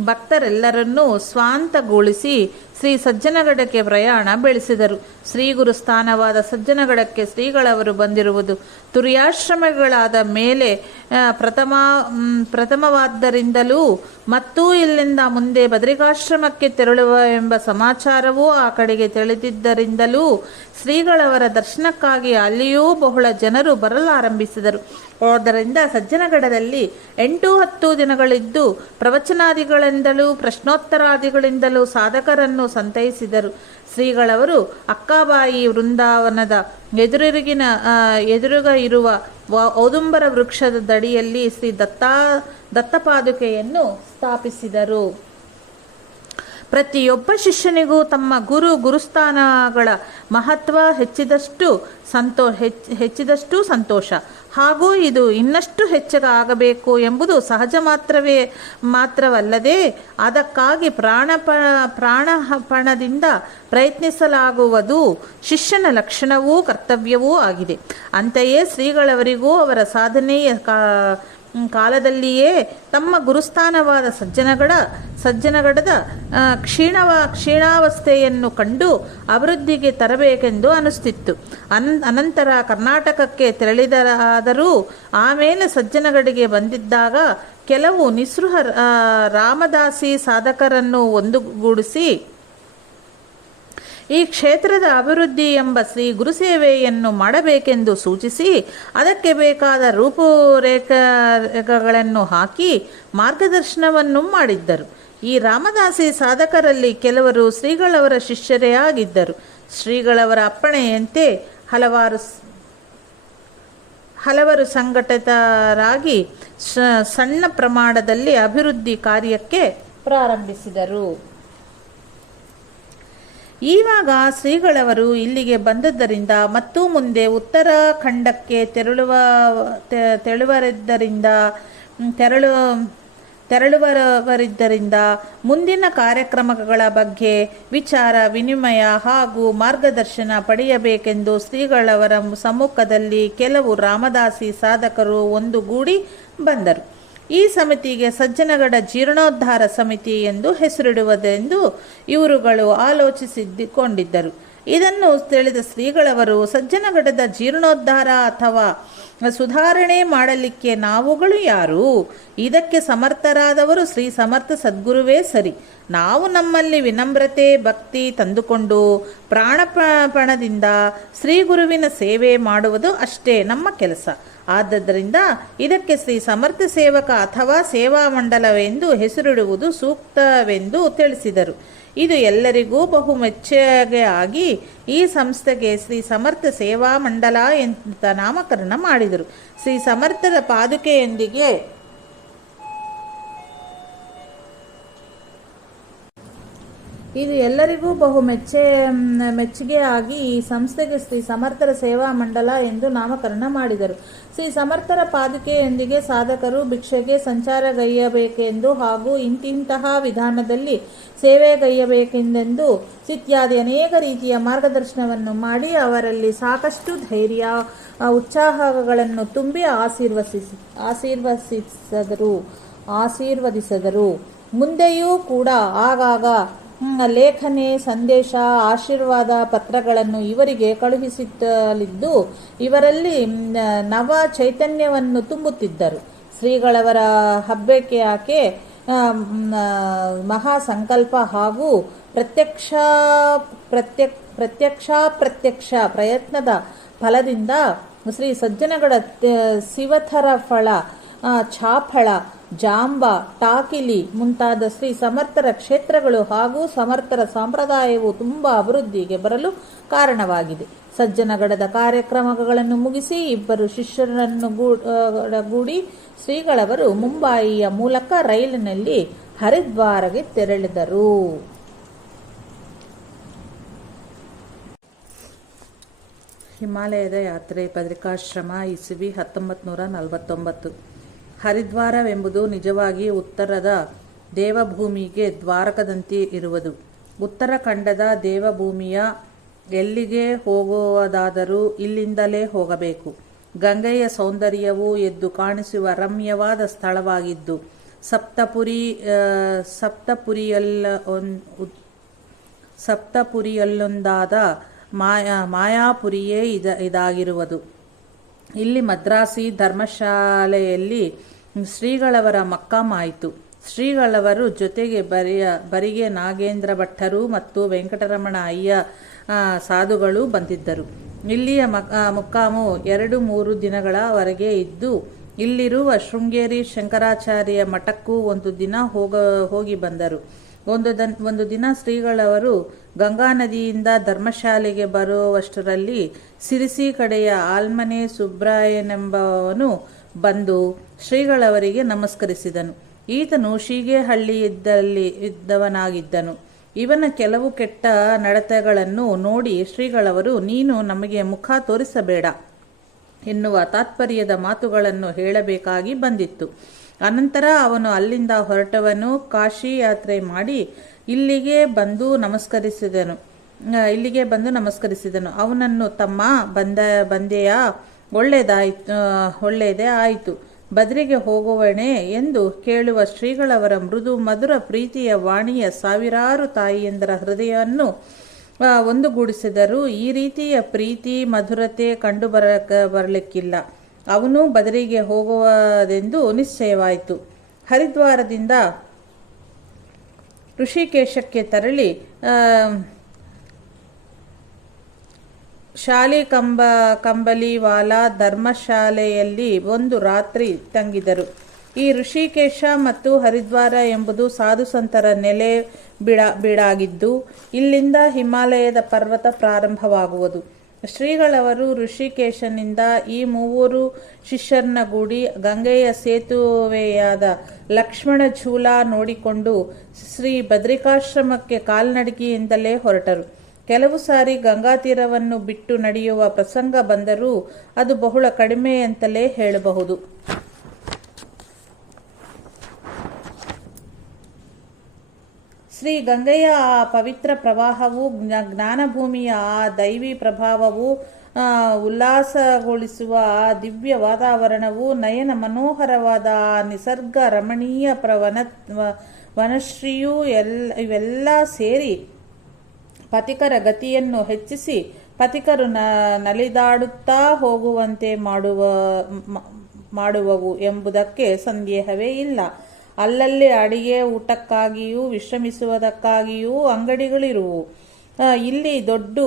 ಭಕ್ತರೆಲ್ಲರನ್ನೂ ಸ್ವಾಂತಗೊಳಿಸಿ ಶ್ರೀ ಸಜ್ಜನಗಡಕ್ಕೆ ಪ್ರಯಾಣ ಬೆಳೆಸಿದರು. ಶ್ರೀ ಗುರು ಸ್ಥಾನವಾದ ಸಜ್ಜನಗಡಕ್ಕೆ ಶ್ರೀಗಳವರು ಬಂದಿರುವುದು ತುರ್ಯಾಶ್ರಮಗಳಾದ ಮೇಲೆ ಪ್ರಥಮವಾದ್ದರಿಂದಲೂ ಮತ್ತು ಇಲ್ಲಿಂದ ಮುಂದೆ ಬದರಿಕಾಶ್ರಮಕ್ಕೆ ತೆರಳುವ ಎಂಬ ಸಮಾಚಾರವೂ ಆ ಕಡೆಗೆ ತಿಳಿದಿದ್ದರಿಂದಲೂ ಶ್ರೀಗಳವರ ದರ್ಶನಕ್ಕಾಗಿ ಅಲ್ಲಿಯೂ ಬಹಳ ಜನರು ಬರಲಾರಂಭಿಸಿದರು. ಆದ್ದರಿಂದ ಸಜ್ಜನಗಡದಲ್ಲಿ 8-10 ದಿನಗಳಿದ್ದು ಪ್ರವಚನಾದಿಗಳಿಂದಲೂ ಪ್ರಶ್ನೋತ್ತರಾದಿಗಳಿಂದಲೂ ಸಾಧಕರನ್ನು ಸಂತೈಸಿದರು. ಶ್ರೀಗಳವರು ಅಕ್ಕಾಬಾಯಿ ವೃಂದಾವನದ ಎದುರುಗ ಇರುವ ಔದುಂಬರ ವೃಕ್ಷದ ದಡಿಯಲ್ಲಿ ಶ್ರೀ ದತ್ತಪಾದುಕೆಯನ್ನು ಸ್ಥಾಪಿಸಿದರು. ಪ್ರತಿಯೊಬ್ಬ ಶಿಷ್ಯನಿಗೂ ತಮ್ಮ ಗುರುಸ್ಥಾನಗಳ ಮಹತ್ವ ಹೆಚ್ಚಿದಷ್ಟು ಸಂತೋಷ, ಹಾಗೂ ಇದು ಇನ್ನಷ್ಟು ಹೆಚ್ಚಾಗಬೇಕು ಎಂಬುದು ಸಹಜ ಮಾತ್ರವಲ್ಲದೆ ಅದಕ್ಕಾಗಿ ಪ್ರಾಣಪಣದಿಂದ ಪ್ರಯತ್ನಿಸಲಾಗುವುದು ಶಿಷ್ಯನ ಲಕ್ಷಣವೂ ಕರ್ತವ್ಯವೂ ಆಗಿದೆ. ಅಂತೆಯೇ ಶ್ರೀಗಳವರಿಗೂ ಅವರ ಸಾಧನೆಯ ಕಾಲದಲ್ಲಿಯೇ ತಮ್ಮ ಗುರುಸ್ಥಾನವಾದ ಸಜ್ಜನಗಡದ ಕ್ಷೀಣಾವಸ್ಥೆಯನ್ನು ಕಂಡು ಅಭಿವೃದ್ಧಿಗೆ ತರಬೇಕೆಂದು ಅನಿಸ್ತಿತ್ತು. ಅನಂತರ ಕರ್ನಾಟಕಕ್ಕೆ ತೆರಳಿದರಾದರೂ ಆಮೇಲೆ ಸಜ್ಜನಗಡಿಗೆ ಬಂದಿದ್ದಾಗ ಕೆಲವು ನಿಸ್ಪೃಹ ರಾಮದಾಸಿ ಸಾಧಕರನ್ನು ಒಂದುಗೂಡಿಸಿ ಈ ಕ್ಷೇತ್ರದ ಅಭಿವೃದ್ಧಿ ಎಂಬ ಶ್ರೀ ಗುರುಸೇವೆಯನ್ನು ಮಾಡಬೇಕೆಂದು ಸೂಚಿಸಿ ಅದಕ್ಕೆ ಬೇಕಾದ ರೂಪುರೇಖೆಗಳನ್ನು ಹಾಕಿ ಮಾರ್ಗದರ್ಶನವನ್ನು ಮಾಡಿದ್ದರು. ಈ ರಾಮದಾಸಿ ಸಾಧಕರಲ್ಲಿ ಕೆಲವರು ಶ್ರೀಗಳವರ ಶಿಷ್ಯರೇ ಆಗಿದ್ದರು. ಶ್ರೀಗಳವರ ಅಪ್ಪಣೆಯಂತೆ ಹಲವರು ಸಂಘಟಿತರಾಗಿ ಸಣ್ಣ ಪ್ರಮಾಣದಲ್ಲಿ ಅಭಿವೃದ್ಧಿ ಕಾರ್ಯಕ್ಕೆ ಪ್ರಾರಂಭಿಸಿದರು. ಈವಾಗ ಶ್ರೀಗಳವರು ಇಲ್ಲಿಗೆ ಬಂದದ್ದರಿಂದ ಮತ್ತು ಮುಂದೆ ಉತ್ತರಾಖಂಡಕ್ಕೆ ತೆರಳುವವರಿದ್ದರಿಂದ ಮುಂದಿನ ಕಾರ್ಯಕ್ರಮಗಳ ಬಗ್ಗೆ ವಿಚಾರ ವಿನಿಮಯ ಹಾಗೂ ಮಾರ್ಗದರ್ಶನ ಪಡೆಯಬೇಕೆಂದು ಶ್ರೀಗಳವರ ಸಮ್ಮುಖದಲ್ಲಿ ಕೆಲವು ರಾಮದಾಸಿ ಸಾಧಕರು ಒಂದುಗೂಡಿ ಬಂದರು. ಈ ಸಮಿತಿಗೆ ಸಜ್ಜನಗಡ ಜೀರ್ಣೋದ್ಧಾರ ಸಮಿತಿ ಎಂದು ಹೆಸರಿಡುವುದೆಂದು ಇವರುಗಳು ಆಲೋಚಿಸಿಕೊಂಡಿದ್ದರು. ಇದನ್ನು ತಿಳಿದ ಶ್ರೀಗಳವರು ಸಜ್ಜನಗಡದ ಜೀರ್ಣೋದ್ಧಾರ ಅಥವಾ ಸುಧಾರಣೆ ಮಾಡಲಿಕ್ಕೆ ನಾವುಗಳು ಯಾರು? ಇದಕ್ಕೆ ಸಮರ್ಥರಾದವರು ಶ್ರೀ ಸಮರ್ಥ ಸದ್ಗುರುವೇ ಸರಿ. ನಾವು ನಮ್ಮಲ್ಲಿ ವಿನಮ್ರತೆ ಭಕ್ತಿ ತಂದುಕೊಂಡು ಪ್ರಾಣಪಣದಿಂದ ಶ್ರೀ ಗುರುವಿನ ಸೇವೆ ಮಾಡುವುದು ಅಷ್ಟೇ ನಮ್ಮ ಕೆಲಸ. ಆದ್ದರಿಂದ ಇದಕ್ಕೆ ಶ್ರೀ ಸಮರ್ಥ ಸೇವಕ ಅಥವಾ ಸೇವಾ ಮಂಡಲವೆಂದು ಹೆಸರಿಡುವುದು ಸೂಕ್ತವೆಂದು ತಿಳಿಸಿದರು. ಇದು ಎಲ್ಲರಿಗೂ ಬಹು ಮೆಚ್ಚುಗೆ ಆಗಿ ಈ ಸಂಸ್ಥೆಗೆ ಶ್ರೀ ಸಮರ್ಥ ಸೇವಾ ಮಂಡಲ ಅಂತ ನಾಮಕರಣ ಮಾಡಿದರು. ಶ್ರೀ ಸಮರ್ಥರ ಪಾದುಕೆಯೊಂದಿಗೆ ಇದು ಎಲ್ಲರಿಗೂ ಬಹು ಮೆಚ್ಚುಗೆ ಆಗಿ ಈ ಸಂಸ್ಥೆಗೆ ಶ್ರೀ ಸಮರ್ಥರ ಸೇವಾ ಮಂಡಲ ಎಂದು ನಾಮಕರಣ ಮಾಡಿದರು. ಶ್ರೀ ಸಮರ್ಥರ ಪಾದುಕೆಯೊಂದಿಗೆ ಸಾಧಕರು ಭಿಕ್ಷೆಗೆ ಸಂಚಾರಗೈಯಬೇಕೆಂದು ಹಾಗೂ ಇಂತಿಂತಹ ವಿಧಾನದಲ್ಲಿ ಸೇವೆಗೈಯಬೇಕೆಂದೆಂದು ಇತ್ಯಾದಿ ಅನೇಕ ರೀತಿಯ ಮಾರ್ಗದರ್ಶನವನ್ನು ಮಾಡಿ ಅವರಲ್ಲಿ ಸಾಕಷ್ಟು ಧೈರ್ಯ ಉತ್ಸಾಹಗಳನ್ನು ತುಂಬಿ ಆಶೀರ್ವದಿಸಿದರು. ಮುಂದೆಯೂ ಕೂಡ ಆಗಾಗ ಲೇಖನೆ ಸಂದೇಶ ಆಶೀರ್ವಾದ ಪತ್ರಗಳನ್ನು ಇವರಿಗೆ ಕಳುಹಿಸುತ್ತಲಿದ್ದು ಇವರಲ್ಲಿ ನವ ಚೈತನ್ಯವನ್ನು ತುಂಬುತ್ತಿದ್ದರು. ಶ್ರೀಗಳವರ ಹಬ್ಬಕ್ಕೆ ಮಹಾ ಸಂಕಲ್ಪ ಹಾಗೂ ಪ್ರತ್ಯಕ್ಷ ಪ್ರಯತ್ನದ ಫಲದಿಂದ ಶ್ರೀ ಸಜ್ಜನಗಡ ಶಿವಥರ ಫಳ ಚಾಫಳ ಜಾಂಬ ಟಾಕಿಲಿ ಮುಂತಾದ ಶ್ರೀ ಸಮರ್ಥರ ಕ್ಷೇತ್ರಗಳು ಹಾಗೂ ಸಮರ್ಥರ ಸಂಪ್ರದಾಯವು ತುಂಬ ಅಭಿವೃದ್ಧಿಗೆ ಬರಲು ಕಾರಣವಾಗಿದೆ. ಸಜ್ಜನಗಡದ ಕಾರ್ಯಕ್ರಮಗಳನ್ನು ಮುಗಿಸಿ ಇಬ್ಬರು ಶಿಷ್ಯರನ್ನು ಗೂಡಿ ಶ್ರೀಗಳವರು ಮುಂಬಯಿಯ ಮೂಲಕ ರೈಲಿನಲ್ಲಿ ಹರಿದ್ವಾರಗೆ ತೆರಳಿದರು. ಹಿಮಾಲಯದ ಯಾತ್ರೆ ಬದರಿಕಾಶ್ರಮ ಇಸವಿ 1949. ಹರಿದ್ವಾರವೆಂಬುದು ನಿಜವಾಗಿ ಉತ್ತರದ ದೇವಭೂಮಿಗೆ ದ್ವಾರಕದಂತೆ ಇರುವುದು. ಉತ್ತರಾಖಂಡದ ದೇವಭೂಮಿಯ ಎಲ್ಲಿಗೆ ಹೋಗುವುದಾದರೂ ಇಲ್ಲಿಂದಲೇ ಹೋಗಬೇಕು. ಗಂಗೆಯ ಸೌಂದರ್ಯವು ಎದ್ದು ಕಾಣಿಸುವ ರಮ್ಯವಾದ ಸ್ಥಳವಾಗಿದ್ದು ಸಪ್ತಪುರಿಯಲ್ಲೊಂದಾದ ಮಾಯಾಪುರಿಯೇ ಇದಾಗಿರುವುದು. ಇಲ್ಲಿ ಮದ್ರಾಸಿ ಧರ್ಮಶಾಲೆಯಲ್ಲಿ ಶ್ರೀಗಳವರ ಮಕ್ಕಾಮಾಯಿತು. ಶ್ರೀಗಳವರು ಜೊತೆಗೆ ಬರಿಗೆ ನಾಗೇಂದ್ರ ಭಟ್ಟರು ಮತ್ತು ವೆಂಕಟರಮಣ ಅಯ್ಯ ಸಾಧುಗಳು ಬಂದಿದ್ದರು. ಇಲ್ಲಿಯ ಮುಕ್ಕಾಮು 2-3 ದಿನಗಳವರೆಗೆ ಇದ್ದು ಇಲ್ಲಿರುವ ಶೃಂಗೇರಿ ಶಂಕರಾಚಾರ್ಯ ಮಠಕ್ಕೂ ಒಂದು ದಿನ ಹೋಗಿ ಬಂದರು. ಒಂದು ದಿನ ಶ್ರೀಗಳವರು ಗಂಗಾ ನದಿಯಿಂದ ಧರ್ಮಶಾಲೆಗೆ ಬರುವಷ್ಟರಲ್ಲಿ ಸಿರಿಸಿ ಕಡೆಯ ಆಲ್ಮನೆ ಸುಬ್ರಾಯನೆಂಬವನು ಬಂದು ಶ್ರೀಗಳವರಿಗೆ ನಮಸ್ಕರಿಸಿದನು. ಈತನು ಶೀಗೆಹಳ್ಳಿಯಿದ್ದವನಾಗಿದ್ದನು. ಇವನ ಕೆಲವು ಕೆಟ್ಟ ನಡತೆಗಳನ್ನು ನೋಡಿ ಶ್ರೀಗಳವರು ನೀನು ನಮಗೆ ಮುಖ ತೋರಿಸಬೇಡ ಎನ್ನುವ ತಾತ್ಪರ್ಯದ ಮಾತುಗಳನ್ನು ಹೇಳಬೇಕಾಗಿ ಬಂದಿತ್ತು. ಅನಂತರ ಅವನು ಅಲ್ಲಿಂದ ಹೊರಟವನು ಕಾಶಿ ಯಾತ್ರೆ ಮಾಡಿ ಇಲ್ಲಿಗೆ ಬಂದು ನಮಸ್ಕರಿಸಿದನು. ಅವನನ್ನು ತಮ್ಮ ಬಂದೆಯಾ, ಒಳ್ಳೆಯದೇ ಆಯಿತು, ಬದ್ರಿಗೆ ಹೋಗುವಣೆ ಎಂದು ಕೇಳುವ ಶ್ರೀಗಳವರ ಮೃದು ಮಧುರ ಪ್ರೀತಿಯ ವಾಣಿಯ ಸಾವಿರಾರು ತಾಯಿಯಂದರ ಹೃದಯವನ್ನು ಒಂದುಗೂಡಿಸಿದರು. ಈ ರೀತಿಯ ಪ್ರೀತಿ ಮಧುರತೆ ಕಂಡು ಬರಲಿಕ್ಕಿಲ್ಲ. ಅವನು ಬದರಿಗೆ ಹೋಗುವುದೆಂದು ನಿಶ್ಚಯವಾಯಿತು. ಹರಿದ್ವಾರದಿಂದ ಋಷಿಕೇಶಕ್ಕೆ ತೆರಳಿ ಕಂಬಲಿವಾಲಾ ಧರ್ಮಶಾಲೆಯಲ್ಲಿ ಒಂದು ರಾತ್ರಿ ತಂಗಿದರು. ಈ ಋಷಿಕೇಶ ಮತ್ತು ಹರಿದ್ವಾರ ಎಂಬುದು ಸಾಧು ಸಂತರ ನೆಲೆ ಬೀಡಾಗಿದ್ದು ಇಲ್ಲಿಂದ ಹಿಮಾಲಯದ ಪರ್ವತ ಪ್ರಾರಂಭವಾಗುವುದು. ಶ್ರೀಗಳವರು ಋಷಿಕೇಶನಿಂದ ಈ ಮೂವರು ಶಿಷ್ಯರನ್ನಗೂಡಿ ಗಂಗೆಯ ಸೇತುವೆಯಾದ ಲಕ್ಷ್ಮಣ ಝೂಲ ನೋಡಿಕೊಂಡು ಶ್ರೀ ಬದ್ರಿಕಾಶ್ರಮಕ್ಕೆ ಕಾಲ್ನಡಿಗೆಯಿಂದಲೇ ಹೊರಟರು. ಕೆಲವು ಸಾರಿ ಗಂಗಾ ತೀರವನ್ನು ಬಿಟ್ಟು ನಡೆಯುವ ಪ್ರಸಂಗ ಬಂದರೂ ಅದು ಬಹಳ ಕಡಿಮೆ ಅಂತಲೇ ಹೇಳಬಹುದು. ಶ್ರೀ ಗಂಗೆಯ ಆ ಪವಿತ್ರ ಪ್ರವಾಹವು, ಜ್ಞಾನಭೂಮಿಯ ಆ ದೈವಿ ಪ್ರಭಾವವು, ಉಲ್ಲಾಸಗೊಳಿಸುವ ಆ ದಿವ್ಯ ವಾತಾವರಣವು, ನಯನ ಮನೋಹರವಾದ ಆ ನಿಸರ್ಗ ರಮಣೀಯ ವನಶ್ರೀಯು ಇವೆಲ್ಲ ಸೇರಿ ಪಥಿಕರ ಗತಿಯನ್ನು ಹೆಚ್ಚಿಸಿ ಪಥಿಕರು ನಲಿದಾಡುತ್ತಾ ಹೋಗುವಂತೆ ಮಾಡುವವು ಎಂಬುದಕ್ಕೆ ಸಂದೇಹವೇ ಇಲ್ಲ. ಅಲ್ಲಲ್ಲಿ ಅಡಿಗೆ ಊಟಕ್ಕಾಗಿಯೂ ವಿಶ್ರಮಿಸುವುದಕ್ಕಾಗಿಯೂ ಅಂಗಡಿಗಳಿರುವು. ಇಲ್ಲಿ ದುಡ್ಡು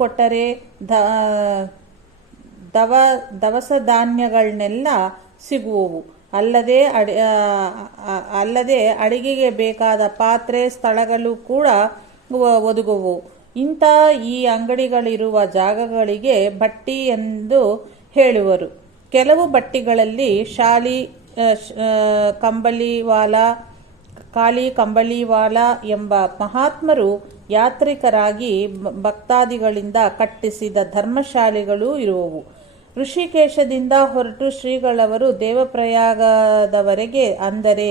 ಕೊಟ್ಟರೆ ದವಸ ಧಾನ್ಯಗಳನ್ನೆಲ್ಲ ಸಿಗುವವು. ಅಲ್ಲದೆ ಅಡಿಗೆಗೆ ಬೇಕಾದ ಪಾತ್ರೆ ಸ್ಥಳಗಳು ಕೂಡ ಒದಗುವು. ಇಂಥ ಈ ಅಂಗಡಿಗಳಿರುವ ಜಾಗಗಳಿಗೆ ಬಟ್ಟಿ ಎಂದು ಹೇಳುವರು. ಕೆಲವು ಬಟ್ಟಿಗಳಲ್ಲಿ ಕಂಬಳಿವಾಲಾ ಎಂಬ ಮಹಾತ್ಮರು ಯಾತ್ರಿಕರಾಗಿ ಭಕ್ತಾದಿಗಳಿಂದ ಕಟ್ಟಿಸಿದ ಧರ್ಮಶಾಲೆಗಳು ಇರುವವು. ಋಷಿಕೇಶದಿಂದ ಹೊರಟು ಶ್ರೀಗಳವರು ದೇವಪ್ರಯಾಗದವರೆಗೆ ಅಂದರೆ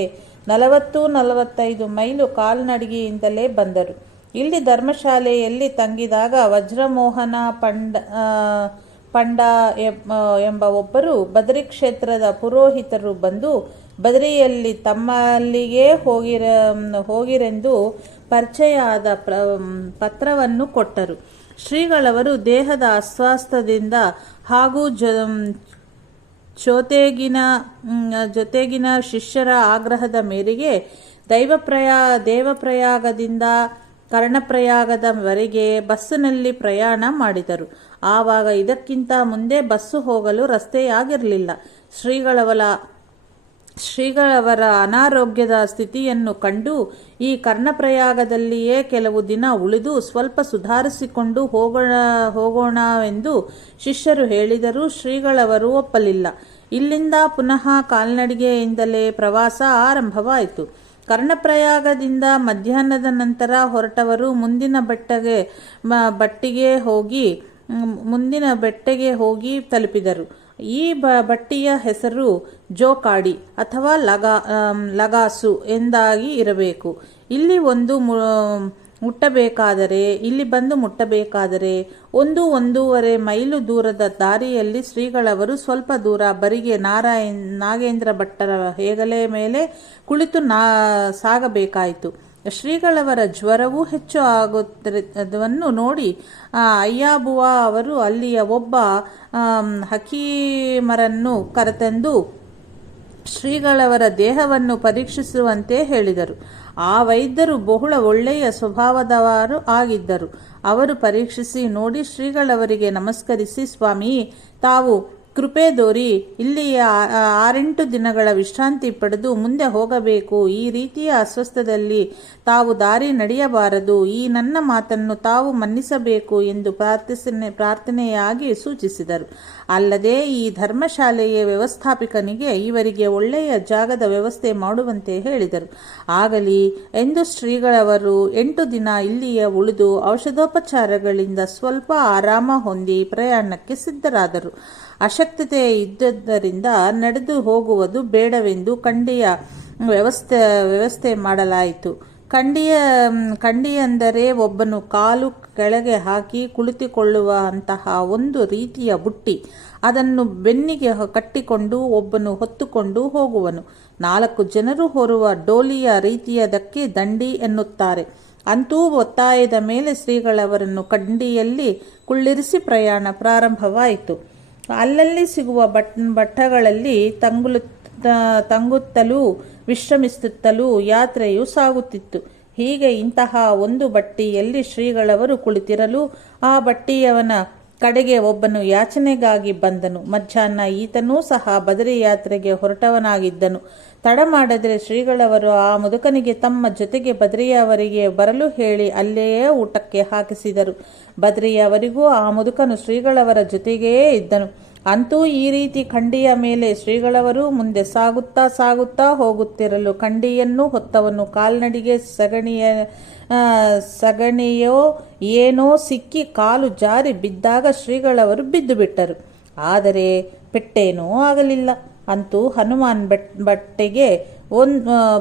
40-45 ಮೈಲು ಕಾಲ್ನಡಿಗೆಯಿಂದಲೇ ಬಂದರು. ಇಲ್ಲಿ ಧರ್ಮಶಾಲೆಯಲ್ಲಿ ತಂಗಿದಾಗ ವಜ್ರಮೋಹನ ಪಂಡ ಎಂಬ ಒಬ್ಬರು ಬದರಿ ಕ್ಷೇತ್ರದ ಪುರೋಹಿತರು ಬಂದು ಬದರಿಯಲ್ಲಿ ತಮ್ಮಲ್ಲಿಗೆ ಹೋಗಿರೆಂದು ಪರಿಚಯ ಆದ ಪತ್ರವನ್ನು ಕೊಟ್ಟರು. ಶ್ರೀಗಳವರು ದೇಹದ ಅಸ್ವಾಸ್ಥ್ಯದಿಂದ ಹಾಗೂ ಜೊತೆಗಿನ ಶಿಷ್ಯರ ಆಗ್ರಹದ ಮೇರೆಗೆ ದೇವಪ್ರಯಾಗದಿಂದ ಕರ್ಣಪ್ರಯಾಗದವರೆಗೆ ಬಸ್ಸಿನಲ್ಲಿ ಪ್ರಯಾಣ ಮಾಡಿದರು. ಆವಾಗ ಇದಕ್ಕಿಂತ ಮುಂದೆ ಬಸ್ಸು ಹೋಗಲು ರಸ್ತೆಯಾಗಿರಲಿಲ್ಲ. ಶ್ರೀಗಳವರ ಅನಾರೋಗ್ಯದ ಸ್ಥಿತಿಯನ್ನು ಕಂಡು ಈ ಕರ್ಣಪ್ರಯಾಗದಲ್ಲಿಯೇ ಕೆಲವು ದಿನ ಉಳಿದು ಸ್ವಲ್ಪ ಸುಧಾರಿಸಿಕೊಂಡು ಹೋಗೋಣವೆಂದು ಶಿಷ್ಯರು ಹೇಳಿದರೂ ಶ್ರೀಗಳವರು ಒಪ್ಪಲಿಲ್ಲ. ಇಲ್ಲಿಂದ ಪುನಃ ಕಾಲ್ನಡಿಗೆಯಿಂದಲೇ ಪ್ರವಾಸ ಆರಂಭವಾಯಿತು. ಕರ್ಣಪ್ರಯಾಗದಿಂದ ಮಧ್ಯಾಹ್ನದ ನಂತರ ಹೊರಟವರು ಮುಂದಿನ ಬೆಟ್ಟಗೆ ಹೋಗಿ ತಲುಪಿದರು. ಈ ಬಟ್ಟಿಯ ಹೆಸರು ಜೋಕಾಡಿ ಅಥವಾ ಲಗಾಸು ಎಂದಾಗಿ ಇರಬೇಕು. ಇಲ್ಲಿ ಬಂದು ಮುಟ್ಟಬೇಕಾದರೆ 1-1.5 ಮೈಲು ದೂರದ ದಾರಿಯಲ್ಲಿ ಶ್ರೀಗಳವರು ಸ್ವಲ್ಪ ದೂರ ಬರಿಗೆ ನಾಗೇಂದ್ರ ಭಟ್ಟರ ಹೆಗಲ ಮೇಲೆ ಕುಳಿತು ಸಾಗಬೇಕಾಯಿತು. ಶ್ರೀಗಳವರ ಜ್ವರವೂ ಹೆಚ್ಚು ಆಗುತ್ತಿರುವುದನ್ನು ನೋಡಿ ಅಯ್ಯಾಬುವ ಅವರು ಅಲ್ಲಿಯ ಒಬ್ಬ ಹಕೀಮರನ್ನು ಕರೆತಂದು ಶ್ರೀಗಳವರ ದೇಹವನ್ನು ಪರೀಕ್ಷಿಸುವಂತೆ ಹೇಳಿದರು. ಆ ವೈದ್ಯರು ಬಹಳ ಒಳ್ಳೆಯ ಸ್ವಭಾವದವರು ಆಗಿದ್ದರು. ಅವರು ಪರೀಕ್ಷಿಸಿ ನೋಡಿ ಶ್ರೀಗಳವರಿಗೆ ನಮಸ್ಕರಿಸಿ, ಸ್ವಾಮಿ, ತಾವು ಕೃಪೆ ದೋರಿ ಇಲ್ಲಿಯೇ 6-8 ದಿನಗಳ ವಿಶ್ರಾಂತಿ ಪಡೆದು ಮುಂದೆ ಹೋಗಬೇಕು. ಈ ರೀತಿಯ ಅಸ್ವಸ್ಥದಲ್ಲಿ ತಾವು ದಾರಿ ನಡೆಯಬಾರದು. ಈ ನನ್ನ ಮಾತನ್ನು ತಾವು ಮನ್ನಿಸಬೇಕು ಎಂದು ಪ್ರಾರ್ಥನೆಯಾಗಿ ಸೂಚಿಸಿದರು. ಅಲ್ಲದೆ ಈ ಧರ್ಮಶಾಲೆಯ ವ್ಯವಸ್ಥಾಪಕನಿಗೆ ಇವರಿಗೆ ಒಳ್ಳೆಯ ಜಾಗದ ವ್ಯವಸ್ಥೆ ಮಾಡುವಂತೆ ಹೇಳಿದರು. ಆಗಲಿ ಎಂದು ಶ್ರೀಗಳವರು 8 ದಿನ ಇಲ್ಲಿಯೇ ಉಳಿದು ಔಷಧೋಪಚಾರಗಳಿಂದ ಸ್ವಲ್ಪ ಆರಾಮ ಹೊಂದಿ ಪ್ರಯಾಣಕ್ಕೆ ಸಿದ್ಧರಾದರು. ಅಶಕ್ತತೆ ಇದ್ದುದರಿಂದ ನಡೆದು ಹೋಗುವುದು ಬೇಡವೆಂದು ಕಂಡಿಯ ವ್ಯವಸ್ಥೆ ಮಾಡಲಾಯಿತು. ಕಂಡಿಯೆಂದರೆ ಒಬ್ಬನು ಕಾಲು ಕೆಳಗೆ ಹಾಕಿ ಕುಳಿತುಕೊಳ್ಳುವ ಅಂತಹ ಒಂದು ರೀತಿಯ ಬುಟ್ಟಿ. ಅದನ್ನು ಬೆನ್ನಿಗೆ ಕಟ್ಟಿಕೊಂಡು ಒಬ್ಬನು ಹೊತ್ತುಕೊಂಡು ಹೋಗುವನು. 4 ಜನರು ಹೊರುವ ಡೋಲಿಯ ರೀತಿಯದಕ್ಕೆ ದಂಡಿ ಎನ್ನುತ್ತಾರೆ. ಅಂತೂ ಒತ್ತಾಯದ ಮೇಲೆ ಶ್ರೀಗಳವರನ್ನು ಕಂಡಿಯಲ್ಲಿ ಕುಳ್ಳಿರಿಸಿ ಪ್ರಯಾಣ ಪ್ರಾರಂಭವಾಯಿತು. ಅಲ್ಲಲ್ಲಿ ಸಿಗುವ ಬಟ್ಟಗಳಲ್ಲಿ ತಂಗುತ್ತಲೂ ವಿಶ್ರಮಿಸುತ್ತಲೂ ಯಾತ್ರೆಯು ಸಾಗುತ್ತಿತ್ತು. ಹೀಗೆ ಇಂತಹ ಒಂದು ಬಟ್ಟಿಯಲ್ಲಿ ಶ್ರೀಗಳವರು ಕುಳಿತಿರಲು ಆ ಬಟ್ಟಿಯವನ ಕಡೆಗೆ ಒಬ್ಬನು ಯಾಚನೆಗಾಗಿ ಬಂದನು. ಮಧ್ಯಾಹ್ನ ಈತನೂ ಸಹ ಬದರಿ ಯಾತ್ರೆಗೆ ಹೊರಟವನಾಗಿದ್ದನು. ತಡ ಮಾಡಿದರೆ ಶ್ರೀಗಳವರು ಆ ಮುದುಕನಿಗೆ ತಮ್ಮ ಜೊತೆಗೆ ಬದ್ರಿಯವರಿಗೆ ಬರಲು ಹೇಳಿ ಅಲ್ಲೆಯೇ ಊಟಕ್ಕೆ ಹಾಕಿಸಿದರು. ಬದ್ರಿಯವರಿಗೂ ಆ ಮುದುಕನು ಶ್ರೀಗಳವರ ಜೊತೆಗೇ ಇದ್ದನು. ಅಂತೂ ಈ ರೀತಿ ಕಂಡಿಯ ಮೇಲೆ ಶ್ರೀಗಳವರು ಮುಂದೆ ಸಾಗುತ್ತಾ ಹೋಗುತ್ತಿರಲು ಕಂಡಿಯನ್ನು ಹೊತ್ತವನು ಕಾಲ್ನಡಿಗೆ ಸಗಣಿಯೋ ಏನೋ ಸಿಕ್ಕಿ ಕಾಲು ಜಾರಿ ಬಿದ್ದಾಗ ಶ್ರೀಗಳವರು ಬಿದ್ದು ಬಿಟ್ಟರು. ಆದರೆ ಪೆಟ್ಟೇನೂ ಆಗಲಿಲ್ಲ. ಅಂತೂ ಹನುಮಾನ್ ಬಟ್ಟೆಗೆ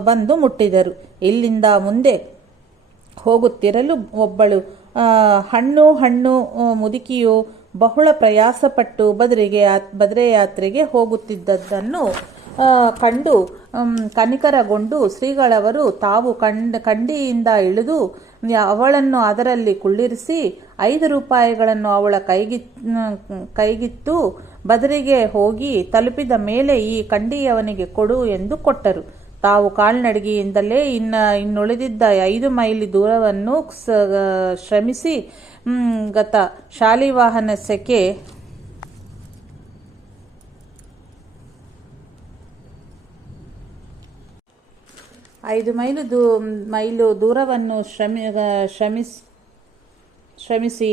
ಬಂದು ಮುಟ್ಟಿದರು. ಇಲ್ಲಿಂದ ಮುಂದೆ ಹೋಗುತ್ತಿರಲು ಒಬ್ಬಳು ಹಣ್ಣು ಮುದುಕಿಯು ಬಹಳ ಪ್ರಯಾಸಪಟ್ಟು ಬದ್ರೆ ಯಾತ್ರೆಗೆ ಹೋಗುತ್ತಿದ್ದದ್ದನ್ನು ಕಂಡು ಕನಿಕರಗೊಂಡು ಶ್ರೀಗಳವರು ತಾವು ಕಂಡಿಯಿಂದ ಇಳಿದು ಅವಳನ್ನು ಅದರಲ್ಲಿ ಕುಳ್ಳಿರಿಸಿ 5 ರೂಪಾಯಿಗಳನ್ನು ಅವಳ ಕೈಗಿತ್ತು ಬದರಿಗೆ ಹೋಗಿ ತಲುಪಿದ ಮೇಲೆ ಈ ಕಂಡಿಯವನಿಗೆ ಕೊಡು ಎಂದು ಕೊಟ್ಟರು. ತಾವು ಕಾಲ್ನಡಿಗೆಯಿಂದಲೇ ಇನ್ನುಳಿದಿದ್ದ 5 ಮೈಲಿ ದೂರವನ್ನು ಶ್ರಮಿಸಿ ಗತ ಶಾಲಿವಾಹನಕ್ಕೆ 5 ಮೈಲು ದೂರವನ್ನು ಶ್ರಮಿಸಿ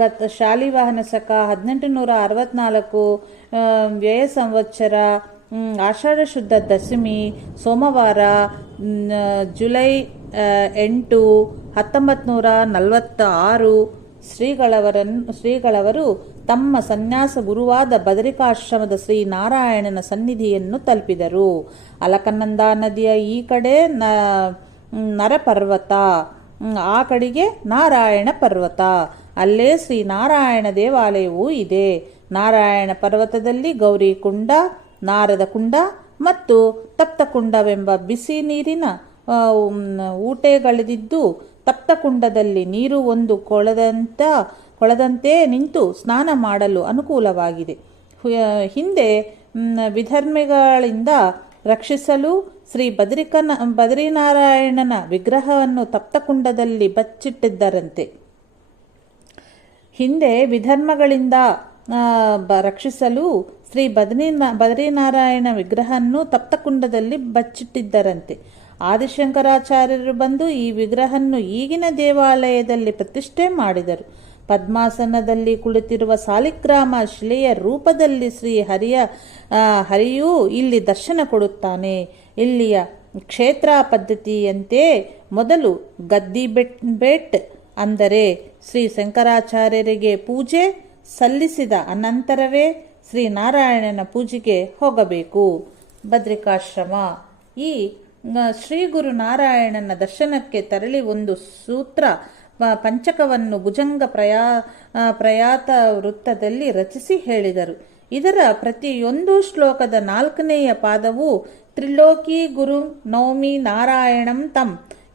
ಗತ ಶಾಲಿವಾಹನ ಶಕ 1864 ವ್ಯಯ ಸಂವತ್ಸರ ಆಷಾಢ ಶುದ್ಧ ದಶಮಿ ಸೋಮವಾರ ಜುಲೈ 8, 1946 ಶ್ರೀಗಳವರು ತಮ್ಮ ಸನ್ಯಾಸ ಗುರುವಾದ ಬದರಿಕಾಶ್ರಮದ ಶ್ರೀ ನಾರಾಯಣನ ಸನ್ನಿಧಿಯನ್ನು ತಲುಪಿದರು. ಅಲಕನಂದಾ ನದಿಯ ಈ ಕಡೆ ನರಪರ್ವತ, ಆ ಕಡೆಗೆ ನಾರಾಯಣ ಪರ್ವತ. ಅಲ್ಲೇ ಶ್ರೀ ನಾರಾಯಣ ದೇವಾಲಯವೂ ಇದೆ. ನಾರಾಯಣ ಪರ್ವತದಲ್ಲಿ ಗೌರಿಕುಂಡ, ನಾರದ ಕುಂಡ ಮತ್ತು ತಪ್ತಕುಂಡವೆಂಬ ಬಿಸಿ ನೀರಿನ ಊಟೆಗಳಿದ್ದು ತಪ್ತಕುಂಡದಲ್ಲಿ ನೀರು ಒಂದು ಕೊಳದಂತೆ ನಿಂತು ಸ್ನಾನ ಮಾಡಲು ಅನುಕೂಲವಾಗಿದೆ. ಹಿಂದೆ ವಿಧರ್ಮಿಗಳಿಂದ ರಕ್ಷಿಸಲು ಶ್ರೀ ಬದ್ರಿನಾರಾಯಣನ ವಿಗ್ರಹವನ್ನು ತಪ್ತಕುಂಡದಲ್ಲಿ ಬಚ್ಚಿಟ್ಟಿದ್ದರಂತೆ. ರಕ್ಷಿಸಲು ಶ್ರೀ ಬದ್ರಿನಾರಾಯಣ ವಿಗ್ರಹವನ್ನು ತಪ್ತಕುಂಡದಲ್ಲಿ ಬಚ್ಚಿಟ್ಟಿದ್ದರಂತೆ. ಆದಿಶಂಕರಾಚಾರ್ಯರು ಬಂದು ಈ ವಿಗ್ರಹವನ್ನು ಈಗಿನ ದೇವಾಲಯದಲ್ಲಿ ಪ್ರತಿಷ್ಠೆ ಮಾಡಿದರು. ಪದ್ಮಾಸನದಲ್ಲಿ ಕುಳಿತಿರುವ ಸಾಲಿಗ್ರಾಮ ಶಿಲೆಯ ರೂಪದಲ್ಲಿ ಶ್ರೀ ಹರಿಯು ಇಲ್ಲಿ ದರ್ಶನ ಕೊಡುತ್ತಾನೆ. ಇಲ್ಲಿಯ ಕ್ಷೇತ್ರ ಪದ್ಧತಿಯಂತೆ ಮೊದಲು ಗದ್ದಿ ಬೆಟ್ ಅಂದರೆ ಶ್ರೀ ಶಂಕರಾಚಾರ್ಯರಿಗೆ ಪೂಜೆ ಸಲ್ಲಿಸಿದ ಅನಂತರವೇ ಶ್ರೀ ನಾರಾಯಣನ ಪೂಜೆಗೆ ಹೋಗಬೇಕು. ಬದ್ರಿಕಾಶ್ರಮ. ಈ ಶ್ರೀ ಗುರು ನಾರಾಯಣನ ದರ್ಶನಕ್ಕೆ ತೆರಳಿ ಒಂದು ಸೂತ್ರ ಪಂಚಕವನ್ನು ಭುಜಂಗ ಪ್ರಯಾತ ವೃತ್ತದಲ್ಲಿ ರಚಿಸಿ ಹೇಳಿದರು. ಇದರ ಪ್ರತಿಯೊಂದು ಶ್ಲೋಕದ 4ನೆಯ ಪಾದವು ತ್ರಿಲೋಕಿ ಗುರು ನೌಮಿ ನಾರಾಯಣಂ ತಂ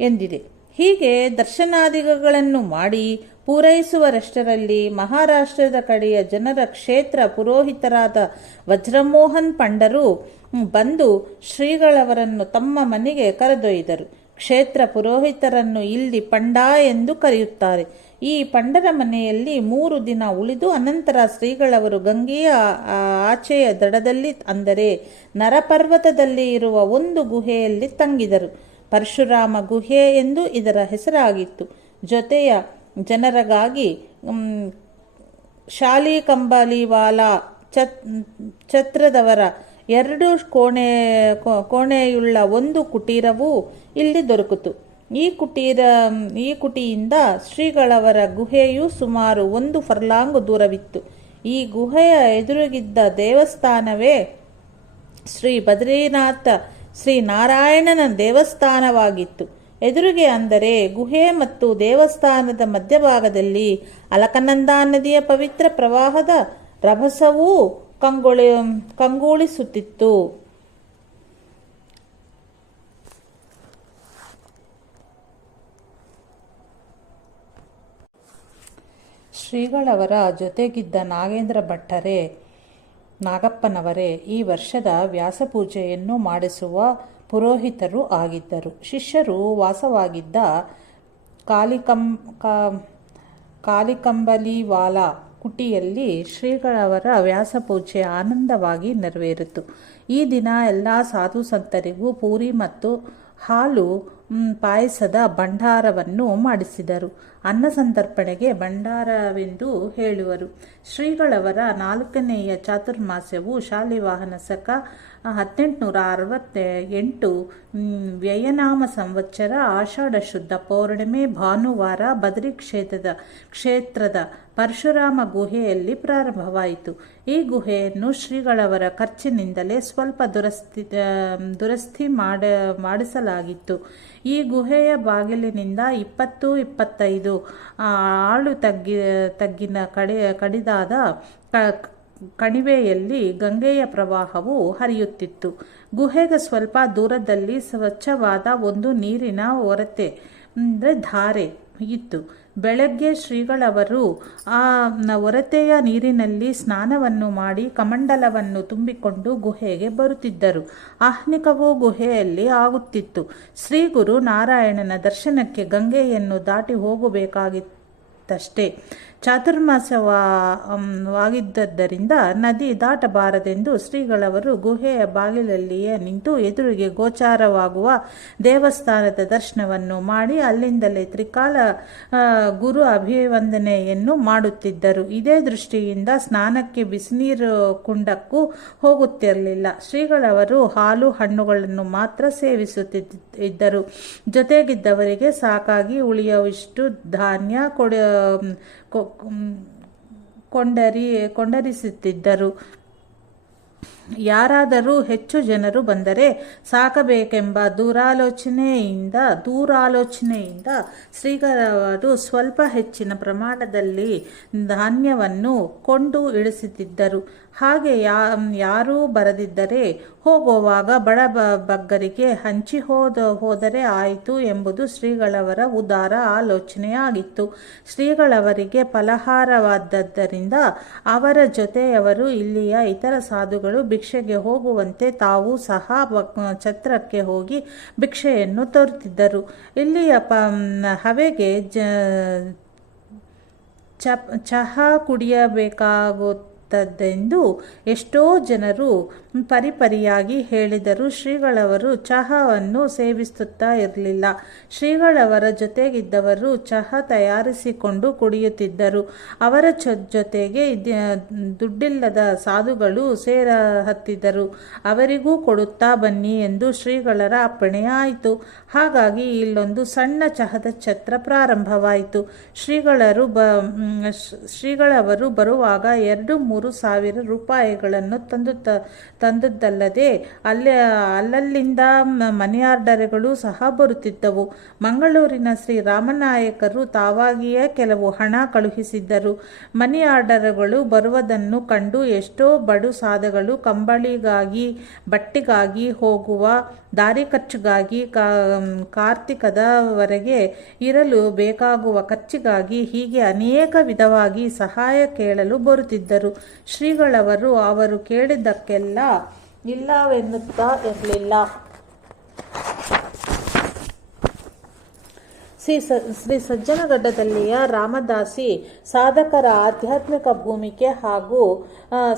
ಎಂದಿದೆ. ಹೀಗೆ ದರ್ಶನಾದಿಗಳನ್ನು ಮಾಡಿ ಪೂರೈಸುವರಷ್ಟರಲ್ಲಿ ಮಹಾರಾಷ್ಟ್ರದ ಕಡೆಯ ಜನರ ಕ್ಷೇತ್ರ ಪುರೋಹಿತರಾದ ವಜ್ರಮೋಹನ್ ಪಂಡರು ಬಂದು ಶ್ರೀಗಳವರನ್ನು ತಮ್ಮ ಮನೆಗೆ ಕರೆದೊಯ್ದರು. ಕ್ಷೇತ್ರ ಪುರೋಹಿತರನ್ನು ಇಲ್ಲಿ ಪಂಡ ಎಂದು ಕರೆಯುತ್ತಾರೆ. ಈ ಪಂಡರ ಮನೆಯಲ್ಲಿ 3 ದಿನ ಉಳಿದು ಅನಂತರ ಶ್ರೀಗಳವರು ಗಂಗೆಯ ಆಚೆಯ ದಡದಲ್ಲಿ ಅಂದರೆ ನರಪರ್ವತದಲ್ಲಿ ಇರುವ ಒಂದು ಗುಹೆಯಲ್ಲಿ ತಂಗಿದರು. ಪರಶುರಾಮ ಗುಹೆ ಎಂದು ಇದರ ಹೆಸರಾಗಿತ್ತು. ಜೊತೆಯ ಜನರಿಗಾಗಿ ಶಾಲಿಕಂಬಲಿವಾಲ ಛತ್ರದವರ 2 ಕೋಣೆಯುಳ್ಳ ಒಂದು ಕುಟೀರವೂ ಇಲ್ಲಿ ದೊರಕಿತು. ಈ ಕುಟಿಯಿಂದ ಶ್ರೀಗಳವರ ಗುಹೆಯು ಸುಮಾರು 1 ಫರ್ಲಾಂಗ್ ದೂರವಿತ್ತು. ಈ ಗುಹೆಯ ಎದುರಿಗಿದ್ದ ದೇವಸ್ಥಾನವೇ ಶ್ರೀ ಬದ್ರಿನಾಥ ಶ್ರೀ ನಾರಾಯಣನ ದೇವಸ್ಥಾನವಾಗಿತ್ತು. ಎದುರಿಗೆ ಅಂದರೆ ಗುಹೆ ಮತ್ತು ದೇವಸ್ಥಾನದ ಮಧ್ಯಭಾಗದಲ್ಲಿ ಅಲಕನಂದಾ ನದಿಯ ಪವಿತ್ರ ಪ್ರವಾಹದ ರಭಸವೂ ಕಂಗೊಳಿಸುತ್ತಿತ್ತು. ಶ್ರೀಗಳವರ ಜೊತೆಗಿದ್ದ ನಾಗೇಂದ್ರ ಭಟ್ಟರೇ, ನಾಗಪ್ಪನವರೇ ಈ ವರ್ಷದ ವ್ಯಾಸಪೂಜೆಯನ್ನು ಮಾಡಿಸುವ ಪುರೋಹಿತರು ಆಗಿದ್ದರು. ಶಿಷ್ಯರು ವಾಸವಾಗಿದ್ದ ಕಾಲಿಕಂಬಲಿವಾಲ ಕುಟಿಯಲ್ಲಿ ಶ್ರೀಗಳವರ ವ್ಯಾಸಪೂಜೆ ಆನಂದವಾಗಿ ನೆರವೇರಿತು. ಈ ದಿನ ಎಲ್ಲ ಸಾಧು ಸಂತರಿಗೂ ಪೂರಿ ಮತ್ತು ಹಾಲು ಪಾಯಸದ ಭಂಡಾರವನ್ನು ಮಾಡಿಸಿದರು. ಅನ್ನ ಸಂತರ್ಪಣೆಗೆ ಭಂಡಾರವೆಂದು ಹೇಳುವರು. ಶ್ರೀಗಳವರ 4ನೆಯ ಚಾತುರ್ಮಾಸ್ಯವು ಶಾಲಿವಾಹನ ಶಕ 1868 ವ್ಯಯನಾಮ ಸಂವತ್ಸರ ಆಷಾಢ ಶುದ್ಧ ಪೌರ್ಣಿಮೆ ಭಾನುವಾರ ಬದ್ರಿ ಕ್ಷೇತ್ರದ ಪರಶುರಾಮ ಗುಹೆಯಲ್ಲಿ ಪ್ರಾರಂಭವಾಯಿತು. ಈ ಗುಹೆಯನ್ನು ಶ್ರೀಗಳವರ ಖರ್ಚಿನಿಂದಲೇ ಸ್ವಲ್ಪ ದುರಸ್ತಿ ಮಾಡಿಸಲಾಗಿತ್ತು. ಈ ಗುಹೆಯ ಬಾಗಿಲಿನಿಂದ 20-25 ಆಳು ತಗ್ಗಿನ ಕಡಿದಾದ ಕಣಿವೆಯಲ್ಲಿ ಗಂಗೆಯ ಪ್ರವಾಹವು ಹರಿಯುತ್ತಿತ್ತು. ಗುಹೆಗೆ ಸ್ವಲ್ಪ ದೂರದಲ್ಲಿ ಸ್ವಚ್ಛವಾದ ಒಂದು ನೀರಿನ ಧಾರೆ ಇತ್ತು. ಬೆಳಗ್ಗೆ ಶ್ರೀಗಳವರು ಆ ಒರತೆಯ ನೀರಿನಲ್ಲಿ ಸ್ನಾನವನ್ನು ಮಾಡಿ ಕಮಂಡಲವನ್ನು ತುಂಬಿಕೊಂಡು ಗುಹೆಗೆ ಬರುತ್ತಿದ್ದರು. ಆಹ್ನಿಕವೂ ಗುಹೆಯಲ್ಲಿ ಆಗುತ್ತಿತ್ತು. ಶ್ರೀ ಗುರು ನಾರಾಯಣನ ದರ್ಶನಕ್ಕೆ ಗಂಗೆಯನ್ನು ದಾಟಿ ಹೋಗಬೇಕಾಗಿತ್ತಷ್ಟೇ. ಚಾತುರ್ಮಾಸವಾಗಿದ್ದರಿಂದ ನದಿ ದಾಟಬಾರದೆಂದು ಶ್ರೀಗಳವರು ಗುಹೆಯ ಬಾಗಿಲಲ್ಲಿಯೇ ನಿಂತು ಎದುರಿಗೆ ಗೋಚಾರವಾಗುವ ದೇವಸ್ಥಾನದ ದರ್ಶನವನ್ನು ಮಾಡಿ ಅಲ್ಲಿಂದಲೇ ತ್ರಿಕಾಲ ಗುರು ಅಭಿವಂದನೆಯನ್ನು ಮಾಡುತ್ತಿದ್ದರು. ಇದೇ ದೃಷ್ಟಿಯಿಂದ ಸ್ನಾನಕ್ಕೆ ಬಿಸಿನೀರು ಕುಂಡಕ್ಕೂ ಹೋಗುತ್ತಿರಲಿಲ್ಲ. ಶ್ರೀಗಳವರು ಹಾಲು ಹಣ್ಣುಗಳನ್ನು ಮಾತ್ರ ಸೇವಿಸುತ್ತಿದ್ದರು. ಜೊತೆಗಿದ್ದವರಿಗೆ ಸಾಕಾಗಿ ಉಳಿಯುವಷ್ಟು ಧಾನ್ಯ ಕೊಂಡರಿಸುತ್ತಿದ್ದರು. ಯಾರಾದರೂ ಹೆಚ್ಚು ಜನರು ಬಂದರೆ ಸಾಕಬೇಕೆಂಬ ದೂರಾಲೋಚನೆಯಿಂದ ಶ್ರೀಗಳವರು ಸ್ವಲ್ಪ ಹೆಚ್ಚಿನ ಪ್ರಮಾಣದಲ್ಲಿ ಧಾನ್ಯವನ್ನು ಕೊಂಡು ಇಳಿಸುತ್ತಿದ್ದರು. ಹಾಗೆ ಯಾರೂ ಬರದಿದ್ದರೆ ಹೋಗುವಾಗ ಬಡಬಗ್ಗರಿಗೆ ಹಂಚಿ ಹೋದರೆ ಆಯಿತು ಎಂಬುದು ಶ್ರೀಗಳವರ ಉದಾರ ಆಲೋಚನೆಯಾಗಿತ್ತು. ಶ್ರೀಗಳವರಿಗೆ ಫಲಹಾರವಾದ್ದರಿಂದ ಅವರ ಜೊತೆಯವರು ಇಲ್ಲಿಯ ಇತರ ಸಾಧುಗಳು ಭಿಕ್ಷೆಗೆ ಹೋಗುವಂತೆ ತಾವು ಸಹ ಛತ್ರಕ್ಕೆ ಹೋಗಿ ಭಿಕ್ಷೆಯನ್ನು ತರುತ್ತಿದ್ದರು. ಇಲ್ಲಿಯ ಹವೆಗೆ ಚಹಾ ಕುಡಿಯಬೇಕಾಗುತ್ತದೆಂದು ಎಷ್ಟೋ ಜನರು ಪರಿಪರಿಯಾಗಿ ಹೇಳಿದರು. ಶ್ರೀಗಳವರು ಚಹಾವನ್ನು ಸೇವಿಸುತ್ತಾ ಇರಲಿಲ್ಲ. ಶ್ರೀಗಳವರ ಜೊತೆಗಿದ್ದವರು ಚಹಾ ತಯಾರಿಸಿಕೊಂಡು ಕುಡಿಯುತ್ತಿದ್ದರು. ಅವರ ಜೊತೆಗೆ ದುಡ್ಡಿಲ್ಲದ ಸಾಧುಗಳು ಹತ್ತಿದರು. ಅವರಿಗೂ ಕೊಡುತ್ತಾ ಬನ್ನಿ ಎಂದು ಶ್ರೀಗಳರ ಅಪ್ಪಣೆಯಾಯಿತು. ಹಾಗಾಗಿ ಇಲ್ಲೊಂದು ಸಣ್ಣ ಚಹದ ಛತ್ರ ಪ್ರಾರಂಭವಾಯಿತು. ಶ್ರೀಗಳವರು ಬರುವಾಗ 2-3 ಸಾವಿರ ರೂಪಾಯಿಗಳನ್ನು ತಂದದ್ದಲ್ಲದೆ ಅಲ್ಲಲ್ಲಿಂದ ಮನೆಯಾರ್ಡರ್ಗಳು ಸಹ ಬರುತ್ತಿದ್ದವು. ಮಂಗಳೂರಿನ ಶ್ರೀ ರಾಮನಾಯಕರು ತಾವಾಗಿಯೇ ಕೆಲವು ಹಣ ಕಳುಹಿಸಿದ್ದರು. ಮನೆಯಾರ್ಡರ್ಗಳು ಬರುವುದನ್ನು ಕಂಡು ಎಷ್ಟೋ ಬಡು ಸಾಧುಗಳು ಕಂಬಳಿಗಾಗಿ, ಬಟ್ಟೆಗಾಗಿ, ಹೋಗುವ ದಾರಿ ಖರ್ಚಿಗಾಗಿ, ಕಾರ್ತಿಕದವರೆಗೆ ಇರಲು ಬೇಕಾಗುವ ಖರ್ಚಿಗಾಗಿ ಹೀಗೆ ಅನೇಕ ವಿಧವಾಗಿ ಸಹಾಯ ಕೇಳಲು ಬರುತ್ತಿದ್ದರು. ಶ್ರೀಗಳವರು ಅವರು ಕೇಳಿದ್ದಕ್ಕೆಲ್ಲ ಇಲ್ಲವೆನ್ನುತ್ತಾ ಇರಲಿಲ್ಲ. ಶ್ರೀ ಸಜ್ಜನಗಡ್ಡದಲ್ಲಿಯ ರಾಮದಾಸಿ ಸಾಧಕರ ಆಧ್ಯಾತ್ಮಿಕ ಭೂಮಿಕೆ ಹಾಗೂ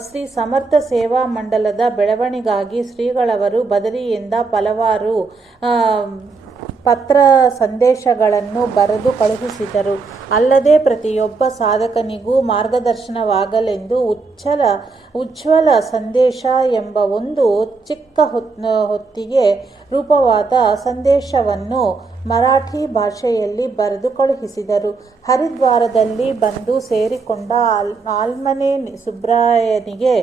ಶ್ರೀ ಸಮರ್ಥ ಸೇವಾ ಮಂಡಲದ ಬೆಳವಣಿಗಾಗಿ ಶ್ರೀಗಳವರು ಬದರಿಯಿಂದ ಹಲವಾರು ಪತ್ರ ಸಂದೇಶಗಳನ್ನು ಬರೆದು ಕಳುಹಿಸಿದರು. ಅಲ್ಲದೆ ಪ್ರತಿಯೊಬ್ಬ ಸಾಧಕನಿಗೂ ಮಾರ್ಗದರ್ಶನವಾಗಲೆಂದು ಉಜ್ವಲ ಸಂದೇಶ ಎಂಬ ಒಂದು ಚಿಕ್ಕ ಹೊತ್ತಿಗೆ ರೂಪವಾದ ಸಂದೇಶವನ್ನು ಮರಾಠಿ ಭಾಷೆಯಲ್ಲಿ ಬರೆದು ಕಳುಹಿಸಿದರು. ಹರಿದ್ವಾರದಲ್ಲಿ ಬಂದು ಸೇರಿಕೊಂಡ ಆಲ್ಮನೆ ಸುಬ್ರಾಯನಿಗೆ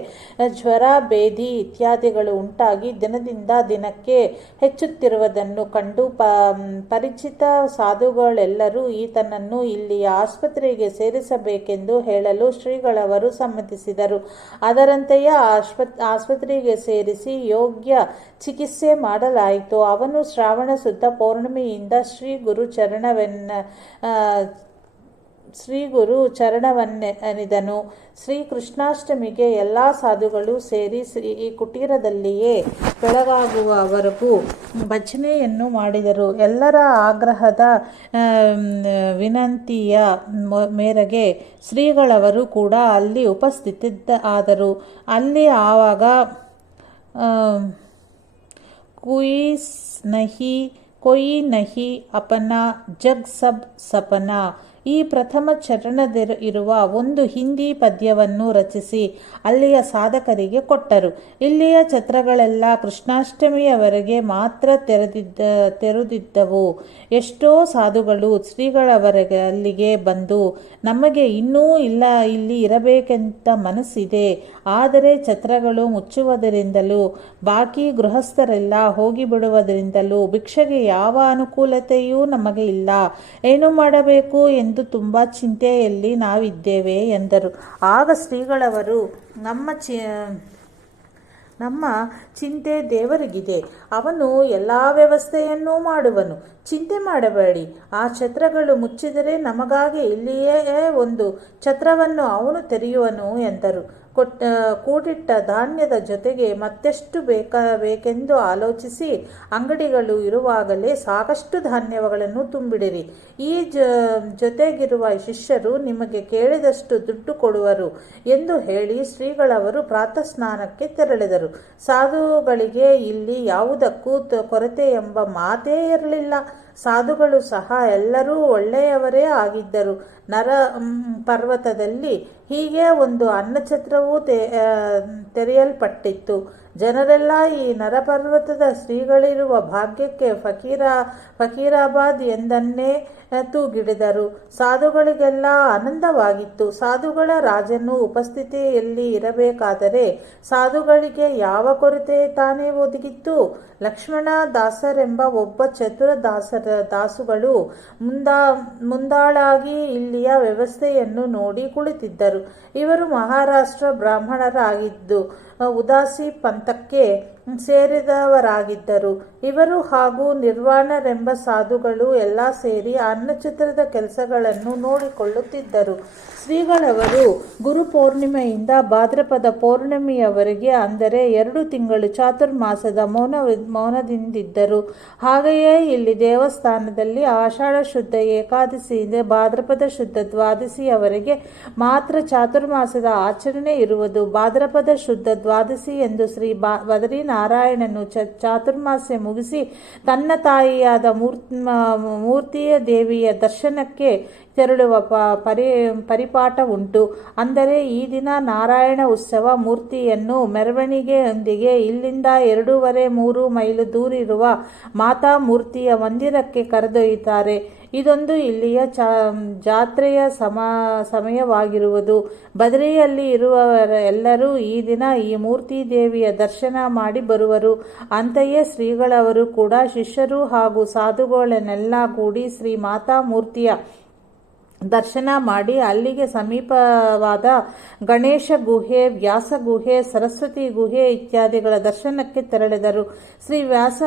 ಜ್ವರ, ಬೇಧಿ ಇತ್ಯಾದಿಗಳು ಉಂಟಾಗಿ ದಿನದಿಂದ ದಿನಕ್ಕೆ ಹೆಚ್ಚುತ್ತಿರುವುದನ್ನು ಕಂಡು ಪರಿಚಿತ ಸಾಧುಗಳೆಲ್ಲರೂ ಈತನನ್ನು ಇಲ್ಲಿಯ ಆಸ್ಪತ್ರೆಗೆ ಸೇರಿಸಬೇಕೆಂದು ಹೇಳಲು ಶ್ರೀಗಳವರು ಸಮ್ಮತಿಸಿದರು. ಅದರಂತೆಯೇ ಆಸ್ಪತ್ರೆಗೆ ಸೇರಿಸಿ ಯೋಗ್ಯ ಚಿಕಿತ್ಸೆ ಮಾಡಲಾಯಿತು. ಅವನು ಶ್ರಾವಣ ಶುದ್ಧ ಪೌರ್ಣಮಿಯಿಂದ ಶ್ರೀ ಗುರು ಚರಣವನ್ನೆನೆದನು. ಶ್ರೀ ಕೃಷ್ಣಾಷ್ಟಮಿಗೆ ಎಲ್ಲ ಸಾಧುಗಳು ಸೇರಿ ಈ ಕುಟೀರದಲ್ಲಿಯೇ ಬೆಳಗಾಗುವವರೆಗೂ ಭಜನೆಯನ್ನು ಮಾಡಿದರು. ಎಲ್ಲರ ಆಗ್ರಹದ ವಿನಂತಿಯ ಮೇರೆಗೆ ಶ್ರೀಗಳವರು ಕೂಡ ಅಲ್ಲಿ ಉಪಸ್ಥಿತರಾದರು. ಅಲ್ಲಿ ಆವಾಗ ಕೊಯಿ ನಹಿ ಅಪನಾ ಜಗ್ ಸಬ್ ಸಪನಾ ಈ ಪ್ರಥಮ ಚರಣದಲ್ಲಿರುವ ಒಂದು ಹಿಂದಿ ಪದ್ಯವನ್ನು ರಚಿಸಿ ಅಲ್ಲಿಯ ಸಾಧಕರಿಗೆ ಕೊಟ್ಟರು. ಇಲ್ಲಿಯ ಛತ್ರಗಳೆಲ್ಲ ಕೃಷ್ಣಾಷ್ಟಮಿಯವರೆಗೆ ಮಾತ್ರ ತೆರೆದಿದ್ದವು. ಎಷ್ಟೋ ಸಾಧುಗಳು ಶ್ರೀಗಳವರೆಗೆ ಅಲ್ಲಿಗೆ ಬಂದು ನಮಗೆ ಇನ್ನೂ ಇಲ್ಲಿ ಇರಬೇಕೆಂತ ಮನಸ್ಸಿದೆ, ಆದರೆ ಛತ್ರಗಳು ಮುಚ್ಚುವುದರಿಂದಲೂ ಬಾಕಿ ಗೃಹಸ್ಥರೆಲ್ಲ ಹೋಗಿಬಿಡುವುದರಿಂದಲೂ ಭಿಕ್ಷೆಗೆ ಯಾವ ಅನುಕೂಲತೆಯೂ ನಮಗೆ ಇಲ್ಲ. ಏನು ಮಾಡಬೇಕು ಎಂದು ತುಂಬಾ ಚಿಂತೆಯಲ್ಲಿ ನಾವಿದ್ದೇವೆ ಎಂದರು. ಆಗ ಶ್ರೀಗಳವರು ನಮ್ಮ ಚಿಂತೆ ದೇವರಿಗಿದೆ, ಅವನು ಎಲ್ಲ ವ್ಯವಸ್ಥೆಯನ್ನೂ ಮಾಡುವನು, ಚಿಂತೆ ಮಾಡಬೇಡಿ. ಆ ಛತ್ರಗಳು ಮುಚ್ಚಿದರೆ ನಮಗಾಗಿ ಇಲ್ಲಿಯೇ ಒಂದು ಛತ್ರವನ್ನು ಅವನು ತೆರೆಯುವನು ಎಂದರು. ಕೂಡಿಟ್ಟ ಧಾನ್ಯದ ಜೊತೆಗೆ ಮತ್ತೆಷ್ಟು ಬೇಕೆಂದು ಆಲೋಚಿಸಿ ಅಂಗಡಿಗಳು ಇರುವಾಗಲೇ ಸಾಕಷ್ಟು ಧಾನ್ಯಗಳನ್ನು ತುಂಬಿಡಿರಿ. ಈ ಜೊತೆಗಿರುವ ಶಿಷ್ಯರು ನಿಮಗೆ ಕೇಳಿದಷ್ಟು ದುಡ್ಡು ಕೊಡುವರು ಎಂದು ಹೇಳಿ ಶ್ರೀಗಳವರು ಪ್ರಾತಃ ಸ್ನಾನಕ್ಕೆ ತೆರಳಿದರು. ಸಾಧುಗಳಿಗೆ ಇಲ್ಲಿ ಯಾವುದಕ್ಕೂ ಕೊರತೆ ಎಂಬ ಮಾತೇ ಇರಲಿಲ್ಲ. ಸಾಧುಗಳು ಸಹ ಎಲ್ಲರೂ ಒಳ್ಳೆಯವರೇ ಆಗಿದ್ದರು. ನರ ಪರ್ವತದಲ್ಲಿ ಹೀಗೆ ಒಂದು ಅನ್ನಛತ್ರವೂ ತೆರೆಯಲ್ಪಟ್ಟಿತ್ತು. ಜನರೆಲ್ಲ ಈ ನರಪರ್ವತದ ಶ್ರೀಗಳಿರುವ ಭಾಗ್ಯಕ್ಕೆ ಫಕೀರಾಬಾದ್ ಎಂದನ್ನೇ ತೂಗಿಡಿದರು. ಸಾಧುಗಳಿಗೆಲ್ಲ ಆನಂದವಾಗಿತ್ತು. ಸಾಧುಗಳ ರಾಜನು ಉಪಸ್ಥಿತಿಯಲ್ಲಿ ಇರಬೇಕಾದರೆ ಸಾಧುಗಳಿಗೆ ಯಾವ ಕೊರತೆ ತಾನೇ ಒದಗಿತ್ತು? ಲಕ್ಷ್ಮಣ ದಾಸರೆಂಬ ಒಬ್ಬ ಚತುರ ದಾಸುಗಳು ಮುಂದಾಳಾಗಿ ಇಲ್ಲಿಯ ವ್ಯವಸ್ಥೆಯನ್ನು ನೋಡಿ ಕುಳಿತಿದ್ದರು. ಇವರು ಮಹಾರಾಷ್ಟ್ರ ಬ್ರಾಹ್ಮಣರಾಗಿದ್ದು ಉದಾಸಿ ಪಂಥಕ್ಕೆ ಸೇರಿದವರಾಗಿದ್ದರು. ಇವರು ಹಾಗೂ ನಿರ್ವಾಣರೆಂಬ ಸಾಧುಗಳು ಎಲ್ಲ ಸೇರಿ ಅನ್ನಛತ್ರದ ಕೆಲಸಗಳನ್ನು ನೋಡಿಕೊಳ್ಳುತ್ತಿದ್ದರು. ಶ್ರೀಗಳವರು ಗುರು ಪೌರ್ಣಿಮೆಯಿಂದ ಭಾದ್ರಪದ ಪೌರ್ಣಮಿಯವರೆಗೆ ಅಂದರೆ 2 ತಿಂಗಳು ಚಾತುರ್ಮಾಸದ ಮೌನದಿಂದಿದ್ದರು. ಹಾಗೆಯೇ ಇಲ್ಲಿ ದೇವಸ್ಥಾನದಲ್ಲಿ ಆಷಾಢ ಶುದ್ಧ ಏಕಾದಶಿಯಿಂದ ಭಾದ್ರಪದ ಶುದ್ಧ ದ್ವಾದಶಿಯವರೆಗೆ ಮಾತ್ರ ಚಾತುರ್ಮಾಸದ ಆಚರಣೆ ಇರುವುದು. ಭಾದ್ರಪದ ಶುದ್ಧ ದ್ವಾದಶಿ ಎಂದು ಶ್ರೀ ಬದರಿ ನಾರಾಯಣನು ಚಾತುರ್ಮಾಸ್ಯ ಮುಗಿಸಿ ತನ್ನ ತಾಯಿಯಾದ ಮೂರ್ತಿಯ ದೇವಿಯ ದರ್ಶನಕ್ಕೆ ತೆರಳುವ ಪರಿಪಾಠ ಉಂಟು. ಅಂದರೆ ಈ ದಿನ ನಾರಾಯಣ ಉತ್ಸವ ಮೂರ್ತಿಯನ್ನು ಮೆರವಣಿಗೆಯೊಂದಿಗೆ ಇಲ್ಲಿಂದ 2.5-3 ಮೈಲು ದೂರಿರುವ ಮಾತಾ ಮೂರ್ತಿಯ ಮಂದಿರಕ್ಕೆ ಕರೆದೊಯ್ಯುತ್ತಾರೆ. ಇದೊಂದು ಇಲ್ಲಿಯ ಜಾತ್ರೆಯ ಸಮಯವಾಗಿರುವುದು. ಬದರಿಯಲ್ಲಿ ಇರುವವರೆಲ್ಲರೂ ಈ ದಿನ ಈ ಮೂರ್ತಿ ದೇವಿಯ ದರ್ಶನ ಮಾಡಿ ಬರುವರು. ಅಂತೆಯೇ ಶ್ರೀಗಳವರು ಕೂಡ ಶಿಷ್ಯರು ಹಾಗೂ ಸಾಧುಗಳನ್ನೆಲ್ಲ ಕೂಡಿ ಶ್ರೀ ಮಾತಾ ಮೂರ್ತಿಯ ದರ್ಶನ ಮಾಡಿ ಅಲ್ಲಿಗೆ ಸಮೀಪವಾದ ಗಣೇಶ ಗುಹೆ, ವ್ಯಾಸ ಗುಹೆ, ಸರಸ್ವತಿ ಗುಹೆ ಇತ್ಯಾದಿಗಳ ದರ್ಶನಕ್ಕೆ ತೆರಳಿದರು. ಶ್ರೀ ವ್ಯಾಸ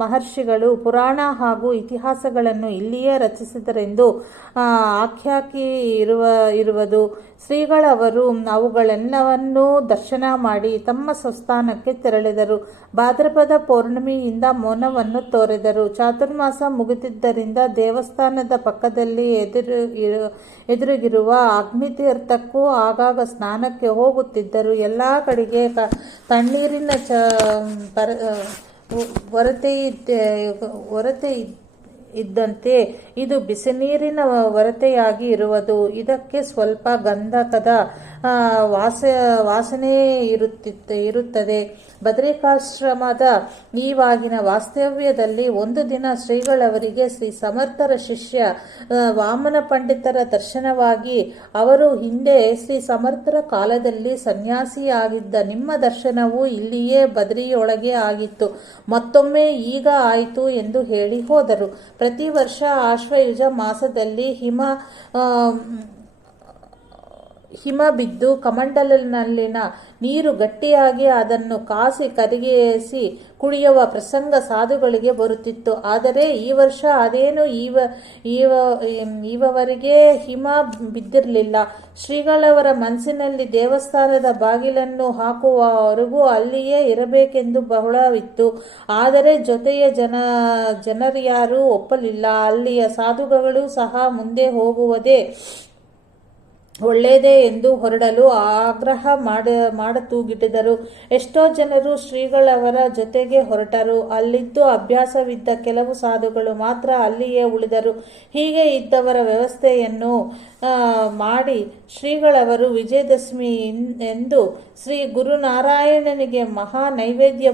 ಮಹರ್ಷಿಗಳು ಪುರಾಣ ಹಾಗೂ ಇತಿಹಾಸಗಳನ್ನು ಇಲ್ಲಿಯೇ ರಚಿಸಿದರೆಂದು ಆಖ್ಯಾತಿ ಇರುವುದು. ಶ್ರೀಗಳವರು ಅವುಗಳೆಲ್ಲವನ್ನೂ ದರ್ಶನ ಮಾಡಿ ತಮ್ಮ ಸ್ವಸ್ಥಾನಕ್ಕೆ ತೆರಳಿದರು. ಭಾದ್ರಪದ ಪೌರ್ಣಮಿಯಿಂದ ಮೌನವನ್ನು ತೋರಿದರು. ಚಾತುರ್ಮಾಸ ಮುಗಿದಿದ್ದರಿಂದ ದೇವಸ್ಥಾನದ ಪಕ್ಕದಲ್ಲಿ ಎದುರಿಗಿರುವ ಅಗ್ನಿತೀರ್ಥಕ್ಕೂ ಆಗಾಗ ಸ್ನಾನಕ್ಕೆ ಹೋಗುತ್ತಿದ್ದರು. ಎಲ್ಲ ಕಡೆಗೆ ತಣ್ಣೀರಿನ ಹೊರತೆ ಇದ್ದಂತೆ ಇದು ಬಿಸಿನೀರಿನ ಹೊರತೆಯಾಗಿ ಇರುವುದು. ಇದಕ್ಕೆ ಸ್ವಲ್ಪ ಗಂಧಕದ ವಾಸನೆ ಇರುತ್ತದೆ. ಬದರಿಕಾಶ್ರಮದ ಈವಾಗಿನ ವಾಸ್ತವ್ಯದಲ್ಲಿ ಒಂದು ದಿನ ಶ್ರೀಗಳವರಿಗೆ ಶ್ರೀ ಸಮರ್ಥರ ಶಿಷ್ಯ ವಾಮನ ಪಂಡಿತರ ದರ್ಶನವಾಗಿ ಅವರು ಹಿಂದೆ ಶ್ರೀ ಸಮರ್ಥರ ಕಾಲದಲ್ಲಿ ಸನ್ಯಾಸಿಯಾಗಿದ್ದ ನಿಮ್ಮ ದರ್ಶನವು ಇಲ್ಲಿಯೇ ಬದರಿಯೊಳಗೆ ಆಗಿತ್ತು, ಮತ್ತೊಮ್ಮೆ ಈಗ ಆಯಿತು ಎಂದು ಹೇಳಿ ಹೋದರು. ಪ್ರತಿ ವರ್ಷ ಆಶ್ವಯುಜ ಮಾಸದಲ್ಲಿ ಹಿಮ ಬಿದ್ದು ಕಮಂಡಲಿನಲ್ಲಿನ ನೀರು ಗಟ್ಟಿಯಾಗಿ ಅದನ್ನು ಕಾಸಿ ಕರಗಿಸಿ ಕುಡಿಯುವ ಪ್ರಸಂಗ ಸಾಧುಗಳಿಗೆ ಬರುತ್ತಿತ್ತು. ಆದರೆ ಈ ವರ್ಷ ಅದೇನು ಈವರೆಗೆ ಹಿಮ ಬಿದ್ದಿರಲಿಲ್ಲ. ಶ್ರೀಗಳವರ ಮನಸ್ಸಿನಲ್ಲಿ ದೇವಸ್ಥಾನದ ಬಾಗಿಲನ್ನು ಹಾಕುವವರೆಗೂ ಅಲ್ಲಿಯೇ ಇರಬೇಕೆಂದು ಬಹಳವಿತ್ತು. ಆದರೆ ಜೊತೆಯ ಜನರ್ಯಾರೂ ಒಪ್ಪಲಿಲ್ಲ. ಅಲ್ಲಿಯ ಸಾಧುಗಳು ಸಹ ಮುಂದೆ ಹೋಗುವುದೇ ಒಳ್ಳೆಯದೇ ಎಂದು ಹೊರಡಲು ಆಗ್ರಹ ಮಾಡತೂಗಿಟ್ಟಿದರು. ಎಷ್ಟೋ ಜನರು ಶ್ರೀಗಳವರ ಜೊತೆಗೆ ಹೊರಟರು. ಅಲ್ಲಿದ್ದು ಅಭ್ಯಾಸವಿದ್ದ ಕೆಲವು ಸಾಧುಗಳು ಮಾತ್ರ ಅಲ್ಲಿಯೇ ಉಳಿದರು. ಹೀಗೆ ಇದ್ದವರ ವ್ಯವಸ್ಥೆಯನ್ನು ಮಾಡಿ ಶ್ರೀಗಳವರು ವಿಜಯದಶಮಿ ಎಂದು ಶ್ರೀ ಗುರುನಾರಾಯಣನಿಗೆ ಮಹಾ ನೈವೇದ್ಯ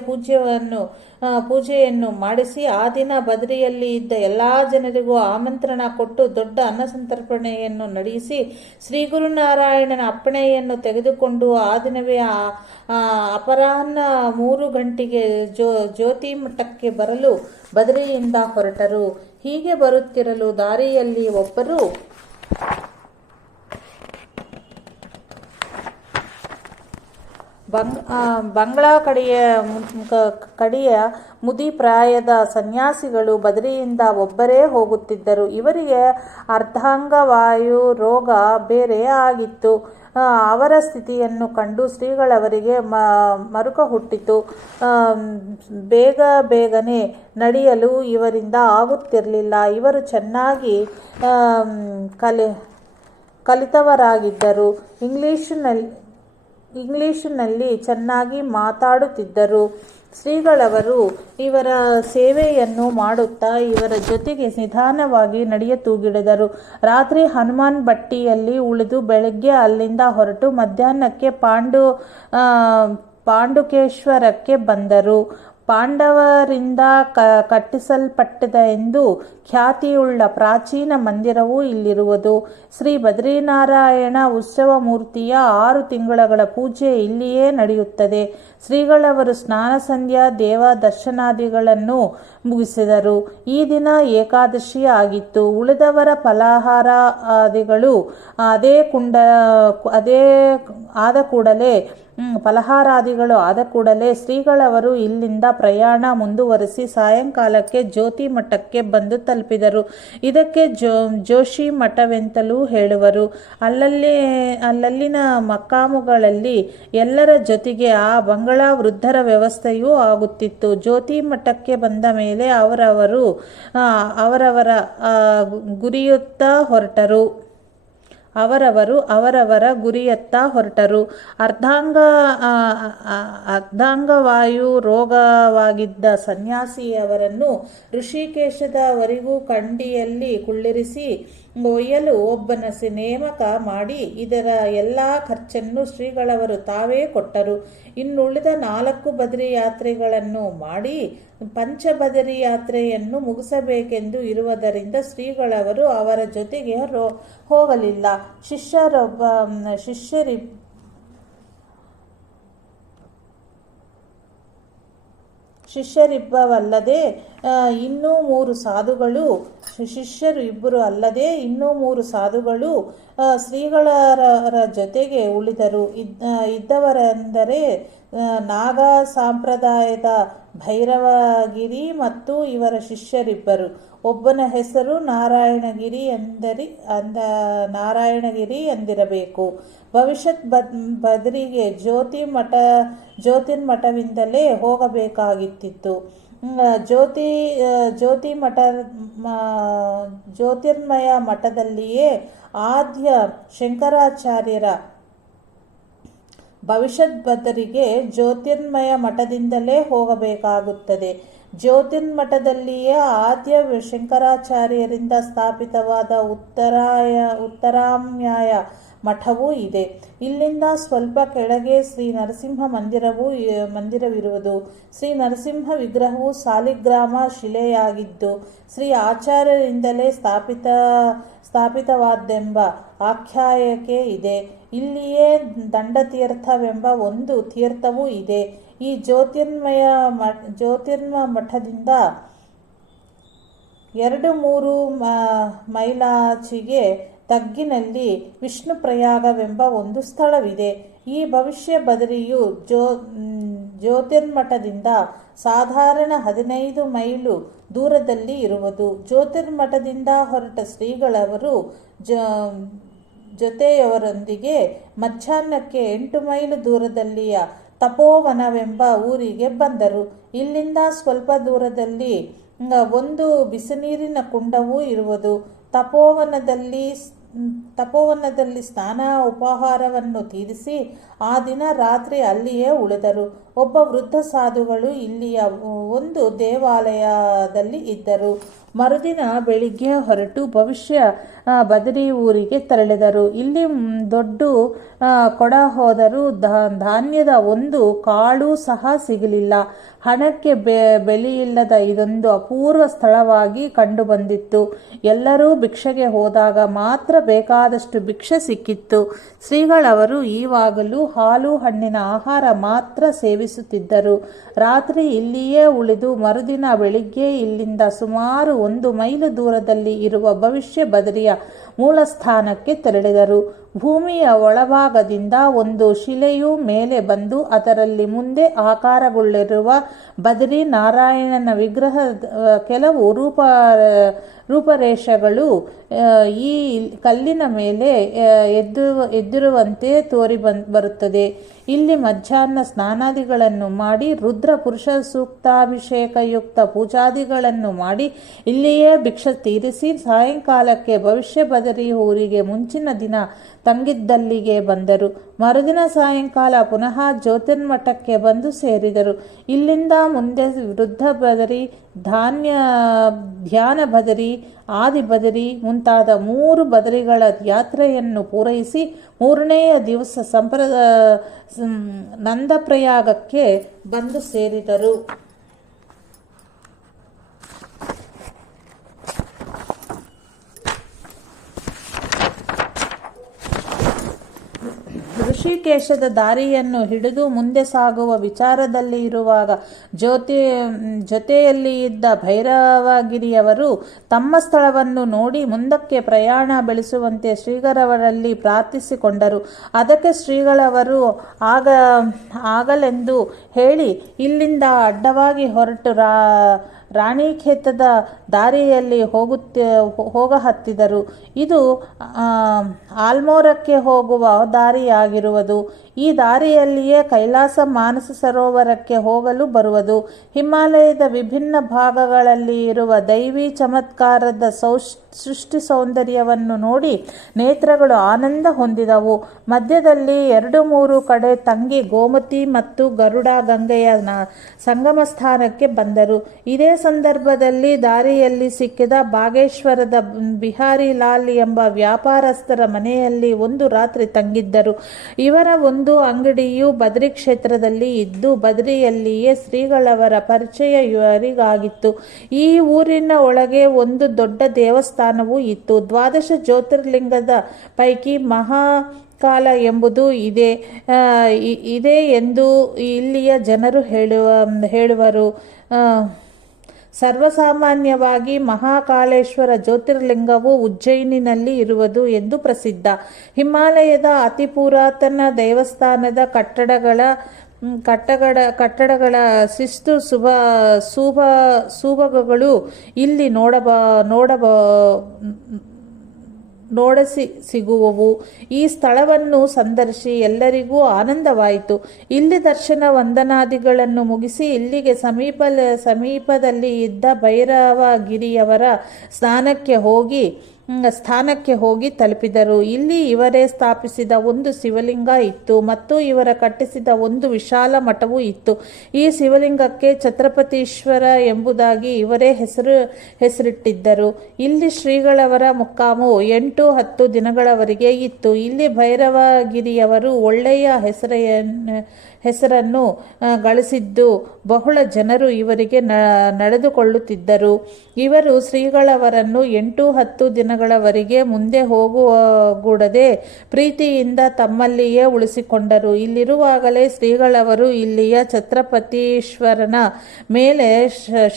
ಪೂಜೆಯನ್ನು ಮಾಡಿಸಿ ಆ ದಿನ ಬದರಿಯಲ್ಲಿ ಇದ್ದ ಎಲ್ಲ ಜನರಿಗೂ ಆಮಂತ್ರಣ ಕೊಟ್ಟು ದೊಡ್ಡ ಅನ್ನಸಂತರ್ಪಣೆಯನ್ನು ನಡೆಸಿ ಶ್ರೀ ಗುರುನಾರಾಯಣನ ಅಪ್ಪಣೆಯನ್ನು ತೆಗೆದುಕೊಂಡು ಆ ದಿನವೇ ಅಪರಾಹ್ನ 3 ಗಂಟೆಗೆ ಜ್ಯೋತಿ ಮಠಕ್ಕೆ ಬರಲು ಬದರಿಯಿಂದ ಹೊರಟರು. ಹೀಗೆ ಬರುತ್ತಿರಲು ದಾರಿಯಲ್ಲಿ ಒಬ್ಬರು ಬಂಗ್ಲಾ ಕಡೆಯ ಮುದಿ ಪ್ರಾಯದ ಸನ್ಯಾಸಿಗಳು ಬದರಿಯಿಂದ ಒಬ್ಬರೇ ಹೋಗುತ್ತಿದ್ದರು. ಇವರಿಗೆ ಅರ್ಧಾಂಗವಾಯು ರೋಗ ಬೇರೆ ಆಗಿತ್ತು. ಅವರ ಸ್ಥಿತಿಯನ್ನು ಕಂಡು ಶ್ರೀಗಳವರಿಗೆ ಮರುಕ ಹುಟ್ಟಿತು. ಬೇಗನೆ ನಡೆಯಲು ಇವರಿಂದ ಆಗುತ್ತಿರಲಿಲ್ಲ. ಇವರು ಚೆನ್ನಾಗಿ ಕಲಿತವರಾಗಿದ್ದರು. ಇಂಗ್ಲಿಷಿನಲ್ಲಿ ಚೆನ್ನಾಗಿ ಮಾತಾಡುತ್ತಿದ್ದರು. ಶ್ರೀಗಳವರು ಇವರ ಸೇವೆಯನ್ನು ಮಾಡುತ್ತಾ ಇವರ ಜೊತೆಗೆ ನಿಧಾನವಾಗಿ ನಡೆಯತೂಗಿಡಿದರು. ರಾತ್ರಿ ಹನುಮಾನ್ ಬಟ್ಟಿಯಲ್ಲಿ ಉಳಿದು ಬೆಳಗ್ಗೆ ಅಲ್ಲಿಂದ ಹೊರಟು ಮಧ್ಯಾಹ್ನಕ್ಕೆ ಪಾಂಡುಕೇಶ್ವರಕ್ಕೆ ಬಂದರು. ಪಾಂಡವರಿಂದ ಕಟ್ಟಿಸಲ್ಪಟ್ಟಿದೆ ಎಂದು ಖ್ಯಾತಿಯುಳ್ಳ ಪ್ರಾಚೀನ ಮಂದಿರವೂ ಇಲ್ಲಿರುವುದು. ಶ್ರೀ ಬದ್ರಿನಾರಾಯಣ ಉತ್ಸವ ಮೂರ್ತಿಯ 6 ತಿಂಗಳ ಪೂಜೆ ಇಲ್ಲಿಯೇ ನಡೆಯುತ್ತದೆ. ಶ್ರೀಗಳವರು ಸ್ನಾನ ಸಂಧ್ಯಾ ದೇವ ದರ್ಶನಾದಿಗಳನ್ನು ಮುಗಿಸಿದರು. ಈ ದಿನ ಏಕಾದಶಿ ಆಗಿತ್ತು. ಉಳಿದವರ ಫಲಹಾರಾದಿಗಳು ಆದ ಕೂಡಲೇ ಶ್ರೀಗಳವರು ಇಲ್ಲಿಂದ ಪ್ರಯಾಣ ಮುಂದುವರಿಸಿ ಸಾಯಂಕಾಲಕ್ಕೆ ಜ್ಯೋತಿ ಮಠಕ್ಕೆ ಬಂದು ತಲುಪಿದರು. ಇದಕ್ಕೆ ಜೋಶಿ ಮಠವೆಂತಲೂ ಹೇಳುವರು. ಅಲ್ಲಲ್ಲಿನ ಮಕಾಮುಗಳಲ್ಲಿ ಎಲ್ಲರ ಜೊತೆಗೆ ಆ ಬಂಗಳಾ ವೃದ್ಧರ ವ್ಯವಸ್ಥೆಯೂ ಆಗುತ್ತಿತ್ತು. ಜ್ಯೋತಿ ಮಠಕ್ಕೆ ಬಂದ ಮೇಲೆ ಅವರವರ ಗುರಿಯತ್ತ ಹೊರಟರು. ಅರ್ಧಾಂಗವಾಯು ರೋಗವಾಗಿದ್ದ ಸನ್ಯಾಸಿಯವರನ್ನು ಋಷಿಕೇಶದವರೆಗೂ ಕಂಡಿಯಲ್ಲಿ ಕುಳ್ಳಿರಿಸಿ ಒಯ್ಯಲು ಒಬ್ಬನ ನೇಮಕ ಮಾಡಿ ಇದರ ಎಲ್ಲ ಖರ್ಚನ್ನು ಶ್ರೀಗಳವರು ತಾವೇ ಕೊಟ್ಟರು. ಇನ್ನುಳಿದ 4 ಬದರಿ ಯಾತ್ರೆಗಳನ್ನು ಮಾಡಿ ಪಂಚಬದರಿ ಯಾತ್ರೆಯನ್ನು ಮುಗಿಸಬೇಕೆಂದು ಇರುವುದರಿಂದ ಶ್ರೀಗಳವರು ಅವರ ಜೊತೆಗೆ ಹೋಗಲಿಲ್ಲ. ಶಿಷ್ಯರಿಬ್ಬವಲ್ಲದೆ ಇನ್ನೂ 3 ಸಾಧುಗಳು, ಶಿಷ್ಯರು ಇಬ್ಬರು ಅಲ್ಲದೆ ಇನ್ನೂ 3 ಸಾಧುಗಳು ಶ್ರೀಗಳರ ಜೊತೆಗೆ ಉಳಿದರು. ಇದ್ದವರೆಂದರೆ ನಾಗ ಸಂಪ್ರದಾಯದ ಭೈರವಗಿರಿ ಮತ್ತು ಇವರ ಶಿಷ್ಯರಿಬ್ಬರು. ಒಬ್ಬನ ಹೆಸರು ನಾರಾಯಣಗಿರಿ ಎಂದಿರಬೇಕು. ಭವಿಷ್ಯತ್ ಬದ್ರಿಗೆ ಜ್ಯೋತಿರ್ಮಠವಿಂದಲೇ ಹೋಗಬೇಕಾಗಿತ್ತು. ಜ್ಯೋತಿರ್ಮಯ ಮಠದಲ್ಲಿಯೇ ಆದ್ಯ ಶಂಕರಾಚಾರ್ಯರ ಭವಿಷ್ಯತ್ ಬದರಿಗೆ ಜ್ಯೋತಿರ್ಮಯ ಮಠದಿಂದಲೇ ಹೋಗಬೇಕಾಗುತ್ತದೆ. ಜ್ಯೋತಿರ್ಮಠದಲ್ಲಿಯೇ ಆದ್ಯ ಶಂಕರಾಚಾರ್ಯರಿಂದ ಸ್ಥಾಪಿತವಾದ ಉತ್ತರಾಮ್ಯಾಯ ಮಠವೂ ಇದೆ. ಇಲ್ಲಿಂದ ಸ್ವಲ್ಪ ಕೆಳಗೆ ಶ್ರೀ ನರಸಿಂಹ ಮಂದಿರವಿರುವುದು. ಶ್ರೀ ನರಸಿಂಹ ವಿಗ್ರಹವು ಸಾಲಿಗ್ರಾಮ ಶಿಲೆಯಾಗಿದ್ದು ಶ್ರೀ ಆಚಾರ್ಯರಿಂದಲೇ ಸ್ಥಾಪಿತವಾದ್ದೆಂಬ ಆಖ್ಯಾಯಿಕೆ ಇದೆ. ಇಲ್ಲಿಯೇ ದಂಡತೀರ್ಥವೆಂಬ ಒಂದು ತೀರ್ಥವೂ ಇದೆ. ಈ ಜ್ಯೋತಿರ್ಮ ಮಠದಿಂದ 2-3 ಮೈಲಾಚಿಗೆ ತಗ್ಗಿನಲ್ಲಿ ವಿಷ್ಣುಪ್ರಯಾಗವೆಂಬ ಒಂದು ಸ್ಥಳವಿದೆ. ಈ ಭವಿಷ್ಯ ಬದರಿಯು ಜ್ಯೋತಿರ್ಮಠದಿಂದ ಸಾಧಾರಣ 15 ಮೈಲು ದೂರದಲ್ಲಿ ಇರುವುದು. ಜ್ಯೋತಿರ್ಮಠದಿಂದ ಹೊರಟ ಶ್ರೀಗಳವರು ಜೊತೆಯವರೊಂದಿಗೆ ಮಧ್ಯಾಹ್ನಕ್ಕೆ 8 ಮೈಲು ದೂರದಲ್ಲಿಯ ತಪೋವನವೆಂಬ ಊರಿಗೆ ಬಂದರು. ಇಲ್ಲಿಂದ ಸ್ವಲ್ಪ ದೂರದಲ್ಲಿ ಒಂದು ಬಿಸಿನೀರಿನ ಕುಂಡವೂ ಇರುವುದು. ತಪೋವನದಲ್ಲಿ ಸ್ನಾನ ಉಪಹಾರವನ್ನು ತೀರಿಸಿ ಆ ದಿನ ರಾತ್ರಿ ಅಲ್ಲಿಯೇ ಉಳಿದರು. ಒಬ್ಬ ವೃದ್ಧ ಸಾಧುಗಳು ಇಲ್ಲಿಯ ಒಂದು ದೇವಾಲಯದಲ್ಲಿ ಇದ್ದರು. ಮರುದಿನ ಬೆಳಿಗ್ಗೆ ಹೊರಟು ಭವಿಷ್ಯ ಬದರಿ ಊರಿಗೆ ತೆರಳಿದರು. ಇಲ್ಲಿ ದೊಡ್ಡ ಕೊಡ ಹೋದರೂ ಧಾನ್ಯದ ಒಂದು ಕಾಳು ಸಹ ಸಿಗಲಿಲ್ಲ. ಹಣಕ್ಕೆ ಬೆಲೆಯಿಲ್ಲದ ಇದೊಂದು ಅಪೂರ್ವ ಸ್ಥಳವಾಗಿ ಕಂಡುಬಂದಿತ್ತು. ಎಲ್ಲರೂ ಭಿಕ್ಷೆಗೆ ಹೋದಾಗ ಮಾತ್ರ ಬೇಕಾದಷ್ಟು ಭಿಕ್ಷೆ ಸಿಕ್ಕಿತ್ತು. ಶ್ರೀಗಳವರು ಈವಾಗಲೂ ಹಾಲು ಹಣ್ಣಿನ ಆಹಾರ ಮಾತ್ರ ಸೇವಿಸುತ್ತಿದ್ದರು. ರಾತ್ರಿ ಇಲ್ಲಿಯೇ ಉಳಿದು ಮರುದಿನ ಬೆಳಿಗ್ಗೆ ಇಲ್ಲಿಂದ ಸುಮಾರು 1 ಮೈಲು ದೂರದಲ್ಲಿ ಇರುವ ಭವಿಷ್ಯ ಬದರಿಯ ಮೂಲಸ್ಥಾನಕ್ಕೆ ತೆರಳಿದರು. ಭೂಮಿಯ ಒಳಭಾಗದಿಂದ ಒಂದು ಶಿಲೆಯು ಮೇಲೆ ಬಂದು ಅದರಲ್ಲಿ ಮುಂದೆ ಆಕಾರಗೊಳ್ಳಿರುವ ಬದರಿ ನಾರಾಯಣನ ವಿಗ್ರಹದ ಕೆಲವು ರೂಪರೇಷೆಗಳು ಈ ಕಲ್ಲಿನ ಮೇಲೆ ಎದ್ದಿರುವಂತೆ ತೋರಿ ಬರುತ್ತದೆ. ಇಲ್ಲಿ ಮಧ್ಯಾಹ್ನ ಸ್ನಾನಾದಿಗಳನ್ನು ಮಾಡಿ ರುದ್ರ ಪುರುಷ ಸೂಕ್ತಾಭಿಷೇಕಯುಕ್ತ ಪೂಜಾದಿಗಳನ್ನು ಮಾಡಿ ಇಲ್ಲಿಯೇ ಭಿಕ್ಷೆ ತೀರಿಸಿ ಸಾಯಂಕಾಲಕ್ಕೆ ಭವಿಷ್ಯ ಬದರಿ ಊರಿಗೆ ಮುಂಚಿನ ದಿನ ತಂಗಿದ್ದಲ್ಲಿಗೆ ಬಂದರು. ಮರುದಿನ ಸಾಯಂಕಾಲ ಪುನಃ ಜ್ಯೋತಿರ್ಮಠಕ್ಕೆ ಬಂದು ಸೇರಿದರು. ಇಲ್ಲಿಂದ ಮುಂದೆ ವೃದ್ಧ ಬದರಿ, ಧ್ಯಾನ ಬದರಿ, ಆದಿ ಬದರಿ ಮುಂತಾದ 3 ಬದರಿಗಳ ಯಾತ್ರೆಯನ್ನು ಪೂರೈಸಿ 3ನೆಯ ದಿವಸ ನಂದಪ್ರಯಾಗಕ್ಕೆ ಬಂದು ಸೇರಿದರು. ಋಷಿಕೇಶದ ದಾರಿಯನ್ನು ಹಿಡಿದು ಮುಂದೆ ಸಾಗುವ ವಿಚಾರದಲ್ಲಿ ಇರುವಾಗ ಜೊತೆಯಲ್ಲಿ ಇದ್ದ ಭೈರವಗಿರಿಯವರು ತಮ್ಮ ಸ್ಥಳವನ್ನು ನೋಡಿ ಮುಂದಕ್ಕೆ ಪ್ರಯಾಣ ಬೆಳೆಸುವಂತೆ ಶ್ರೀಗಳವರಲ್ಲಿ ಪ್ರಾರ್ಥಿಸಿಕೊಂಡರು. ಅದಕ್ಕೆ ಶ್ರೀಗಳವರು ಆಗಲೆಂದು ಹೇಳಿ ಇಲ್ಲಿಂದ ಅಡ್ಡವಾಗಿ ಹೊರಟು ರಾಣಿಖೇತದ ದಾರಿಯಲ್ಲಿ ಹೋಗಹತ್ತಿದರು. ಇದು ಆಲ್ಮೋರಕ್ಕೆ ಹೋಗುವ ದಾರಿಯಾಗಿರುವುದು. ಈ ದಾರಿಯಲ್ಲಿಯೇ ಕೈಲಾಸ ಮಾನಸ ಸರೋವರಕ್ಕೆ ಹೋಗಲು ಬರುವುದು. ಹಿಮಾಲಯದ ವಿಭಿನ್ನ ಭಾಗಗಳಲ್ಲಿ ಇರುವ ದೈವಿ ಚಮತ್ಕಾರದ ಸೃಷ್ಟಿ ಸೌಂದರ್ಯವನ್ನು ನೋಡಿ ನೇತ್ರಗಳು ಆನಂದ ಹೊಂದಿದವು. ಮಧ್ಯದಲ್ಲಿ 2-3 ಕಡೆ ತಂಗಿ ಗೋಮತಿ ಮತ್ತು ಗರುಡ ಗಂಗೆಯ ಸಂಗಮ ಸ್ಥಾನಕ್ಕೆ ಬಂದರು. ಇದೇ ಸಂದರ್ಭದಲ್ಲಿ ದಾರಿಯಲ್ಲಿ ಸಿಕ್ಕಿದ ಬಾಗೇಶ್ವರದ ಬಿಹಾರಿ ಲಾಲ್ ಎಂಬ ವ್ಯಾಪಾರಸ್ಥರ ಮನೆಯಲ್ಲಿ ಒಂದು ರಾತ್ರಿ ತಂಗಿದ್ದರು. ಇವರ ಒಂದು ಅಂಗಡಿಯು ಬದ್ರಿ ಕ್ಷೇತ್ರದಲ್ಲಿ ಇದ್ದು ಬದ್ರಿಯಲ್ಲಿಯೇ ಶ್ರೀಗಳವರ ಪರಿಚಯ ಇವರಿಗಾಗಿತ್ತು. ಈ ಊರಿನ ಒಳಗೆ ಒಂದು ದೊಡ್ಡ ದೇವಸ್ಥಾನವೂ ಇತ್ತು. 12 ಜ್ಯೋತಿರ್ಲಿಂಗದ ಪೈಕಿ ಮಹಾಕಾಲ ಎಂಬುದು ಇದೆ ಎಂದು ಇಲ್ಲಿಯ ಜನರು ಹೇಳುವರು. ಸರ್ವಸಾಮಾನ್ಯವಾಗಿ ಮಹಾಕಾಳೇಶ್ವರ ಜ್ಯೋತಿರ್ಲಿಂಗವು ಉಜ್ಜಯಿನಿನಲ್ಲಿ ಇರುವುದು ಎಂದು ಪ್ರಸಿದ್ಧ. ಹಿಮಾಲಯದ ಅತಿ ಪುರಾತನ ದೇವಸ್ಥಾನದ ಕಟ್ಟಡಗಳ ಶಿಸ್ತು ಸುಭಗಗಳು ಇಲ್ಲಿ ಸಿಗುವವು. ಈ ಸ್ಥಳವನ್ನು ಸಂದರ್ಶಿ ಎಲ್ಲರಿಗೂ ಆನಂದವಾಯಿತು. ಇಲ್ಲಿ ದರ್ಶನ ವಂದನಾದಿಗಳನ್ನು ಮುಗಿಸಿ ಇಲ್ಲಿಗೆ ಸಮೀಪದಲ್ಲಿ ಇದ್ದ ಭೈರವಗಿರಿಯವರ ಸ್ಥಾನಕ್ಕೆ ಹೋಗಿ ತಲುಪಿದರು. ಇಲ್ಲಿ ಇವರೇ ಸ್ಥಾಪಿಸಿದ ಒಂದು ಶಿವಲಿಂಗ ಇತ್ತು ಮತ್ತು ಇವರ ಕಟ್ಟಿಸಿದ ಒಂದು ವಿಶಾಲ ಮಠವೂ ಇತ್ತು. ಈ ಶಿವಲಿಂಗಕ್ಕೆ ಛತ್ರಪತೀಶ್ವರ ಎಂಬುದಾಗಿ ಇವರೇ ಹೆಸರಿಟ್ಟಿದ್ದರು. ಇಲ್ಲಿ ಶ್ರೀಗಳವರ ಮುಕ್ಕಾಮು 8-10 ದಿನಗಳವರೆಗೆ ಇತ್ತು. ಇಲ್ಲಿ ಭೈರವಗಿರಿಯವರು ಒಳ್ಳೆಯ ಹೆಸರನ್ನು ಗಳಿಸಿದ್ದು ಬಹಳ ಜನರು ಇವರಿಗೆ ನಡೆದುಕೊಳ್ಳುತ್ತಿದ್ದರು. ಇವರು ಶ್ರೀಗಳವರನ್ನು 8-10 ದಿನಗಳವರೆಗೆ ಮುಂದೆ ಹೋಗುಗೂಡದೆ ಪ್ರೀತಿಯಿಂದ ತಮ್ಮಲ್ಲಿಯೇ ಉಳಿಸಿಕೊಂಡರು. ಇಲ್ಲಿರುವಾಗಲೇ ಶ್ರೀಗಳವರು ಇಲ್ಲಿಯ ಛತ್ರಪತೀಶ್ವರನ ಮೇಲೆ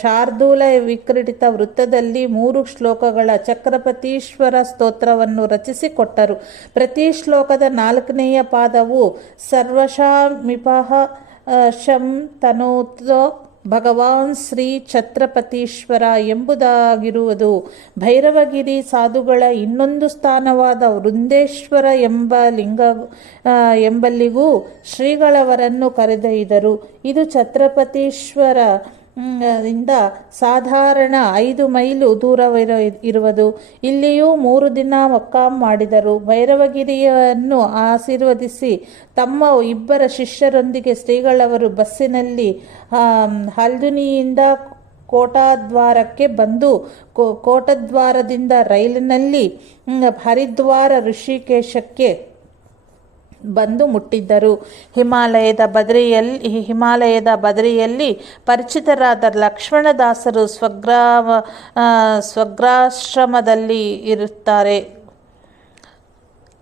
ಶಾರ್ದೂಲ ವಿಕ್ರೀಡಿತ ವೃತ್ತದಲ್ಲಿ 3 ಶ್ಲೋಕಗಳ ಛತ್ರಪತೀಶ್ವರ ಸ್ತೋತ್ರವನ್ನು ರಚಿಸಿಕೊಟ್ಟರು. ಪ್ರತಿ ಶ್ಲೋಕದ 4ನೆಯ ಪಾದವು ಸರ್ವಶಾಮಿಪ ಶಂ ತನೋತೋ ಭಗವಾನ್ ಶ್ರೀ ಛತ್ರಪತೀಶ್ವರ ಎಂಬುದಾಗಿರುವುದು. ಭೈರವಗಿರಿ ಸಾಧುಗಳ ಇನ್ನೊಂದು ಸ್ಥಾನವಾದ ವೃಂದೇಶ್ವರ ಎಂಬಲ್ಲಿಗೂ ಶ್ರೀಗಳವರನ್ನು ಕರೆದೊಯ್ದರು. ಇದು ಛತ್ರಪತೀಶ್ವರ ರಿಂದ ಸಾಧಾರಣ 5 ಮೈಲು ದೂರವಿರುವುದು. ಇಲ್ಲಿಯೂ 3 ದಿನ ಮೊಕ್ಕಾಂ ಮಾಡಿದರು. ಭೈರವಗಿರಿಯನ್ನು ಆಶೀರ್ವದಿಸಿ ತಮ್ಮ 2 ಶಿಷ್ಯರೊಂದಿಗೆ ಶ್ರೀಗಳವರು ಬಸ್ಸಿನಲ್ಲಿ ಹಲ್ದುನಿಯಿಂದ ಕೋಟದ್ವಾರಕ್ಕೆ ಬಂದು ಕೋಟದ್ವಾರದಿಂದ ರೈಲಿನಲ್ಲಿ ಹರಿದ್ವಾರ ಋಷಿಕೇಶಕ್ಕೆ ಬಂದು ಮುಟ್ಟಿದ್ದರು. ಹಿಮಾಲಯದ ಬದರಿಯಲ್ಲಿ ಪರಿಚಿತರಾದ ಲಕ್ಷ್ಮಣದಾಸರು ಸ್ವಗ್ರಾಶ್ರಮದಲ್ಲಿ ಇರುತ್ತಾರೆ.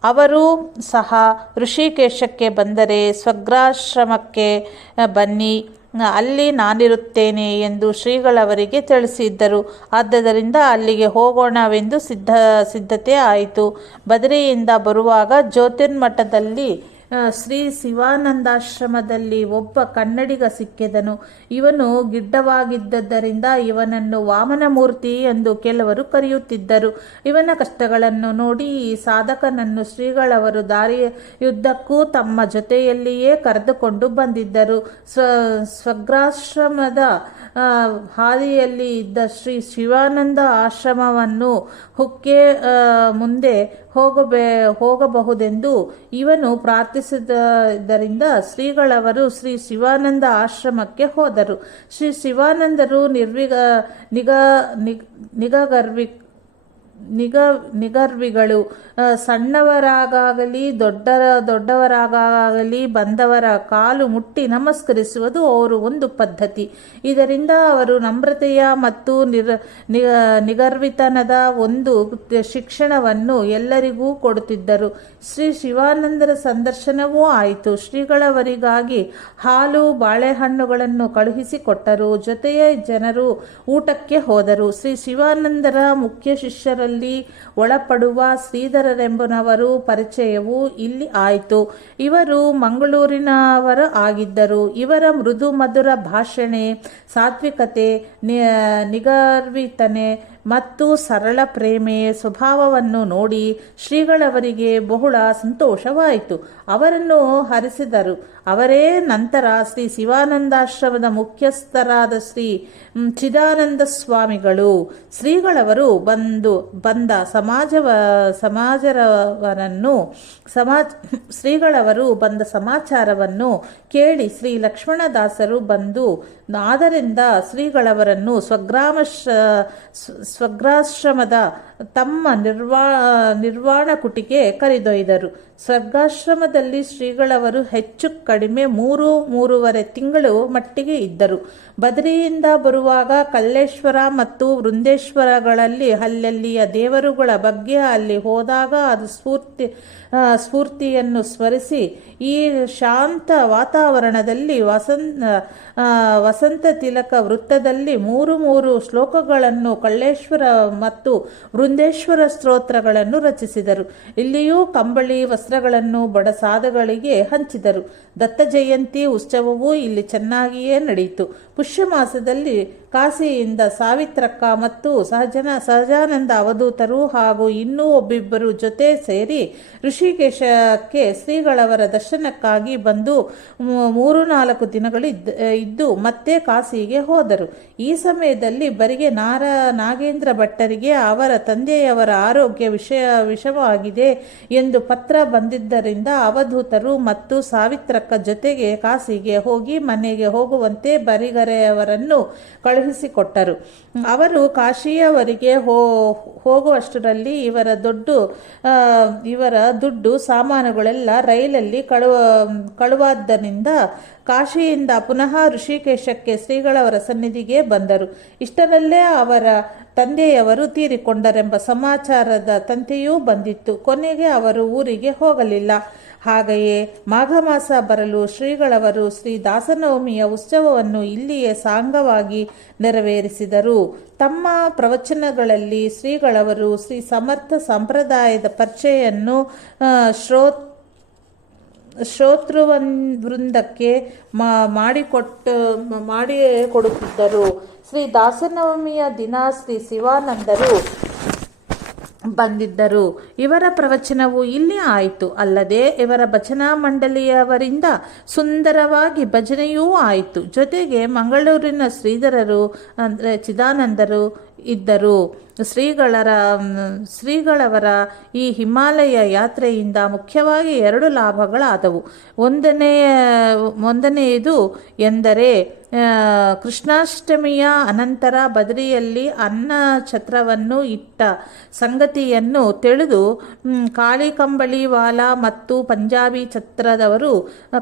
ಅವರೂ ಸಹ ಋಷಿಕೇಶಕ್ಕೆ ಬಂದರೆ ಸ್ವಗ್ರಾಶ್ರಮಕ್ಕೆ ಬನ್ನಿ, ಅಲ್ಲಿ ನಾನಿರುತ್ತೇನೆ ಎಂದು ಶ್ರೀಗಳವರಿಗೆ ತಿಳಿಸಿದ್ದರು. ಆದ್ದರಿಂದ ಅಲ್ಲಿಗೆ ಹೋಗೋಣವೆಂದು ಸಿದ್ಧತೆ ಆಯಿತು. ಬದರಿಯಿಂದ ಬರುವಾಗ ಜ್ಯೋತಿರ್ಮಠದಲ್ಲಿ ಶ್ರೀ ಶಿವಾನಂದಾಶ್ರಮದಲ್ಲಿ ಒಬ್ಬ ಕನ್ನಡಿಗ ಸಿಕ್ಕಿದನು. ಇವನು ಗಿಡ್ಡವಾಗಿದ್ದರಿಂದ ಇವನನ್ನು ವಾಮನಮೂರ್ತಿ ಎಂದು ಕೆಲವರು ಇವನ ಕಷ್ಟಗಳನ್ನು ನೋಡಿ ಈ ಸಾಧಕನನ್ನು ಶ್ರೀಗಳವರು ದಾರಿಯುದ್ದಕ್ಕೂ ತಮ್ಮ ಜೊತೆಯಲ್ಲಿಯೇ ಕರೆದುಕೊಂಡು ಬಂದಿದ್ದರು. ಸ್ವಗ್ರಾಶ್ರಮದ ಹಾದಿಯಲ್ಲಿ ಇದ್ದ ಶ್ರೀ ಶಿವಾನಂದ ಆಶ್ರಮವನ್ನು ಹುಕ್ಕೆ ಮುಂದೆ ಹೋಗಬಹುದೆಂದು ಇವನು ಪ್ರಾರ್ಥಿಸಿದ್ದರಿಂದ ಶ್ರೀಗಳವರು ಶ್ರೀ ಶಿವಾನಂದ ಆಶ್ರಮಕ್ಕೆ ಹೋದರು. ಶ್ರೀ ಶಿವಾನಂದರು ನಿಗರ್ವಿಗಳು. ಸಣ್ಣವರಾಗಲಿ ದೊಡ್ಡವರಾಗಲಿ ಬಂದವರ ಕಾಲು ಮುಟ್ಟಿ ನಮಸ್ಕರಿಸುವುದು ಅವರು ಒಂದು ಪದ್ಧತಿ. ಇದರಿಂದ ಅವರು ನಮ್ರತೆಯ ಮತ್ತು ನಿಗರ್ವಿತನದ ಒಂದು ಶಿಕ್ಷಣವನ್ನು ಎಲ್ಲರಿಗೂ ಕೊಡುತ್ತಿದ್ದರು. ಶ್ರೀ ಶಿವಾನಂದರ ಸಂದರ್ಶನವೂ ಆಯಿತು. ಶ್ರೀಗಳವರಿಗಾಗಿ ಹಾಲು ಬಾಳೆಹಣ್ಣುಗಳನ್ನು ಕಳುಹಿಸಿಕೊಟ್ಟರು. ಜೊತೆಯ ಜನರು ಊಟಕ್ಕೆ ಹೋದರು. ಶ್ರೀ ಶಿವಾನಂದರ ಮುಖ್ಯ ಶಿಷ್ಯರಲ್ಲಿ ಒಳಪಡುವ ಶ್ರೀಧರರೆಂಬುವರ ಪರಿಚಯವೂ ಇಲ್ಲಿ ಆಯಿತು. ಇವರು ಮಂಗಳೂರಿನವರು ಆಗಿದ್ದರು. ಇವರ ಮೃದು ಮಧುರ ಭಾಷಣೆ, ಸಾತ್ವಿಕತೆ, ನಿಗರ್ವಿತನೆ ಮತ್ತು ಸರಳ ಪ್ರೇಮೆ ಸ್ವಭಾವವನ್ನು ನೋಡಿ ಶ್ರೀಗಳವರಿಗೆ ಬಹಳ ಸಂತೋಷವಾಯಿತು. ಅವರನ್ನು ಹರಿಸಿದರು. ಅವರೇ ನಂತರ ಶ್ರೀ ಶಿವಾನಂದಾಶ್ರಮದ ಮುಖ್ಯಸ್ಥರಾದ ಶ್ರೀ ಚಿದಾನಂದ ಸ್ವಾಮಿಗಳು. ಶ್ರೀಗಳವರು ಬಂದ ಸಮಾಚಾರವನ್ನು ಕೇಳಿ ಶ್ರೀ ಲಕ್ಷ್ಮಣದಾಸರು ಬಂದು ಆದ್ದರಿಂದ ಶ್ರೀಗಳವರನ್ನು ಸ್ವಗ್ರಾಶ್ರಮದ ತಮ್ಮ ನಿರ್ವಾಣ ಕುಟಿಗೆ ಕರೆದೊಯ್ದರು. ಸ್ವರ್ಗಾಶ್ರಮದಲ್ಲಿ ಶ್ರೀಗಳವರು ಹೆಚ್ಚು ಕಡಿಮೆ 3-3.5 ತಿಂಗಳು ಮಟ್ಟಿಗೆ ಇದ್ದರು. ಬದರಿಯಿಂದ ಬರುವಾಗ ಕಲ್ಲೇಶ್ವರ ಮತ್ತು ವೃಂದೇಶ್ವರಗಳಲ್ಲಿ ಅಲ್ಲಲ್ಲಿಯ ದೇವರುಗಳ ಬಗ್ಗೆ ಅಲ್ಲಿ ಹೋದಾಗ ಅದು ಸ್ಫೂರ್ತಿಯನ್ನು ಸ್ಮರಿಸಿ ಈ ಶಾಂತ ವಾತಾವರಣದಲ್ಲಿ ವಸಂತ ತಿಲಕ ವೃತ್ತದಲ್ಲಿ 3 ಶ್ಲೋಕಗಳನ್ನು ಕಳ್ಳೇಶ್ವರ ಮತ್ತು ವೃಂದೇಶ್ವರ ಸ್ತೋತ್ರಗಳನ್ನು ರಚಿಸಿದರು. ಇಲ್ಲಿಯೂ ಕಂಬಳಿ ವಸ್ತ್ರಗಳನ್ನು ಬಡಸಾದಗಳಿಗೆ ಹಂಚಿದರು. ದತ್ತ ಜಯಂತಿ ಉತ್ಸವವೂ ಇಲ್ಲಿ ಚೆನ್ನಾಗಿಯೇ ನಡೆಯಿತು. ಪುಷ್ಯ ಮಾಸದಲ್ಲಿ ಕಾಶಿಯಿಂದ ಸಾವಿತ್ರಕ್ಕ ಮತ್ತು ಸಹಜಾನಂದ ಅವಧೂತರು ಹಾಗೂ ಇನ್ನೂ ಒಬ್ಬಿಬ್ಬರು ಜೊತೆ ಸೇರಿ ಋಷಿಕೇಶಕ್ಕೆ ಶ್ರೀಗಳವರ ದರ್ಶನಕ್ಕಾಗಿ ಬಂದು 3-4 ದಿನಗಳು ಇದ್ದು ಮತ್ತೆ ಕಾಶಿಗೆ ಹೋದರು. ಈ ಸಮಯದಲ್ಲಿ ಬರಿಗೆ ನಾಗೇಂದ್ರ ಭಟ್ಟರಿಗೆ ಅವರ ತಂದೆಯವರ ಆರೋಗ್ಯ ವಿಷಮವಾಗಿದೆ ಎಂದು ಪತ್ರ ಬಂದಿದ್ದರಿಂದ ಅವಧೂತರು ಮತ್ತು ಸಾವಿತ್ರಕ್ಕ ಜೊತೆಗೆ ಕಾಶಿಗೆ ಹೋಗಿ ಮನೆಗೆ ಹೋಗುವಂತೆ ಬರಿಗರೆಯವರನ್ನು ಕಳುಹಿಸಿಕೊಟ್ಟರು. ಅವರು ಕಾಶಿಯವರಿಗೆ ಹೋಗುವಷ್ಟರಲ್ಲಿ ಇವರ ದುಡ್ಡು ಸಾಮಾನುಗಳೆಲ್ಲ ರೈಲಲ್ಲಿ ಕಳುವಾದ್ದರಿಂದ ಕಾಶಿಯಿಂದ ಪುನಃ ಋಷಿಕೇಶಕ್ಕೆ ಶ್ರೀಗಳವರ ಸನ್ನಿಧಿಗೆ ಬಂದರು. ಇಷ್ಟರಲ್ಲೇ ಅವರ ತಂದೆಯವರು ತೀರಿಕೊಂಡರೆಂಬ ಸಮಾಚಾರದ ತಂತೆಯೂ ಬಂದಿತ್ತು. ಕೊನೆಗೆ ಅವರು ಊರಿಗೆ ಹೋಗಲಿಲ್ಲ. ಹಾಗೆಯೇ ಮಾಘ ಮಾಸ ಬರಲು ಶ್ರೀಗಳವರು ಶ್ರೀ ದಾಸನವಮಿಯ ಉತ್ಸವವನ್ನು ಇಲ್ಲಿಯೇ ಸಾಂಗವಾಗಿ ನೆರವೇರಿಸಿದರು. ತಮ್ಮ ಪ್ರವಚನಗಳಲ್ಲಿ ಶ್ರೀಗಳವರು ಶ್ರೀ ಸಮರ್ಥ ಸಂಪ್ರದಾಯದ ಪರಿಚಯನ್ನು ಶ್ರೋತೃವೃಂದಕ್ಕೆ ಮಾಡಿಕೊಡುತ್ತಿದ್ದರು. ಶ್ರೀ ದಾಸನವಮಿಯ ದಿನ ಶ್ರೀ ಶಿವಾನಂದರು ಬಂದಿದ್ದರು. ಇವರ ಪ್ರವಚನವು ಇಲ್ಲಿ ಆಯಿತು. ಅಲ್ಲದೆ ಇವರ ಭಜನಾ ಮಂಡಳಿಯವರಿಂದ ಸುಂದರವಾಗಿ ಭಜನೆಯೂ ಆಯಿತು. ಜೊತೆಗೆ ಮಂಗಳೂರಿನ ಶ್ರೀಧರರು ಅಂದರೆ ಚಿದಾನಂದರು ಇದ್ದರು. ಶ್ರೀಗಳವರ ಈ ಹಿಮಾಲಯ ಯಾತ್ರೆಯಿಂದ ಮುಖ್ಯವಾಗಿ 2 ಲಾಭಗಳಾದವು. ಒಂದನೆಯದು ಎಂದರೆ ಕೃಷ್ಣಾಷ್ಟಮಿಯ ಅನಂತರ ಬದರಿಯಲ್ಲಿ ಅನ್ನ ಛತ್ರವನ್ನು ಇಟ್ಟ ಸಂಗತಿಯನ್ನು ತಿಳಿದು ಕಾಳಿಕಂಬಳಿವಾಲ ಮತ್ತು ಪಂಜಾಬಿ ಛತ್ರದವರು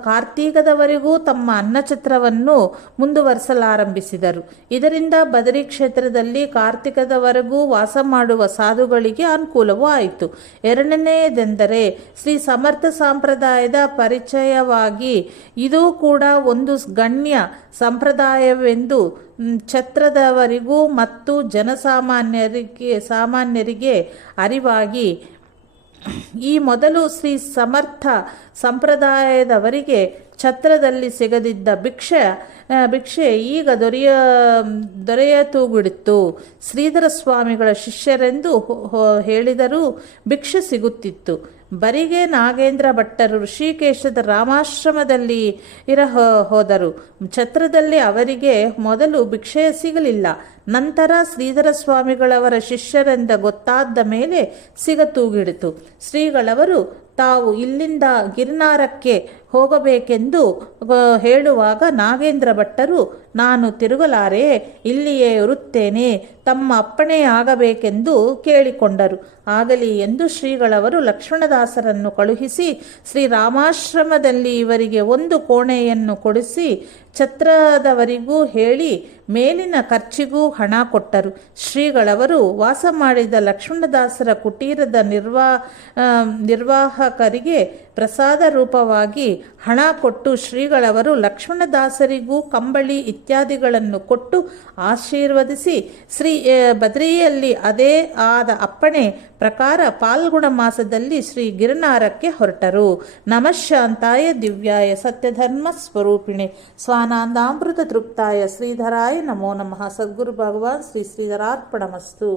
ಕಾರ್ತೀಕದವರೆಗೂ ತಮ್ಮ ಅನ್ನಛತ್ರವನ್ನು ಮುಂದುವರಿಸಲಾರಂಭಿಸಿದರು. ಇದರಿಂದ ಬದರಿ ಕ್ಷೇತ್ರದಲ್ಲಿ ಕಾರ್ತಿಕದವರೆಗೂ ವಾಸ ಮಾಡುವ ಸಾಧುಗಳಿಗೆ ಅನುಕೂಲವೂ ಆಯಿತು. ಎರಡನೆಯದೆಂದರೆ ಶ್ರೀ ಸಮರ್ಥ ಸಂಪ್ರದಾಯದ ಪರಿಚಯವಾಗಿ ಇದು ಕೂಡ ಒಂದು ಗಣ್ಯ ಸಂಪ್ರದಾಯವೆಂದು ಛತ್ರದವರಿಗೂ ಮತ್ತು ಸಾಮಾನ್ಯರಿಗೆ ಅರಿವಾಗಿ ಈ ಮೊದಲು ಶ್ರೀ ಸಮರ್ಥ ಸಂಪ್ರದಾಯದವರಿಗೆ ಛತ್ರದಲ್ಲಿ ಸಿಗದಿದ್ದ ಭಿಕ್ಷೆ ಈಗ ದೊರೆಯತೂಗಿಡಿತ್ತು. ಶ್ರೀಧರ ಸ್ವಾಮಿಗಳ ಶಿಷ್ಯರೆಂದು ಹೇಳಿದರೂ ಭಿಕ್ಷೆ ಸಿಗುತ್ತಿತ್ತು. ಬರಿಗೆ ನಾಗೇಂದ್ರ ಭಟ್ಟರು ಋಷಿಕೇಶದ ರಾಮಾಶ್ರಮದಲ್ಲಿ ಹೋದರು. ಛತ್ರದಲ್ಲಿ ಅವರಿಗೆ ಮೊದಲು ಭಿಕ್ಷೆ ಸಿಗಲಿಲ್ಲ. ನಂತರ ಶ್ರೀಧರ ಸ್ವಾಮಿಗಳವರ ಶಿಷ್ಯರೆಂದ ಗೊತ್ತಾದ ಮೇಲೆ ಸಿಗತೂಗಿಡಿತು. ಶ್ರೀಗಳವರು ತಾವು ಇಲ್ಲಿಂದ ಗಿರಿನಾರಕ್ಕೆ ಹೋಗಬೇಕೆಂದು ಹೇಳುವಾಗ ನಾಗೇಂದ್ರ ಭಟ್ಟರು ನಾನು ತಿರುಗಲಾರೆ, ಇಲ್ಲಿಯೇ ಇರುತ್ತೇನೆ, ತಮ್ಮ ಅಪ್ಪಣೆಯಾಗಬೇಕೆಂದು ಕೇಳಿಕೊಂಡರು. ಆಗಲಿ ಎಂದು ಶ್ರೀಗಳವರು ಲಕ್ಷ್ಮಣದಾಸರನ್ನು ಕಳುಹಿಸಿ ಶ್ರೀರಾಮಾಶ್ರಮದಲ್ಲಿ ಇವರಿಗೆ ಒಂದು ಕೋಣೆಯನ್ನು ಕೊಡಿಸಿ ಛತ್ರದವರಿಗೂ ಹೇಳಿ ಮೇಲಿನ ಖರ್ಚಿಗೂ ಹಣ ಕೊಟ್ಟರು. ಶ್ರೀಗಳವರು ವಾಸ ಮಾಡಿದ ಲಕ್ಷ್ಮಣದಾಸರ ಕುಟೀರದ ನಿರ್ವಾಹಕರಿಗೆ ಪ್ರಸಾದ ರೂಪವಾಗಿ ಹಣ ಕೊಟ್ಟು ಶ್ರೀಗಳವರು ಲಕ್ಷ್ಮಣದಾಸರಿಗೂ ಕಂಬಳಿ ಇತ್ಯಾದಿಗಳನ್ನು ಕೊಟ್ಟು ಆಶೀರ್ವದಿಸಿ ಬದ್ರಿಯಲ್ಲಿ ಅದೇ ಆದ ಅಪ್ಪಣೆ ಪ್ರಕಾರ ಫಾಲ್ಗುಣ ಮಾಸದಲ್ಲಿ ಶ್ರೀ ಗಿರಿನಾರಕ್ಕೆ ಹೊರಟರು. ನಮಃಶಾಂತಾಯ ದಿವ್ಯಾಯ ಸತ್ಯಧರ್ಮ ಸ್ವರೂಪಿಣೆ ಸ್ವಾನಂದಾಮೃತ ತೃಪ್ತಾಯ ಶ್ರೀಧರಾಯ ನಮೋ ನಮಃ. ಸದ್ಗುರು ಭಗವಾನ್ ಶ್ರೀ ಶ್ರೀಧರಾರ್ಪಣಮಸ್ತು.